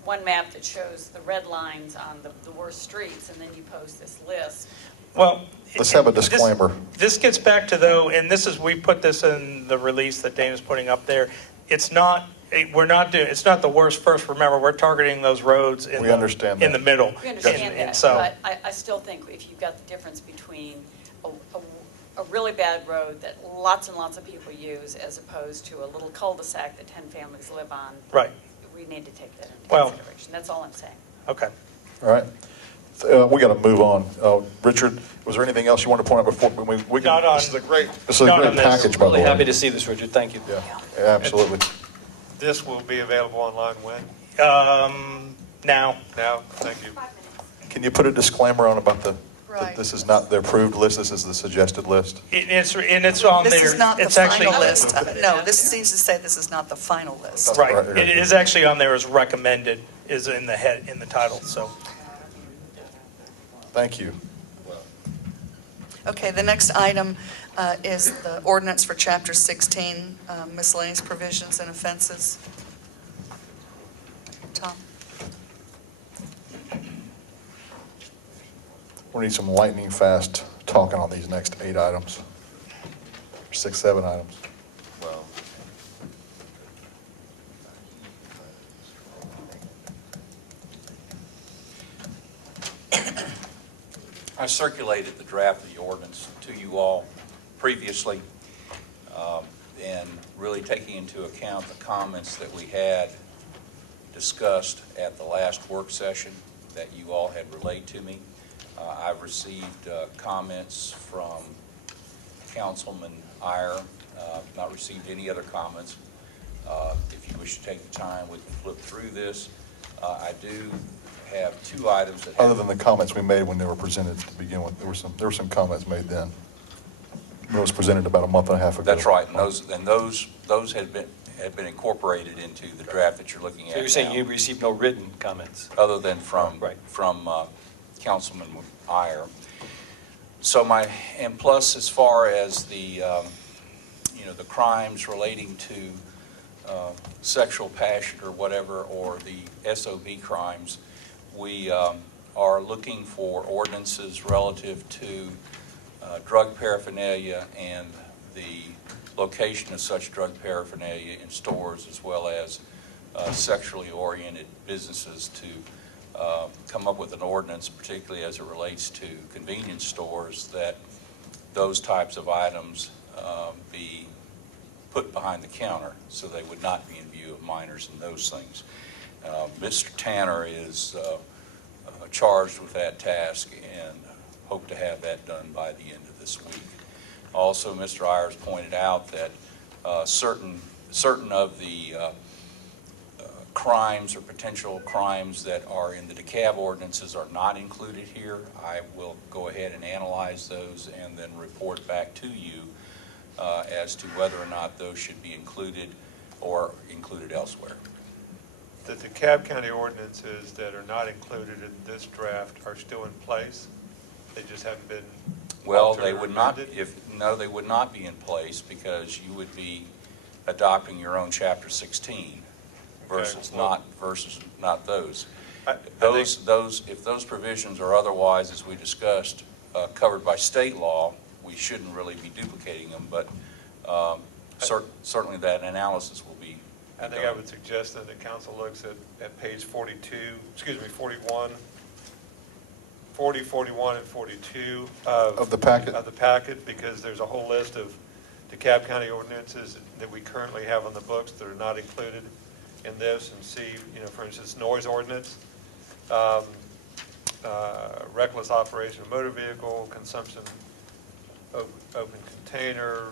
one map that shows the red lines on the worst streets, and then you post this list, well. Let's have a this- disclaimer. This gets back to though, and we put this in the release that Dana's putting up there. It's not the worst first. Remember, we're targeting those roads We understand in that. the middle. we understand And that. so, But I still think if you've got the difference between a really bad road that lots and lots of people use, as opposed to a little cul-de-sac that 10 families live on, right, we need to take that into Well- consideration. That's all I'm saying. okay. All right. We got to move on. Richard, was there anything else you want to point out before we can? Not on- This is a great not on this. package, by the way. Really happy to see this, Richard. Thank you. Yeah, absolutely. This will be available online when? Now, Now? Thank you. Can you put a disclaimer on about that Right. this is not the approved list, this is the suggested list? it's on there. This is not the It's actually- final list. No, this needs to say this is not the final list. Right, Right. it is actually on there as recommended, is in the title, so. Thank you. Okay, the next item is the ordinance for Chapter 16, miscellaneous provisions and offenses. Tom? We need some lightning fast talking on these next 8 items, 6, 7 items. Well, I circulated the draft of the ordinance to you all previously, and really taking into account the comments that we had discussed at the last work session that you all had relayed to me. I've received comments from Councilman Iyer, not received any other comments. If you wish to take the time, we can flip through this. I do have 2 items that have... Other than the comments we made when they were presented to begin with, there were some comments made then. It was presented about a month and a half ago. That's right, and those had been incorporated into the draft that you're looking at So you're saying now, you received no written comments? other than from Right. Councilman Iyer. So and plus, as far as the the crimes relating to sexual passion or whatever, or the SOB crimes, we are looking for ordinances relative to drug paraphernalia and the location of such drug paraphernalia in stores, as well as sexually oriented businesses to come up with an ordinance, particularly as it relates to convenience stores, that those types of items be put behind the counter so they would not be in view of minors and those things. Mr. Tanner is charged with that task and hope to have that done by the end of this week. Also, Mr. Ayers pointed out that certain of the crimes or potential crimes that are in the DeKalb ordinances are not included here. I will go ahead and analyze those and then report back to you as to whether or not those should be included or included elsewhere. The DeKalb County ordinances that are not included in this draft are still in place? They just haven't been Well, altered they or would not, amended? they would not be in place because you would be adopting your own Chapter 16 versus well- not those. I think- If those provisions are otherwise, as we discussed, covered by state law, we shouldn't really be duplicating them, but certainly that analysis will be I think I would suggest that the council looks at page 42, 41, 40, 41, and 42 Of the packet? Of the packet, because there's a whole list of DeKalb County ordinances that we currently have on the books that are not included in this, and see, for instance, noise ordinance, reckless operation of motor vehicle, consumption of open container,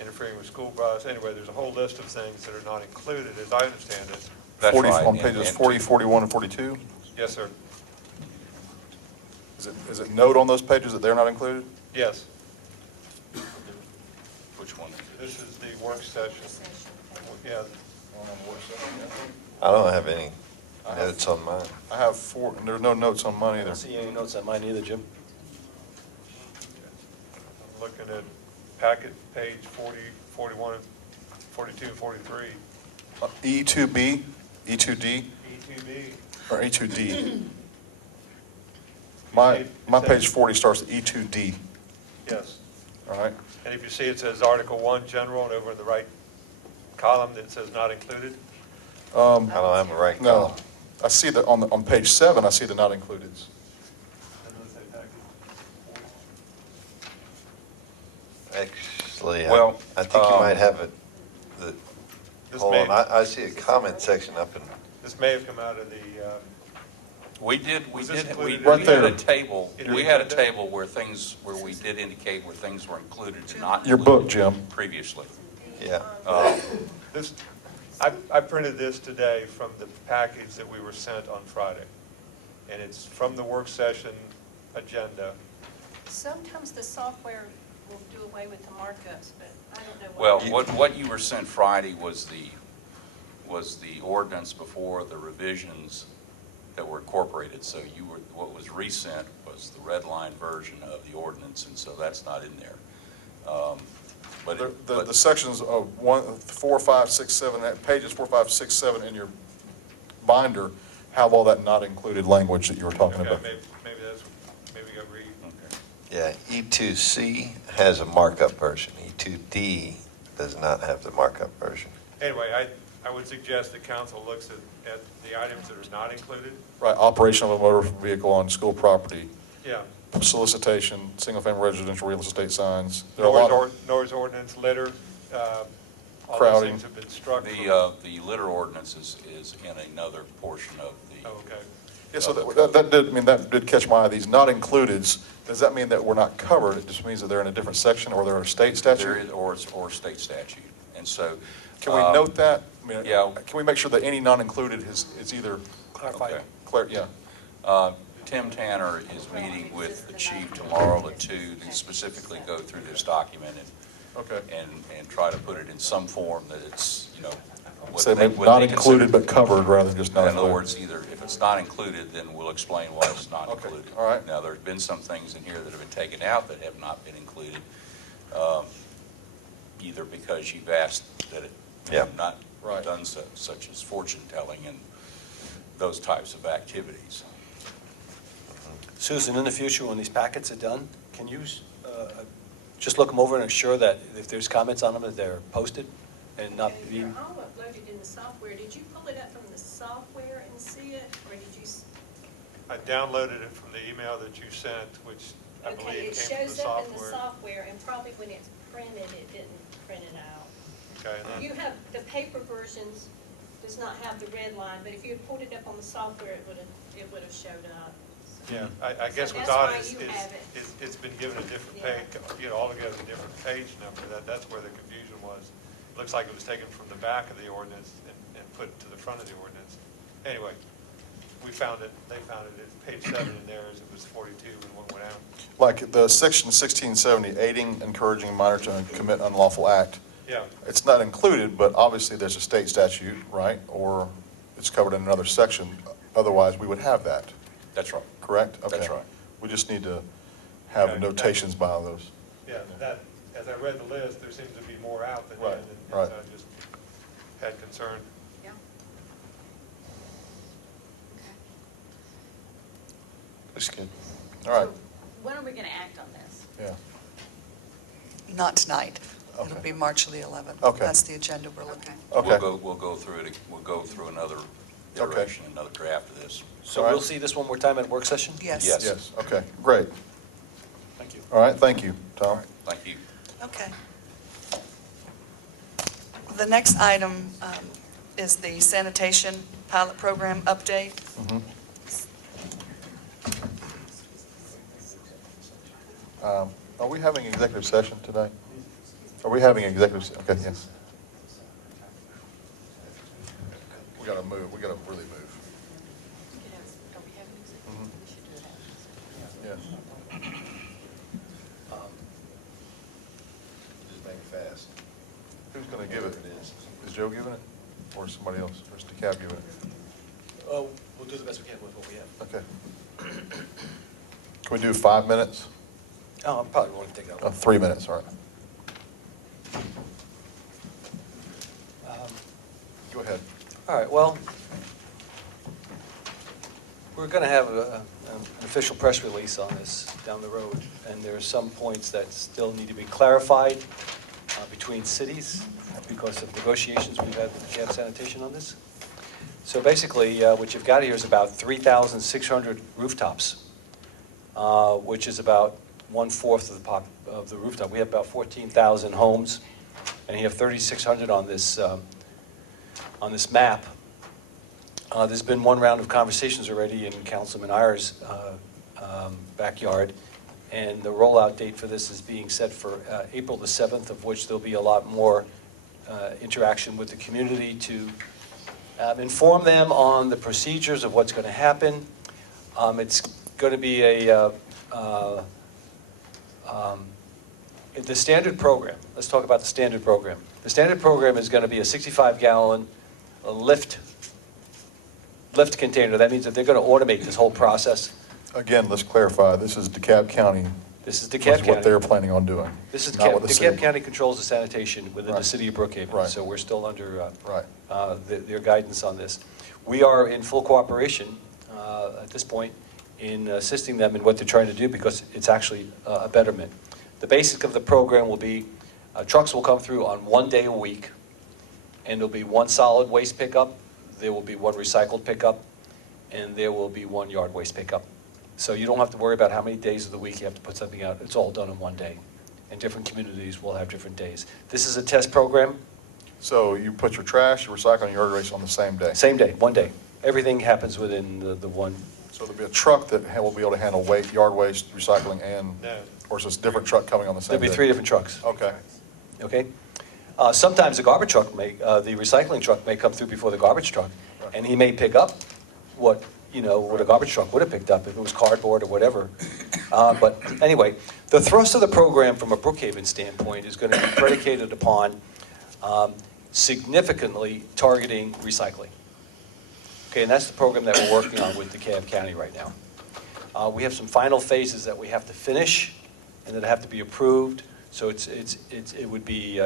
interfering with school bus. Anyway, there's a whole list of things that are not included, as I understand it. That's 40 right, on and- pages and- 40, 41, and 42? Yes, sir. Is it note on those pages that they're not included? Yes. Which one is it? This is the work session. Yeah, I don't have any I have- notes on mine. I have 4, and there's no notes on mine I either. don't see any notes on mine either, Jim. I'm looking at packet page 40, 41, 42, and 43. E2B, E2D, E2B. or E2D? My page 40 starts at E2D, Yes. all right? And if you see, it says Article 1, General, and over in the right column, it says not included. I don't have a right No, column. I see that on page 7, I see the not included. Actually, Well, I think you might have it, This hold may, on, I see a comment section up in, this may have come out of the, We did, Was this included Right we had there. a table, In we the had a agenda? table where we did indicate where things were included and not Your included book, Jim. previously. yeah. this, I printed this today from the package that we were sent on Friday. And it's from the work session agenda. Sometimes the software will do away with the markups, but I don't know Well, why. what you were sent Friday was the ordinance before the revisions that were incorporated. So what was resent was the red line version of the ordinance, and so that's not in there. The sections of 4, 5, 6, 7, pages 4, 5, 6, 7 in your binder have all that not included language that you were talking Okay, about. maybe go read. Yeah, E2C has a markup version. E2D does not have the markup version. Anyway, I would suggest that council looks at the items that are not included. Right, operation of a motor vehicle on school property, Yeah. solicitation, single-family residential real estate signs. There are a lot. Noise ordinance, litter, all those Crowding. things have been struck. from- The litter ordinance is in another portion of the. Oh, okay. Yeah, so that did catch my eye, these not includeds. Does that mean that we're not covered? It just means that they're in a different section or they're a state There statute? is, or state statute, and so. Can we note that? I mean, Yeah. Can we make sure that any not included is either, Okay. yeah? Tim Tanner is meeting with the chief tomorrow at 2 to specifically go through this document Okay. and try to put it in some form that it's, what Say they- maybe what not they included consider- but covered rather than just not In included. other words, either if it's not included, then we'll explain why it's not Okay, included. all right. Now, there's been some things in here that have been taken out that have not been included, either because you've asked that it Yeah. not Right. done so, such as fortune telling and those types of activities. Susan, in the future, when these packets are done, can you just look them over and ensure that if there's comments on them, that they're posted and not And being, they're all uploaded in the software. Did you pull it up from the software and see it, or did you? I downloaded it from the email that you sent, which I Okay, believe it came from the shows up in the software. software, and probably when it's printed, it didn't print it out. Okay, and then- You have, the paper versions does not have the red line, but if you had pulled it up on the software, it would have showed up. So- Yeah, I guess So what's that's odd why is, you have it. it's been given a different Yeah. page, altogether a different page number. That's where the confusion was. Looks like it was taken from the back of the ordinance and put to the front of the ordinance. Anyway, we found it, they found it, it's page 7 in theirs, it was 42 when one went out. Like the section 1670, aiding, encouraging a minor to commit unlawful act. Yeah, It's not included, but obviously there's a state statute, right? Or it's covered in another section. Otherwise, we would have that, That's right. correct? That's Okay. right. We just need to have Okay. notations by those. yeah, that, as I read the list, there seems to be more out than in, Right, and right. so I just had concern. Yeah. Looks good. All right, So when are we going to act on this? yeah. Not tonight. It'll Okay. be March the 11th. Okay. That's the agenda we're looking at. Okay. We'll go through it, we'll go through another Okay. iteration, another draft of this. So All right. we'll see this one more time at work session? Yes. Yes. Yes, okay, great. Thank you. All right, thank you, Tom. Thank you. Okay. The next item is the sanitation pilot program update. Mhm. Are we having executive session today? Are we having executive, okay, yes. We gotta move, we gotta really move. Mhm. Yeah. Just make it fast. Who's gonna give it? Is Joe giving it, or somebody else, or is DeKalb giving it? Oh, we'll do the best we can with what we have. Okay. Can we do 5 minutes? Oh, I probably won't take that long. 3 minutes, all right. Go ahead. All right, well, we're going to have an official press release on this down the road, and there are some points that still need to be clarified between cities because of negotiations we've had with the CAB Sanitation on this. So basically, what you've got here is about 3,600 rooftops, which is about 1/4 of the rooftop. We have about 14,000 homes, and you have 3,600 on this map. There's been one round of conversations already in Councilman Ayer's backyard, and the rollout date for this is being set for April the 7th, of which there'll be a lot more interaction with the community to inform them on the procedures of what's going to happen. It's going to be the standard program. Let's talk about the standard program. The standard program is going to be a 65-gallon lift container. That means that they're going to automate this whole process. Again, let's clarify, this is DeKalb County. This is This DeKalb is what they're County. planning on doing. This is not what the DeKalb city- County controls the sanitation within the Right. city of Brookhaven. Right. So we're still under Right. their guidance on this. We are in full cooperation at this point in assisting them in what they're trying to do because it's actually a betterment. The basic of the program will be trucks will come through on 1 day a week, and there'll be 1 solid waste pickup, there will be 1 recycled pickup, and there will be 1 yard waste pickup. So you don't have to worry about how many days of the week you have to put something out. It's all done in 1 day. And different communities will have different days. This is a test program, So you put your trash, your recycling, your yard waste on the same day? same day, 1 day. Everything happens within the one. So there'll be a truck that will be able to handle yard waste, recycling, and, No. or is this a different truck coming on the same There'll day? be 3 different trucks, Okay, okay? Sometimes the garbage truck the recycling truck may come through before the garbage truck, and he may pick up what a garbage truck would have picked up if it was cardboard or whatever. But anyway, the thrust of the program from a Brookhaven standpoint is going to be predicated upon significantly targeting recycling. Okay, and that's the program that we're working on with DeKalb County right now. We have some final phases that we have to finish and that have to be approved. So it would be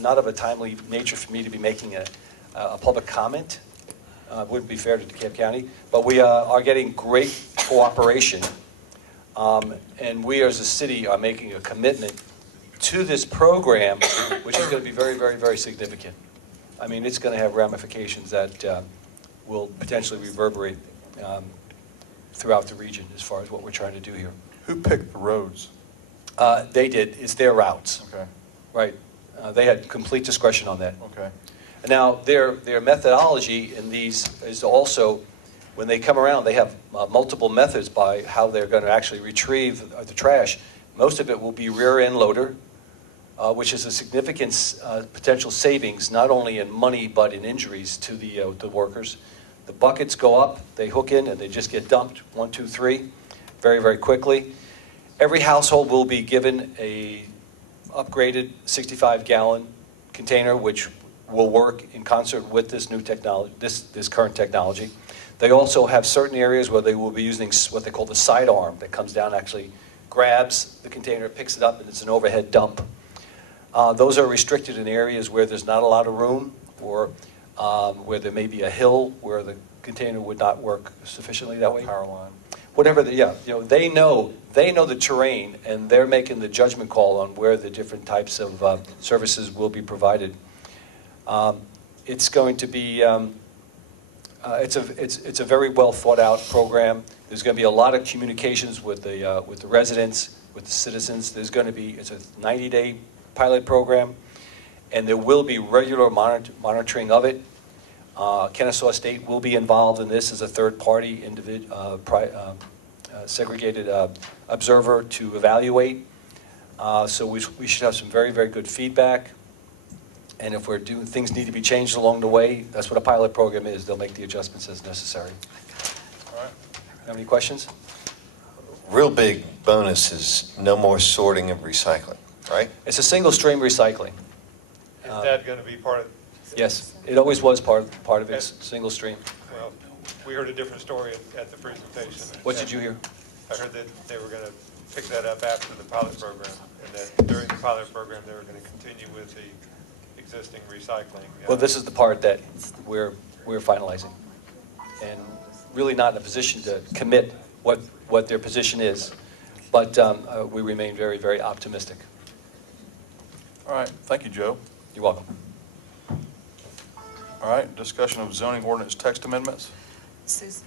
not of a timely nature for me to be making a public comment. It wouldn't be fair to DeKalb County, but we are getting great cooperation. And we as a city are making a commitment to this program, which is going to be very, very, very significant. I mean, it's going to have ramifications that will potentially reverberate throughout the region as far as what we're trying to do here. Who picked the roads? They did, it's their routes, Okay, right? They had complete discretion on that. okay. Now, their methodology in these is also, when they come around, they have multiple methods by how they're going to actually retrieve the trash. Most of it will be rear-end loader, which is a significant potential savings, not only in money, but in injuries to the workers. The buckets go up, they hook in, and they just get dumped, 1, 2, 3, very, very quickly. Every household will be given a upgraded 65-gallon container, which will work in concert with this new technology, this current technology. They also have certain areas where they will be using what they call the sidearm that comes down, actually grabs the container, picks it up, and it's an overhead dump. Those are restricted in areas where there's not a lot of room, or where there may be a hill where the container would not work sufficiently that way. Power line. Whatever they know the terrain, and they're making the judgment call on where the different types of services will be provided. It's going to be, it's a very well thought out program. There's going to be a lot of communications with the residents, with the citizens. It's a 90-day pilot program, and there will be regular monitoring of it. Kennesaw State will be involved in this as a third-party segregated observer to evaluate. So we should have some very, very good feedback. And if things need to be changed along the way, that's what a pilot program is. They'll make the adjustments as necessary. All right. Have any questions? Real big bonus is no more sorting and recycling, right? It's a single-stream recycling. Is that going to be part of? Yes, it always was part of it, single stream. Well, we heard a different story at the presentation. What did you hear? I heard that they were going to pick that up after the pilot program, and that during the pilot program, they were going to continue with the existing recycling. Well, this is the part that we're finalizing, and really not in a position to commit what their position is, but we remain very, very optimistic. All right, thank you, Joe. You're welcome. All right, discussion of zoning ordinance text amendments. Susan?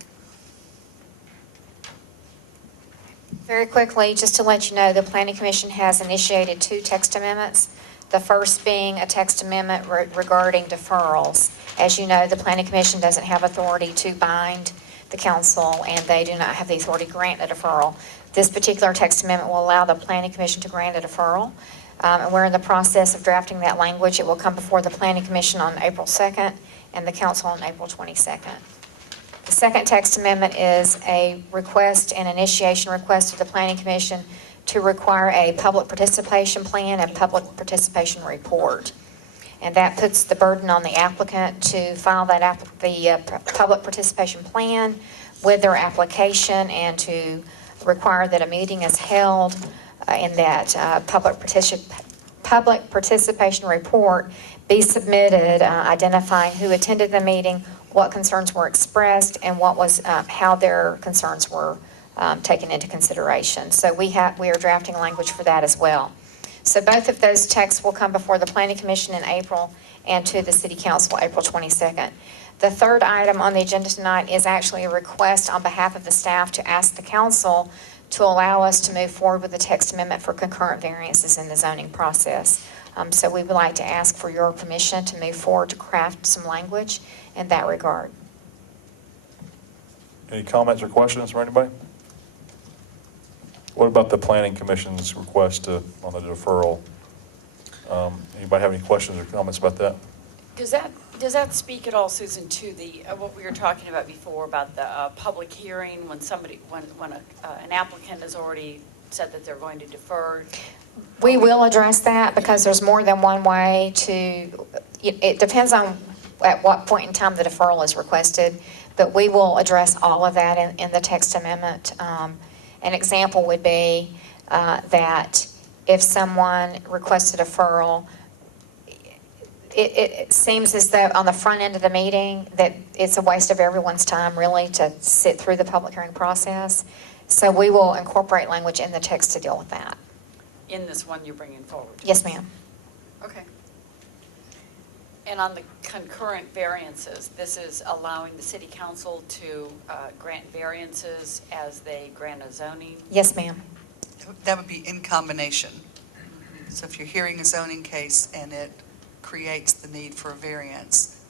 Very quickly, just to let you know, the Planning Commission has initiated 2 text amendments. The first being a text amendment regarding deferrals. As you know, the Planning Commission doesn't have authority to bind the council, and they do not have the authority to grant a deferral. This particular text amendment will allow the Planning Commission to grant a deferral. And we're in the process of drafting that language. It will come before the Planning Commission on April 2nd and the council on April 22nd. The second text amendment is a request, an initiation request of the Planning Commission to require a public participation plan and public participation report. And that puts the burden on the applicant to file that public participation plan with their application, and to require that a meeting is held, and that public participation report be submitted, identifying who attended the meeting, what concerns were expressed, and what was how their concerns were taken into consideration. So we are drafting language for that as well. So both of those texts will come before the Planning Commission in April, and to the City Council April 22nd. The third item on the agenda tonight is actually a request on behalf of the staff to ask the council to allow us to move forward with the text amendment for concurrent variances in the zoning process. So we would like to ask for your permission to move forward to craft some language in that regard. Any comments or questions from anybody? What about the Planning Commission's request on the deferral? Anybody have any questions or comments about that? Does that speak at all, Susan, to the, what we were talking about before about the public hearing, when an applicant has already said that they're going to defer? We will address that, because there's more than one way to, it depends on at what point in time the deferral is requested, but we will address all of that in the text amendment. An example would be that if someone requests a deferral, it seems as though on the front end of the meeting that it's a waste of everyone's time really to sit through the public hearing process. So we will incorporate language in the text to deal with that. In this one you're bringing forward? Yes, ma'am. Okay. And on the concurrent variances, this is allowing the city council to grant variances as they grant a zoning? Yes, ma'am. That would be in combination. So if you're hearing a zoning case and it creates the need for a variance,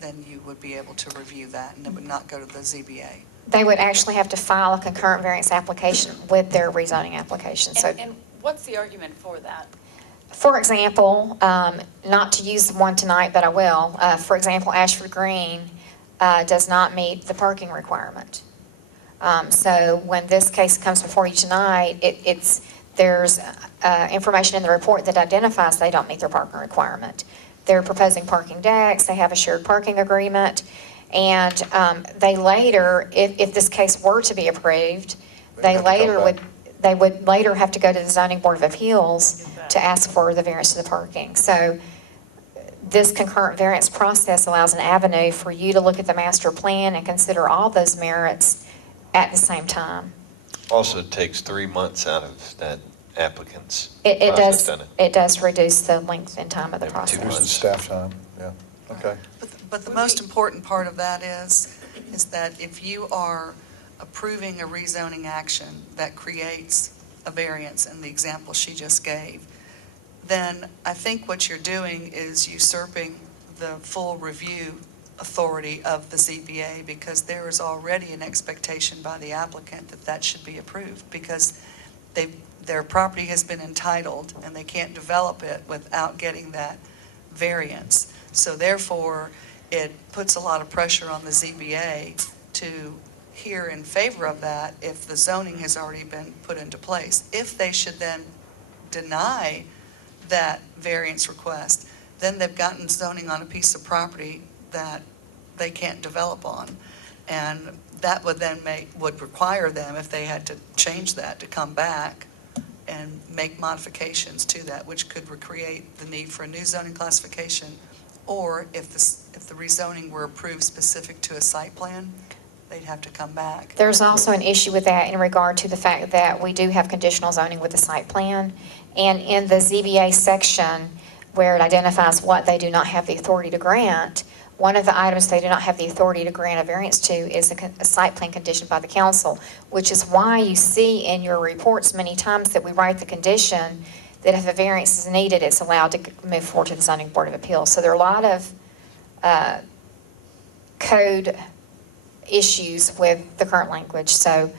then you would be able to review that, and it would not go to the ZBA. They would actually have to file a concurrent variance application with their rezoning application. So, And what's the argument for that? for example, not to use one tonight, but I will. For example, Ashford Green does not meet the parking requirement. So when this case comes before you tonight, there's information in the report that identifies they don't meet their parking requirement. They're proposing parking decks, they have a shared parking agreement, and they later, if this case were to be approved, they would later have to go to the Zoning Board of Appeals to ask for the variance to the parking. So this concurrent variance process allows an avenue for you to look at the master plan and consider all those merits at the same time. Also, it takes 3 months out of that applicant's It process, does, doesn't it? it does reduce the length and time of the Maybe 2 process. months. Reduces staff time, yeah, okay. But the most important part of that is that if you are approving a rezoning action that creates a variance in the example she just gave, then I think what you're doing is usurping the full review authority of the ZBA, because there is already an expectation by the applicant that that should be approved, because their property has been entitled and they can't develop it without getting that variance. So therefore, it puts a lot of pressure on the ZBA to hear in favor of that if the zoning has already been put into place. If they should then deny that variance request, then they've gotten zoning on a piece of property that they can't develop on. And that would then would require them, if they had to change that, to come back and make modifications to that, which could recreate the need for a new zoning classification. Or if the rezoning were approved specific to a site plan, they'd have to come back. There's also an issue with that in regard to the fact that we do have conditional zoning with the site plan. And in the ZBA section where it identifies what they do not have the authority to grant, one of the items they do not have the authority to grant a variance to is a site plan condition by the council, which is why you see in your reports many times that we write the condition that if a variance is needed, it's allowed to move forward to the Zoning Board of Appeals. So there are a lot of code issues with the current language. So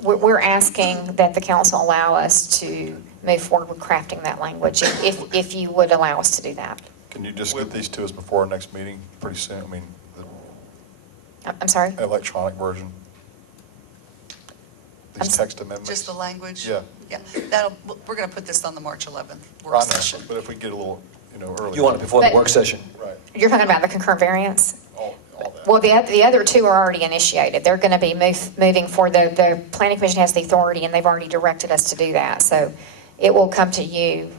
we're asking that the council allow us to move forward with crafting that language, if you would allow us to do that. Can you just get these to us before our next meeting pretty soon? I mean, I'm sorry? the electronic version? I'm These text amendments? Just the language? Yeah. Yeah, we're going to put this on the March 11th I work know, session. but if we get a little, early. You want it before the But- work session? Right, You're talking about the concurrent variance? all that. Well, the other two are already initiated. They're going to be moving for the planning commission has the authority, and they've already directed us to do that. So it will come to you.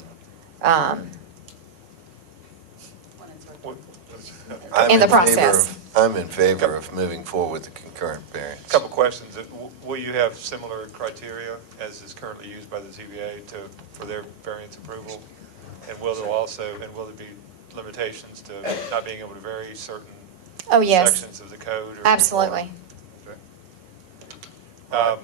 I'm In the favor process. of- I'm in favor of moving forward with the concurrent variance. Couple questions. Will you have similar criteria as is currently used by the ZBA for their variance approval? And will there be limitations to not being able to vary certain Oh, yes. sections of the code? Absolutely. While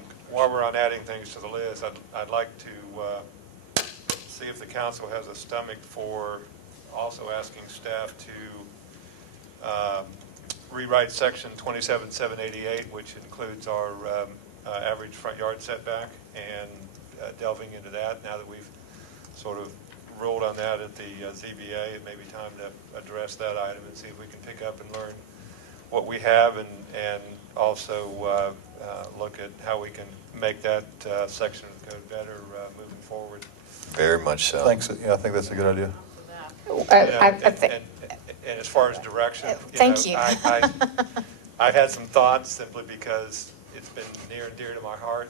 we're on adding things to the list, I'd like to see if the council has a stomach for also asking staff to rewrite section 27788, which includes our average front yard setback, and delving into that. Now that we've sort of ruled on that at the ZBA, it may be time to address that item and see if we can pick up and learn what we have, and also look at how we can make that section of the code better moving forward. Very much so. Thanks, yeah, I think that's a good idea. And as far as direction, Thank you. I've had some thoughts simply because it's been near and dear to my heart.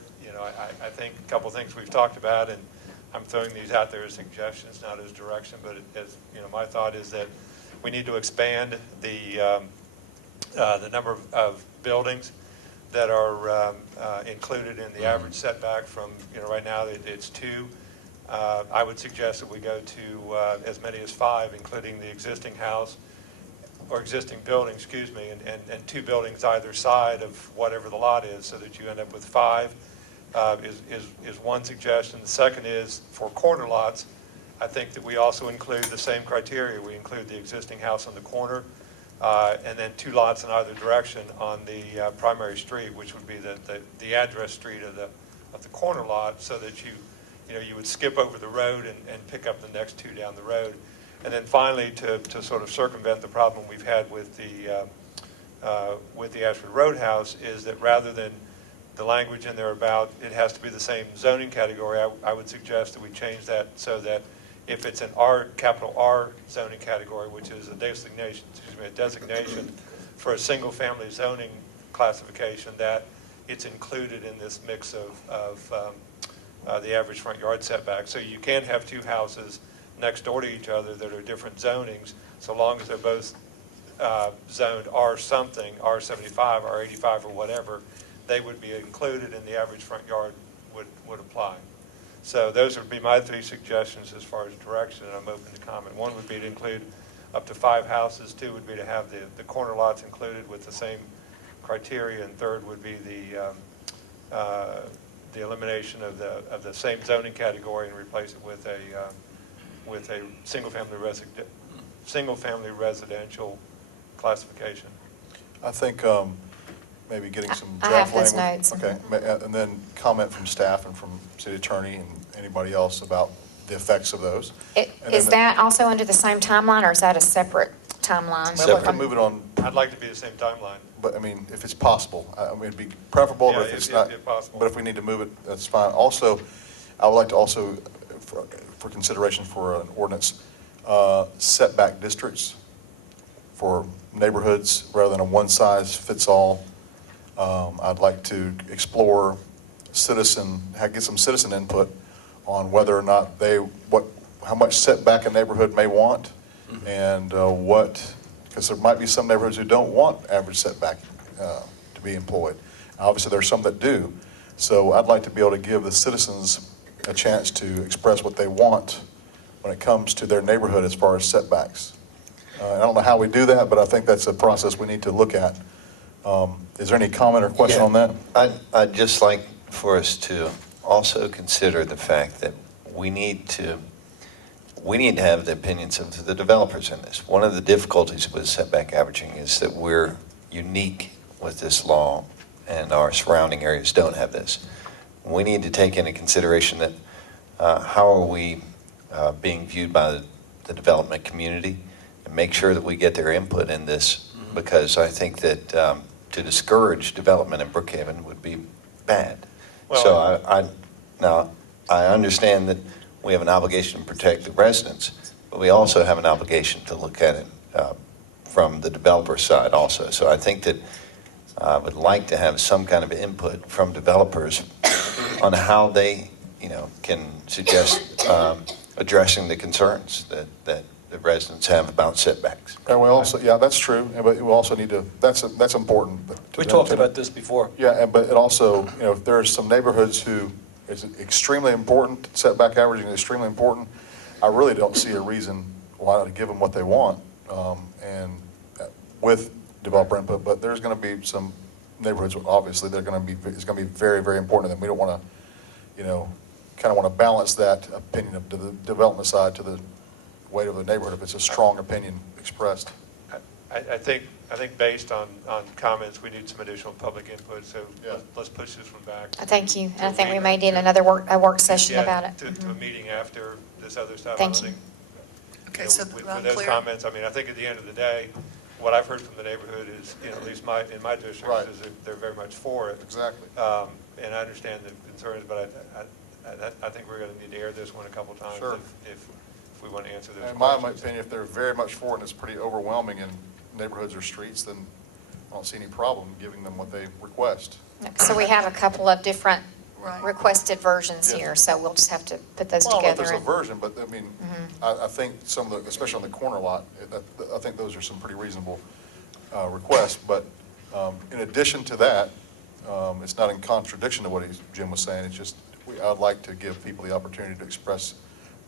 I think a couple of things we've talked about, and I'm throwing these out there as suggestions, not as direction, but my thought is that we need to expand the number of buildings that are included in the average setback from, right now it's 2. I would suggest that we go to as many as 5, including the existing house, or existing building, excuse me, and 2 buildings either side of whatever the lot is, so that you end up with 5, is one suggestion. The second is, for corner lots, I think that we also include the same criteria. We include the existing house on the corner, and then 2 lots in either direction on the primary street, which would be the address street of the corner lot, so that you would skip over the road and pick up the next 2 down the road. And then finally, to sort of circumvent the problem we've had with the Ashford Roadhouse, is that rather than the language in there about it has to be the same zoning category, I would suggest that we change that so that if it's an capital R zoning category, which is a designation for a single-family zoning classification, that it's included in this mix of the average front yard setback. So you can have 2 houses next door to each other that are different zonings, so long as they're both zoned R something, R75, R85, or whatever, they would be included, and the average front yard would apply. So those would be my 3 suggestions as far as direction, and I'm open to comment. 1 would be to include up to 5 houses. 2 would be to have the corner lots included with the same criteria, and 3rd would be the elimination of the same zoning category and replace it with a single-family residential classification. I think maybe getting some I draft have language. those notes. Okay, and then comment from staff and from city attorney and anybody else about the effects of those. And Is then that also under the same timeline, or is that a separate timeline? Well, we can move it on, I'd like to be the same timeline. but I mean, if it's possible, I mean, it'd be preferable, Yeah, but if it's if not, possible. but if we need to move it, that's fine. Also, I would like to also, for consideration for an ordinance, setback districts for neighborhoods rather than a one-size-fits-all. I'd like to explore get some citizen input on whether or not how much setback a neighborhood may want, and because there might be some neighborhoods who don't want average setback to be employed. Obviously, there's some that do. So I'd like to be able to give the citizens a chance to express what they want when it comes to their neighborhood as far as setbacks. I don't know how we do that, but I think that's a process we need to look at. Is there any comment or question on that? I'd just like for us to also consider the fact that we need to have the opinions of the developers in this. One of the difficulties with setback averaging is that we're unique with this law, and our surrounding areas don't have this. We need to take into consideration that how are we being viewed by the development community, and make sure that we get their input in this, because I think that to discourage development in Brookhaven would be bad. Well, So now, I understand that we have an obligation to protect the residents, but we also have an obligation to look at it from the developer side also. So I think that I would like to have some kind of input from developers on how they, can suggest addressing the concerns that the residents have about setbacks. And we also, yeah, that's true, but we also need to, that's important. We talked about this before. Yeah, but it also, if there's some neighborhoods who it's extremely important, setback averaging is extremely important, I really don't see a reason why to give them what they want, and with developer input, but there's going to be some neighborhoods, obviously, it's going to be very, very important to them. We don't want to, kind of want to balance that opinion of the development side to the weight of the neighborhood if it's a strong opinion expressed. I think based on comments, we need some additional public input, so Yeah. let's push this one back. Thank you. And I think we may need another work session Yeah, about it. To a meeting after this other stuff. Thank I you. think, Okay, so with I'm those clear? comments, I mean, I think at the end of the day, what I've heard from the neighborhood is, at least in my district, Right. is that they're very much for it. Exactly. And I understand the concerns, but I think we're going to need to air this one a couple times Sure. if we want to answer those In my questions. opinion, if they're very much for it and it's pretty overwhelming in neighborhoods or streets, then I don't see any problem giving them what they request. So we have a couple of different Right. requested versions Yeah. here, so we'll just have to put those Well, together. there's a and- version, but I mean, I think some of the, especially on the corner lot, I think those are some pretty reasonable requests. But in addition to that, it's not in contradiction to what Jim was saying. It's just I'd like to give people the opportunity to express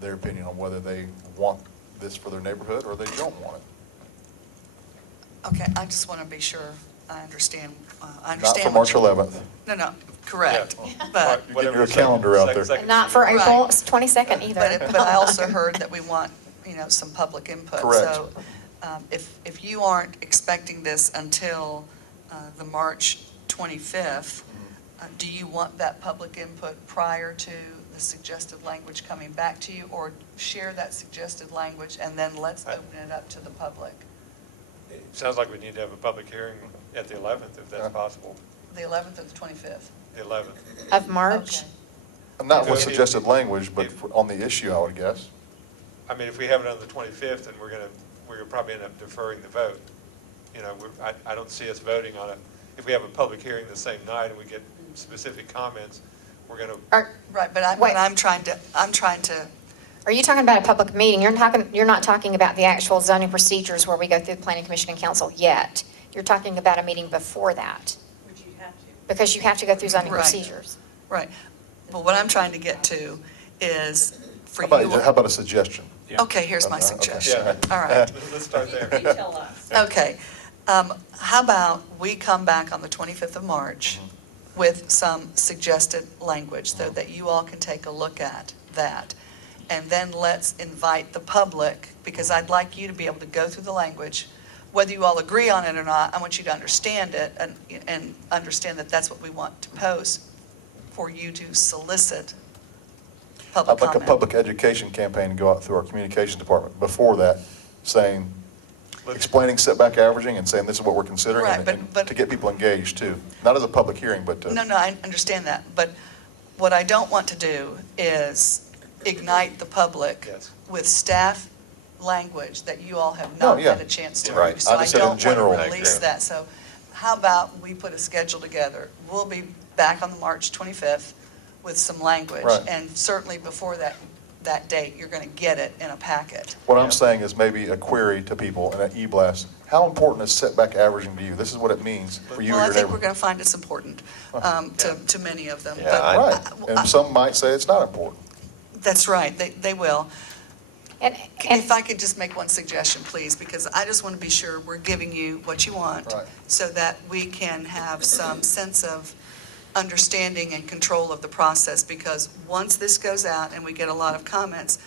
their opinion on whether they want this for their neighborhood or they don't want it. Okay, I just want to be sure I understand. Not for March 11th. No, correct. Yeah. But, You're getting your calendar out there. Second- Not for Right. April 22nd either. but I also heard that we want, some public input. Correct. So if you aren't expecting this until the March 25th, do you want that public input prior to the suggested language coming back to you? Or share that suggested language and then let's open it up to the public? It sounds like we need to have a public hearing at the 11th, if that's possible. The 11th or the 25th? The 11th. Of March? Okay. Not with suggested language, but on the issue, I would guess. I mean, if we have it on the 25th, then we're gonna probably end up deferring the vote. I don't see us voting on it. If we have a public hearing the same night and we get specific comments, we're gonna, Right, but Wait. I'm trying to, Are you talking about a public meeting? You're not talking about the actual zoning procedures where we go through the planning commission and council yet. You're talking about a meeting before that. Would you have to? Because you have to go through zoning Right. procedures. right. But what I'm trying to get to is for How you. about a suggestion? Okay, here's my Okay. suggestion. Yeah. All right. let's start there. You tell us. Okay. How about we come back on the 25th of March with some suggested language so that you all can take a look at that. And then let's invite the public, because I'd like you to be able to go through the language. Whether you all agree on it or not, I want you to understand it and understand that that's what we want to post for you to solicit public I'd like a comment. public education campaign to go out through our communications department before that, saying, explaining setback averaging and saying this is what we're considering, Right, and but- to get people engaged too. Not as a public hearing, but to. No, I understand that, but what I don't want to do is ignite the public Yes. with staff language that you all have No, not yeah. had a chance to Right. review. So I I just said in don't want general. to release that. So how about we put a schedule together? We'll be back on the March 25th with some language. Right. And certainly before that date, you're going to get it in a packet. What I'm saying is maybe a query to people in an e-blast. How important is setback averaging to you? This is what it means for you Well, and I your think we're neighborhood. going to find it's important to many of them. Yeah, But Right, and some might say it's not important. That's right, they will. And If I could just make one suggestion, please, because I just want to be sure we're giving you what you want, Right. so that we can have some sense of understanding and control of the process, because once this goes out and we get a lot of comments,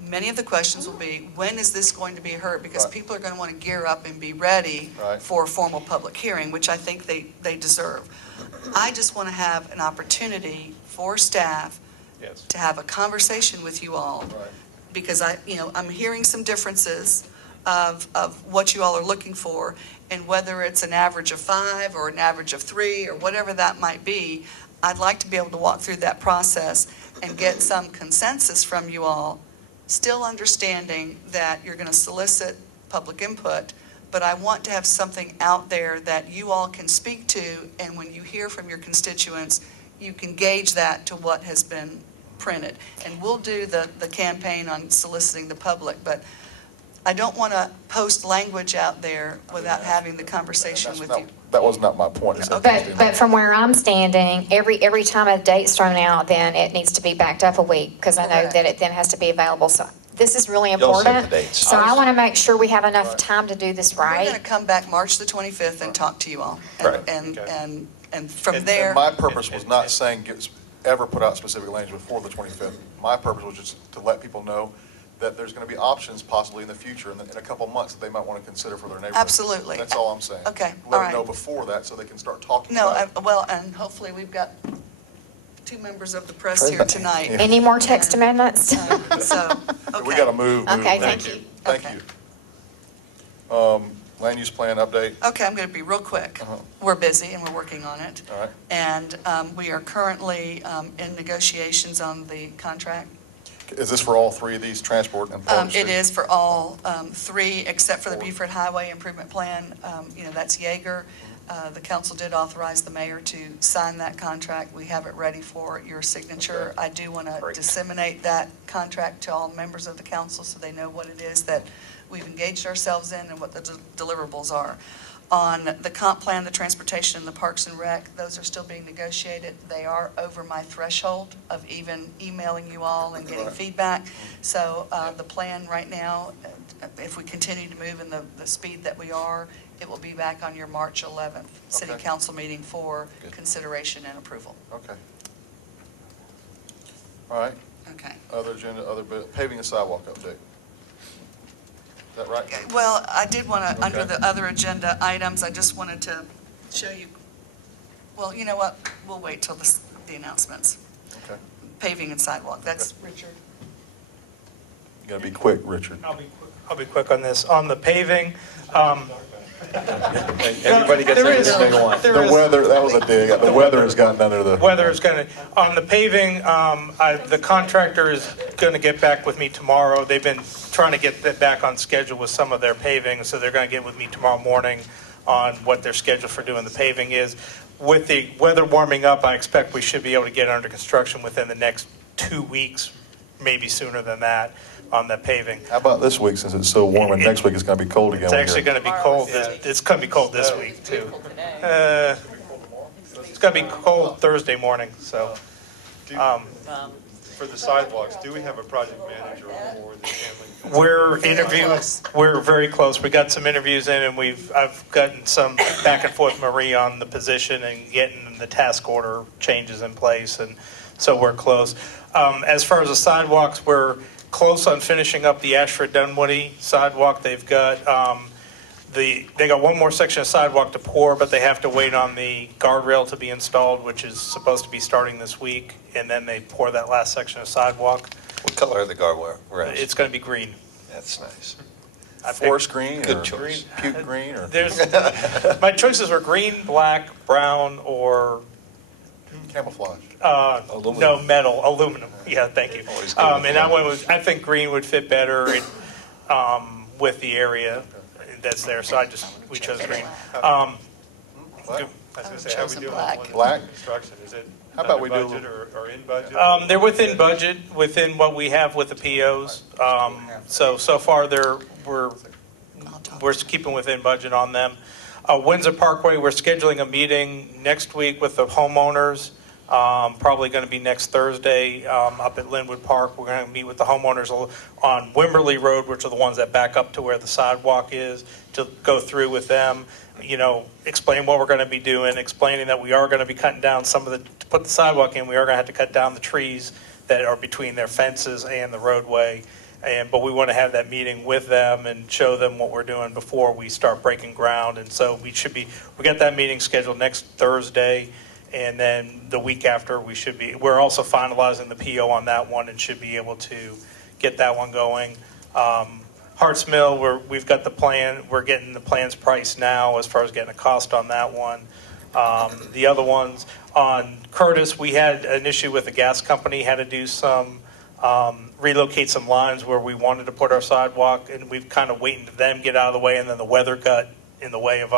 many of the questions will be, when is this going to be heard? Because Right. people are going to want to gear up and be ready Right. for a formal public hearing, which I think they deserve. I just want to have an opportunity for staff Yes. to have a conversation with you all, Right. because I'm hearing some differences of what you all are looking for, and whether it's an average of 5 or an average of 3 or whatever that might be, I'd like to be able to walk through that process and get some consensus from you all, still understanding that you're going to solicit public input, but I want to have something out there that you all can speak to, and when you hear from your constituents, you can gauge that to what has been printed. And we'll do the campaign on soliciting the public, but I don't want to post language out there without having the conversation That's with not- you. That was not my point. is that- But from where I'm standing, every time a date's thrown out, then it needs to be backed up a week, because I know Correct. that it then has to be available. So this is really Y'all set the important. dates. So I want to make sure we have enough Right. time to do this We're going to right. come back March the 25th and talk to you all. Right. And from And there, My purpose was not saying ever put out specific language before the 25th. My purpose was just to let people know that there's going to be options possibly in the future, in a couple of months, that they might want to consider for their neighborhood. Absolutely. That's all I'm saying. Okay, all Let right. them know before that so they can start talking no, about it. well, and hopefully we've got 2 members of the press Trey here back. tonight. Yeah. Any more text amendments? So, okay. We got to move. Okay, move. thank you. Thank Okay. you. Land use plan update. Okay, I'm going to be real quick. Uh-huh. We're busy and we're working on it. All right. And we are currently in negotiations on the contract. Is this for all 3 of these, transport and Park It Street? is for all 3, except for the Beaufort Highway Improvement Plan. That's Yeager. The council did authorize the mayor to sign that contract. We have it ready for your signature. I do want to Great. disseminate that contract to all members of the council so they know what it is that we've engaged ourselves in and what the deliverables are. On the comp plan, the transportation, and the parks and rec, those are still being negotiated. They are over my threshold of even emailing you all and getting feedback. So the plan right now, if we continue to move in the speed that we are, it will be back on your March 11th city Okay. council meeting for Good. consideration and approval. Okay. All right, Okay. other agenda, paving and sidewalk update. Is that right? Well, I did want to, under Okay. the other agenda items, I just wanted to show you, well, you know what? We'll wait till the announcements. Okay. Paving and sidewalk, that's Richard. You gotta be quick, Richard. I'll be quick on this. On the paving, Everybody gets There is- everything they want. there The is- weather, that was a dig. The weather has gotten under the. Weather is going to, on the paving, the contractor is going to get back with me tomorrow. They've been trying to get that back on schedule with some of their paving, so they're going to get with me tomorrow morning on what their schedule for doing the paving is. With the weather warming up, I expect we should be able to get under construction within the next 2 weeks, maybe sooner than that, on the paving. How about this week, since it's so warm, and next week it's gonna be cold again? It's actually going to be cold, it's going to be cold this week, too. It's going to be cold Thursday morning, so. For the sidewalks, do we have a project manager on board that's handling? We're interviewing, we're very close. We got some interviews in, and I've gotten some back and forth Marie on the position and getting the task order changes in place, and so we're close. As far as the sidewalks, we're close on finishing up the Ashford Dunwoody sidewalk. They've got, they got one more section of sidewalk to pour, but they have to wait on the guardrail to be installed, which is supposed to be starting this week, and then they pour that last section of sidewalk. What color are the guardrails? It's going to be green. That's nice. I picked- Forest green Good or choice. puke green or There's, my choices were green, black, brown, or, camouflage? no, metal, aluminum. Yeah, thank you. Always good And I with went with, I think green would fit better with the area that's there, so we chose green. Black? I was going to say, how are we Chosen doing black. on the Black? construction? Is it How about under we do a budget or in budget? They're within budget, within what we have with the POs. So far, we're keeping within budget on them. Windsor Parkway, we're scheduling a meeting next week with the homeowners. Probably going to be next Thursday up at Linwood Park. We're going to meet with the homeowners on Wimberley Road, which are the ones that back up to where the sidewalk is, to go through with them, explain what we're going to be doing, explaining that we are going to be cutting down to put the sidewalk in, we are going to have to cut down the trees that are between their fences and the roadway. But we want to have that meeting with them and show them what we're doing before we start breaking ground. And so we got that meeting scheduled next Thursday. And then the week after, we're also finalizing the PO on that one and should be able to get that one going. Harts Mill, we've got the plan, we're getting the plans priced now as far as getting a cost on that one. The other ones, on Curtis, we had an issue with the gas company, had to do some, relocate some lines where we wanted to put our sidewalk, and we've kind of waiting to them get out of the way, and then the weather got in the way of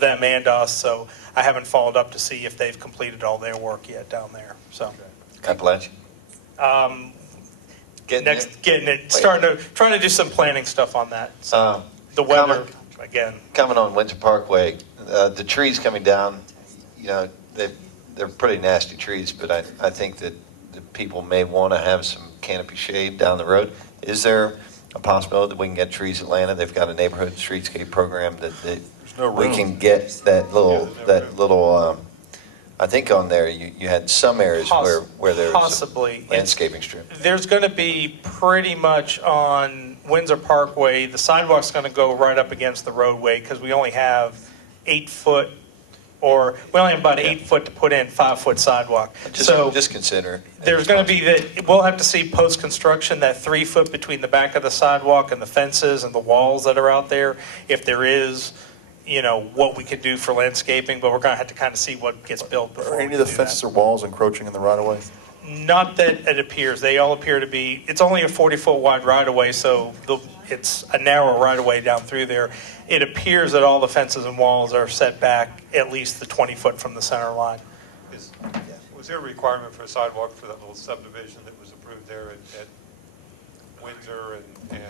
them and us, so I haven't followed up to see if they've completed all their work yet down there, so. Appalachian? Getting it, trying to do some planning stuff on that. So the weather, again. Coming on Windsor Parkway, the trees coming down, they're pretty nasty trees, but I think that the people may want to have some canopy shade down the road. Is there a possibility that we can get Trees Atlanta? They've got a neighborhood streetscape program that no we room. can get that little, I think on there, you had some areas where there's Possibly. a landscaping strip. There's going to be pretty much on Windsor Parkway, the sidewalk's going to go right up against the roadway because we only have 8 foot, or we only have about 8 foot to put in 5-foot sidewalk. Just consider it. There's going to be we'll have to see post-construction, that 3 foot between the back of the sidewalk and the fences and the walls that are out there, if there is, what we could do for landscaping, but we're going to have to kind of see what gets built before Are we any of the do that. fences or walls encroaching in the right of way? Not that it appears. They all appear to be, it's only a 40-foot wide right-of-way, so it's a narrow right-of-way down through there. It appears that all the fences and walls are set back at least the 20-foot from the center line. Was there a requirement for a sidewalk for that little subdivision that was approved there at Windsor and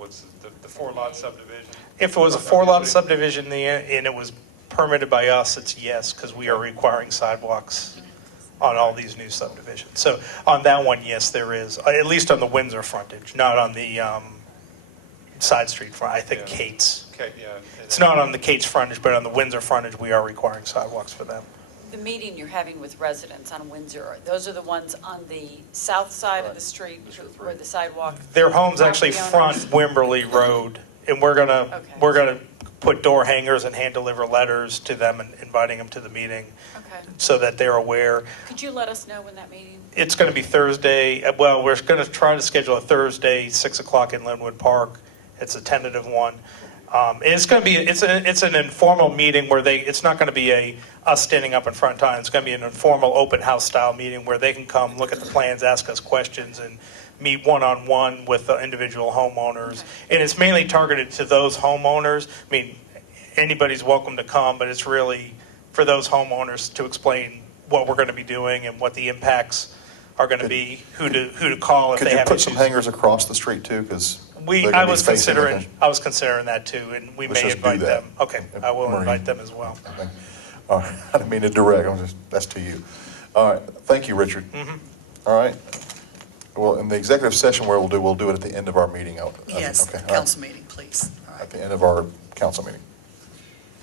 What's the 4-lot subdivision? If it was a 4-lot subdivision and it was permitted by us, it's yes, because we are requiring sidewalks on all these new subdivisions. So on that one, yes, there is, at least on the Windsor frontage, not on the side street front. I think Yeah. Kate's. Okay, yeah. It's not on the Kate's frontage, but on the Windsor frontage, we are requiring sidewalks for them. The meeting you're having with residents on Windsor, those are the ones on the south side of the street where the sidewalk? Their homes actually Property front owners? Wimberley Road, and we're Okay. gonna put door hangers and hand deliver letters to them and inviting them to the meeting Okay. so that they're aware. Could you let us know when that meeting? It's gonna be Thursday, well, we're gonna try to schedule a Thursday, 6 o'clock in Linwood Park. It's a tentative one. And it's gonna be, it's an informal meeting where it's not gonna be us standing up in front of time. It's gonna be an informal, open house style meeting where they can come, look at the plans, ask us questions, and meet one-on-one with the individual homeowners. And it's mainly targeted to those homeowners. I mean, anybody's welcome to come, but it's really for those homeowners to explain what we're gonna be doing and what the impacts are gonna be, who to call if Could they you have put some issues. hangers across the street too? Because I was considering that too, and we Let's may just do invite that. them. Okay, I will Maureen. invite them as well. All right, I didn't mean to direct, that's to you. All right, thank you, Richard. All right. Well, in the executive session where we'll do it at the end of our meeting. Yes, Okay, all right. council meeting, please. All right. At the end of our council meeting.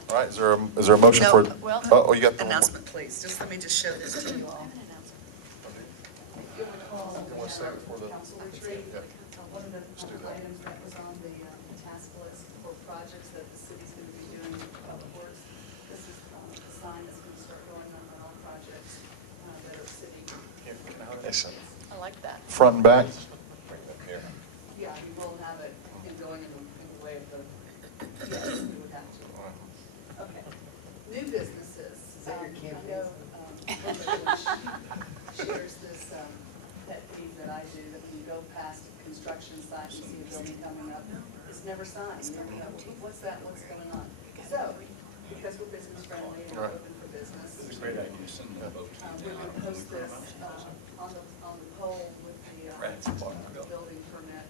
All right, is there a motion No, for? well- Oh, you got the. Announcement, please. Just let me just show this to you all. If you recall, council retreat, one of the items that was on the task list for projects that the city's going to be doing with public works, this is the sign that's going to start going on all projects that are city. Excellent. I like that. Front and back? Yeah, we will have it going in the way of the, yes, we would have to. Okay. New businesses. Is that your campaign? Shares this pet peeve that I do, that when you go past a construction site and see a building coming up, it's never signed. You never know, what's that, what's going on? So, because we're business friendly and we're open for business. It's a great idea. Send them a vote. We're going to post this on the pole with the building permit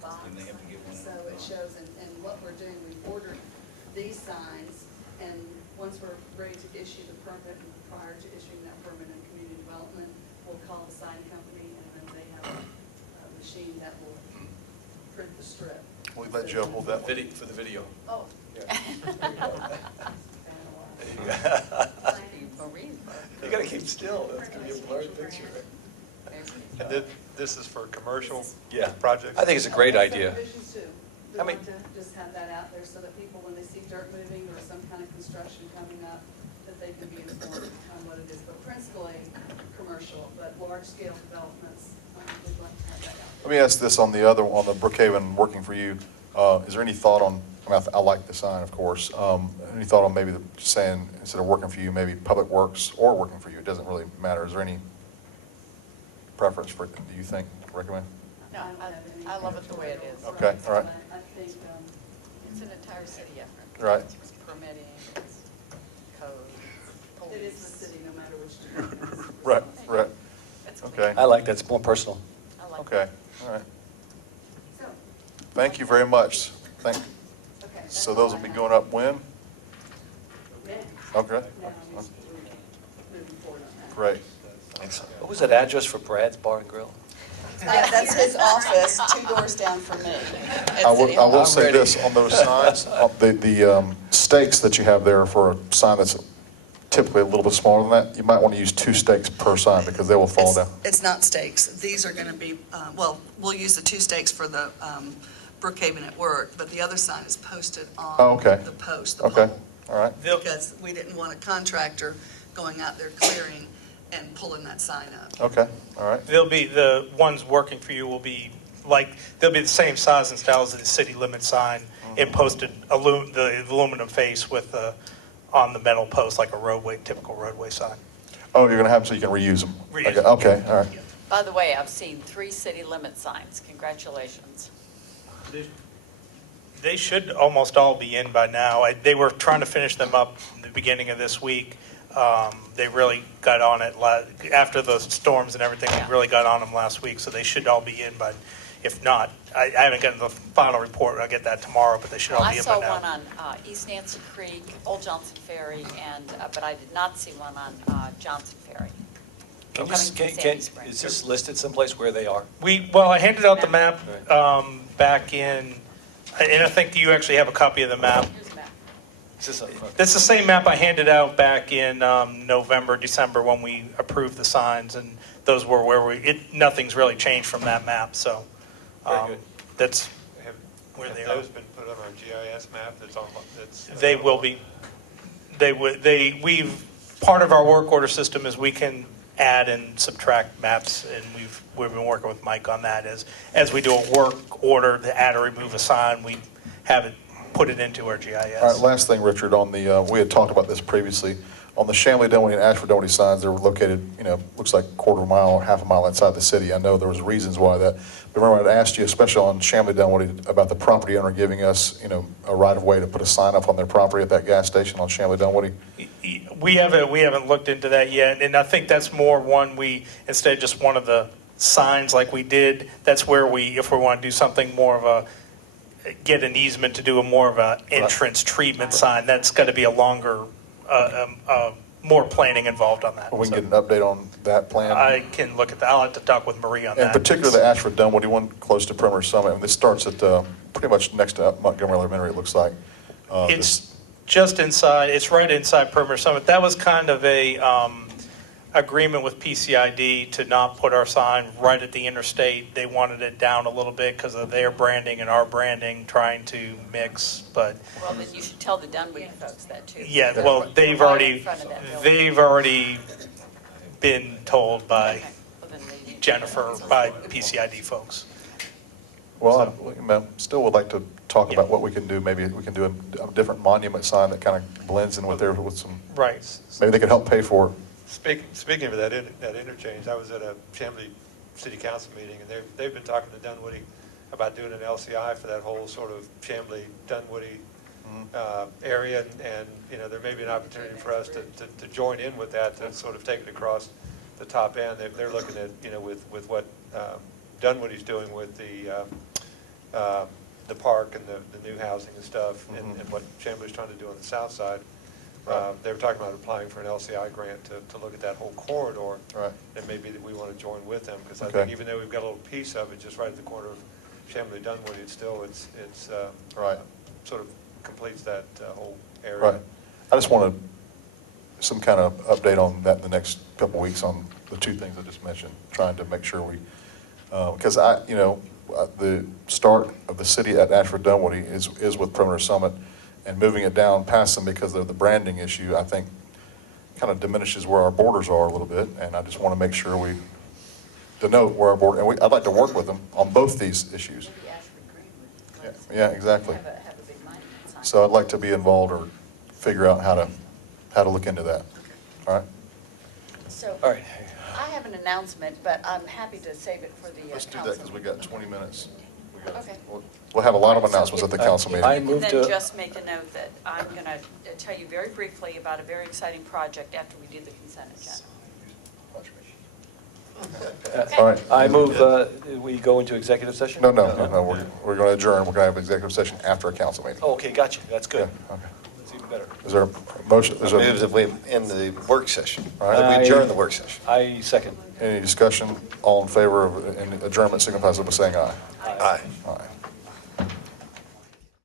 box. And they have to give one. So it shows, and what we're doing, we've ordered these signs, and once we're ready to issue the permit, and prior to issuing that permit in community development, we'll call the sign company, and then they have a machine that will print the strip. We'll let Joe hold that one. For the video. Oh. You gotta keep still, that's gonna be a blurred picture. And this is for commercial Yeah. projects? I think it's a great idea. Subdivisions too. We I mean- want to just have that out there so that people, when they see dirt moving or some kind of construction coming up, that they can be informed on what it is. But principally, commercial, but large-scale developments, we'd like to have that out. Let me ask this on the Brookhaven working for you. Is there any thought on, I like the sign, of course. Any thought on maybe saying, instead of working for you, maybe Public Works or working for you? It doesn't really matter. Is there any preference for it, do you think, recommend? No, I love it the way it is. Okay, all right. I think, It's an entire city effort. Right. It's permitting, it's code, it is the city, no matter which department it is. Right, right. It's clean. Okay, I like that, it's more personal. I like okay, all right. So, Thank you very much. okay. So those will be going up when? Next. Okay, Now, we're moving forward on that. great. Excellent. What was that address for Brad's Bar and Grill? That's his office, 2 doors down from me. at I City will Hall. say ready. this, on those signs, the stakes that you have there for a sign that's typically a little bit smaller than that, you might want to use 2 stakes per sign because they will fall down. It's not stakes. These are going to be, well, we'll use the 2 stakes for the Brookhaven at work, but the other sign is posted on Oh, okay. the post, the Okay, pole. all right. Because we didn't want a contractor going out there clearing and pulling that sign up. Okay, all right. The ones working for you will be they'll be the same size and style as the city limit sign and posted the aluminum face with on the metal post like a typical roadway sign. Oh, you're going to have them so you can reuse them? Reuse. Okay, all right. By the way, I've seen 3 city limit signs. Congratulations. They should almost all be in by now. They were trying to finish them up in the beginning of this week. They really got on it after the storms and everything. They really got on them last week, so they should all be in by If not, I haven't gotten the final report, I'll get that tomorrow, but they should all Well, be I in saw by now. one on East Nancy Creek, Old Johnson Ferry, and, but I did not see one on Johnson Ferry. Can Coming you- from can- Sandy Springs. Is this listed someplace where they are? Well, I handed out the map Right. back in, and I think you actually have a copy of the map. Here's the map. Is this up front? That's the same map I handed out back in November, December, when we approved the signs, and those were where nothing's really changed from that map, so Very good. that's, Have Where have they are. those been put on our GIS map that's on, that's? they will be, part of our work order system is we can add and subtract maps, and we've been working with Mike on that. As we do a work order to add or remove a sign, we have it, put it into our GIS. All right, last thing, Richard, on the, we had talked about this previously. On the Chamblee, Dunwoody, and Ashford Dunwoody signs, they were located, looks like quarter mile or half a mile inside the city. I know there was reasons why that. But remember, I'd asked you, especially on Chamblee, Dunwoody, about the property owner giving us, a right of way to put a sign up on their property at that gas station on Chamblee, Dunwoody. We haven't looked into that yet, and I think that's more one instead of just one of the signs like we did, that's where if we want to do something more of get an easement to do a more of a entrance treatment sign, that's got to be a longer, more planning involved on that. We can So get an update on that plan. I can look at that, I'll have to talk with Marie on that. In particular, the Ashford Dunwoody one, close to Perimeter Summit, and this starts at pretty much next to Montgomery Elementary, it looks like. It's just inside, it's right inside Perimeter Summit. That was kind of a agreement with PCID to not put our sign right at the interstate. They wanted it down a little bit because of their branding and our branding trying to mix, but Well, then you should tell the Dunwoody folks that too. yeah, well, Right in front of that building. they've already been told by Okay. Well, then they need to- Jennifer, by PCID folks. Well, I still would like to talk Yeah. about what we can do. Maybe we can do a different monument sign that kind of blends in with some, Right. maybe they could help pay for it. Speaking of that interchange, I was at a Chamblee City Council meeting, and they've been talking to Dunwoody about doing an LCI for that whole sort of Chamblee, Dunwoody area, and, there may be an opportunity for us to join in with that, to sort of take it across the top end. They're looking at, with what Dunwoody's doing with the park and the new housing and stuff, and what Chamblee's trying to do on the south side. They were talking about applying for an LCI grant to look at that whole corridor. Right. And maybe that we want to join with them, because I Okay. think even though we've got a little piece of it just right at the corner of Chamblee, Dunwoody, it's Right. sort of completes that whole area. Right. I just wanted some kind of update on that in the next couple of weeks on the two things I just mentioned, trying to make sure because the start of the city at Ashford Dunwoody is with Perimeter Summit, and moving it down past them because of the branding issue, I think kind of diminishes where our borders are a little bit, and I just want to make sure we denote where our border, and I'd like to work with them on both these issues. Maybe Ashford Green would. Yeah, exactly. Have a big monument sign. So I'd like to be involved or figure out how to look into that. All right? So, All right. I have an announcement, but I'm happy to save it for the Let's do council. that because we got 20 minutes. Okay. We'll have a lot of announcements at the council meeting. I And move then to- just make a note that I'm going to tell you very briefly about a very exciting project after we do the consent agenda. All right. I move, we go into executive session? No, we're going to adjourn. We're going to have an executive session after a council meeting. Oh, okay, gotcha, that's good. Yeah, okay. That's even better. Is there a motion? I move that we end the work session, All that right. we adjourn the work session. I second. Any discussion? All in favor of an adjournment, signify so by saying aye. Aye. Aye.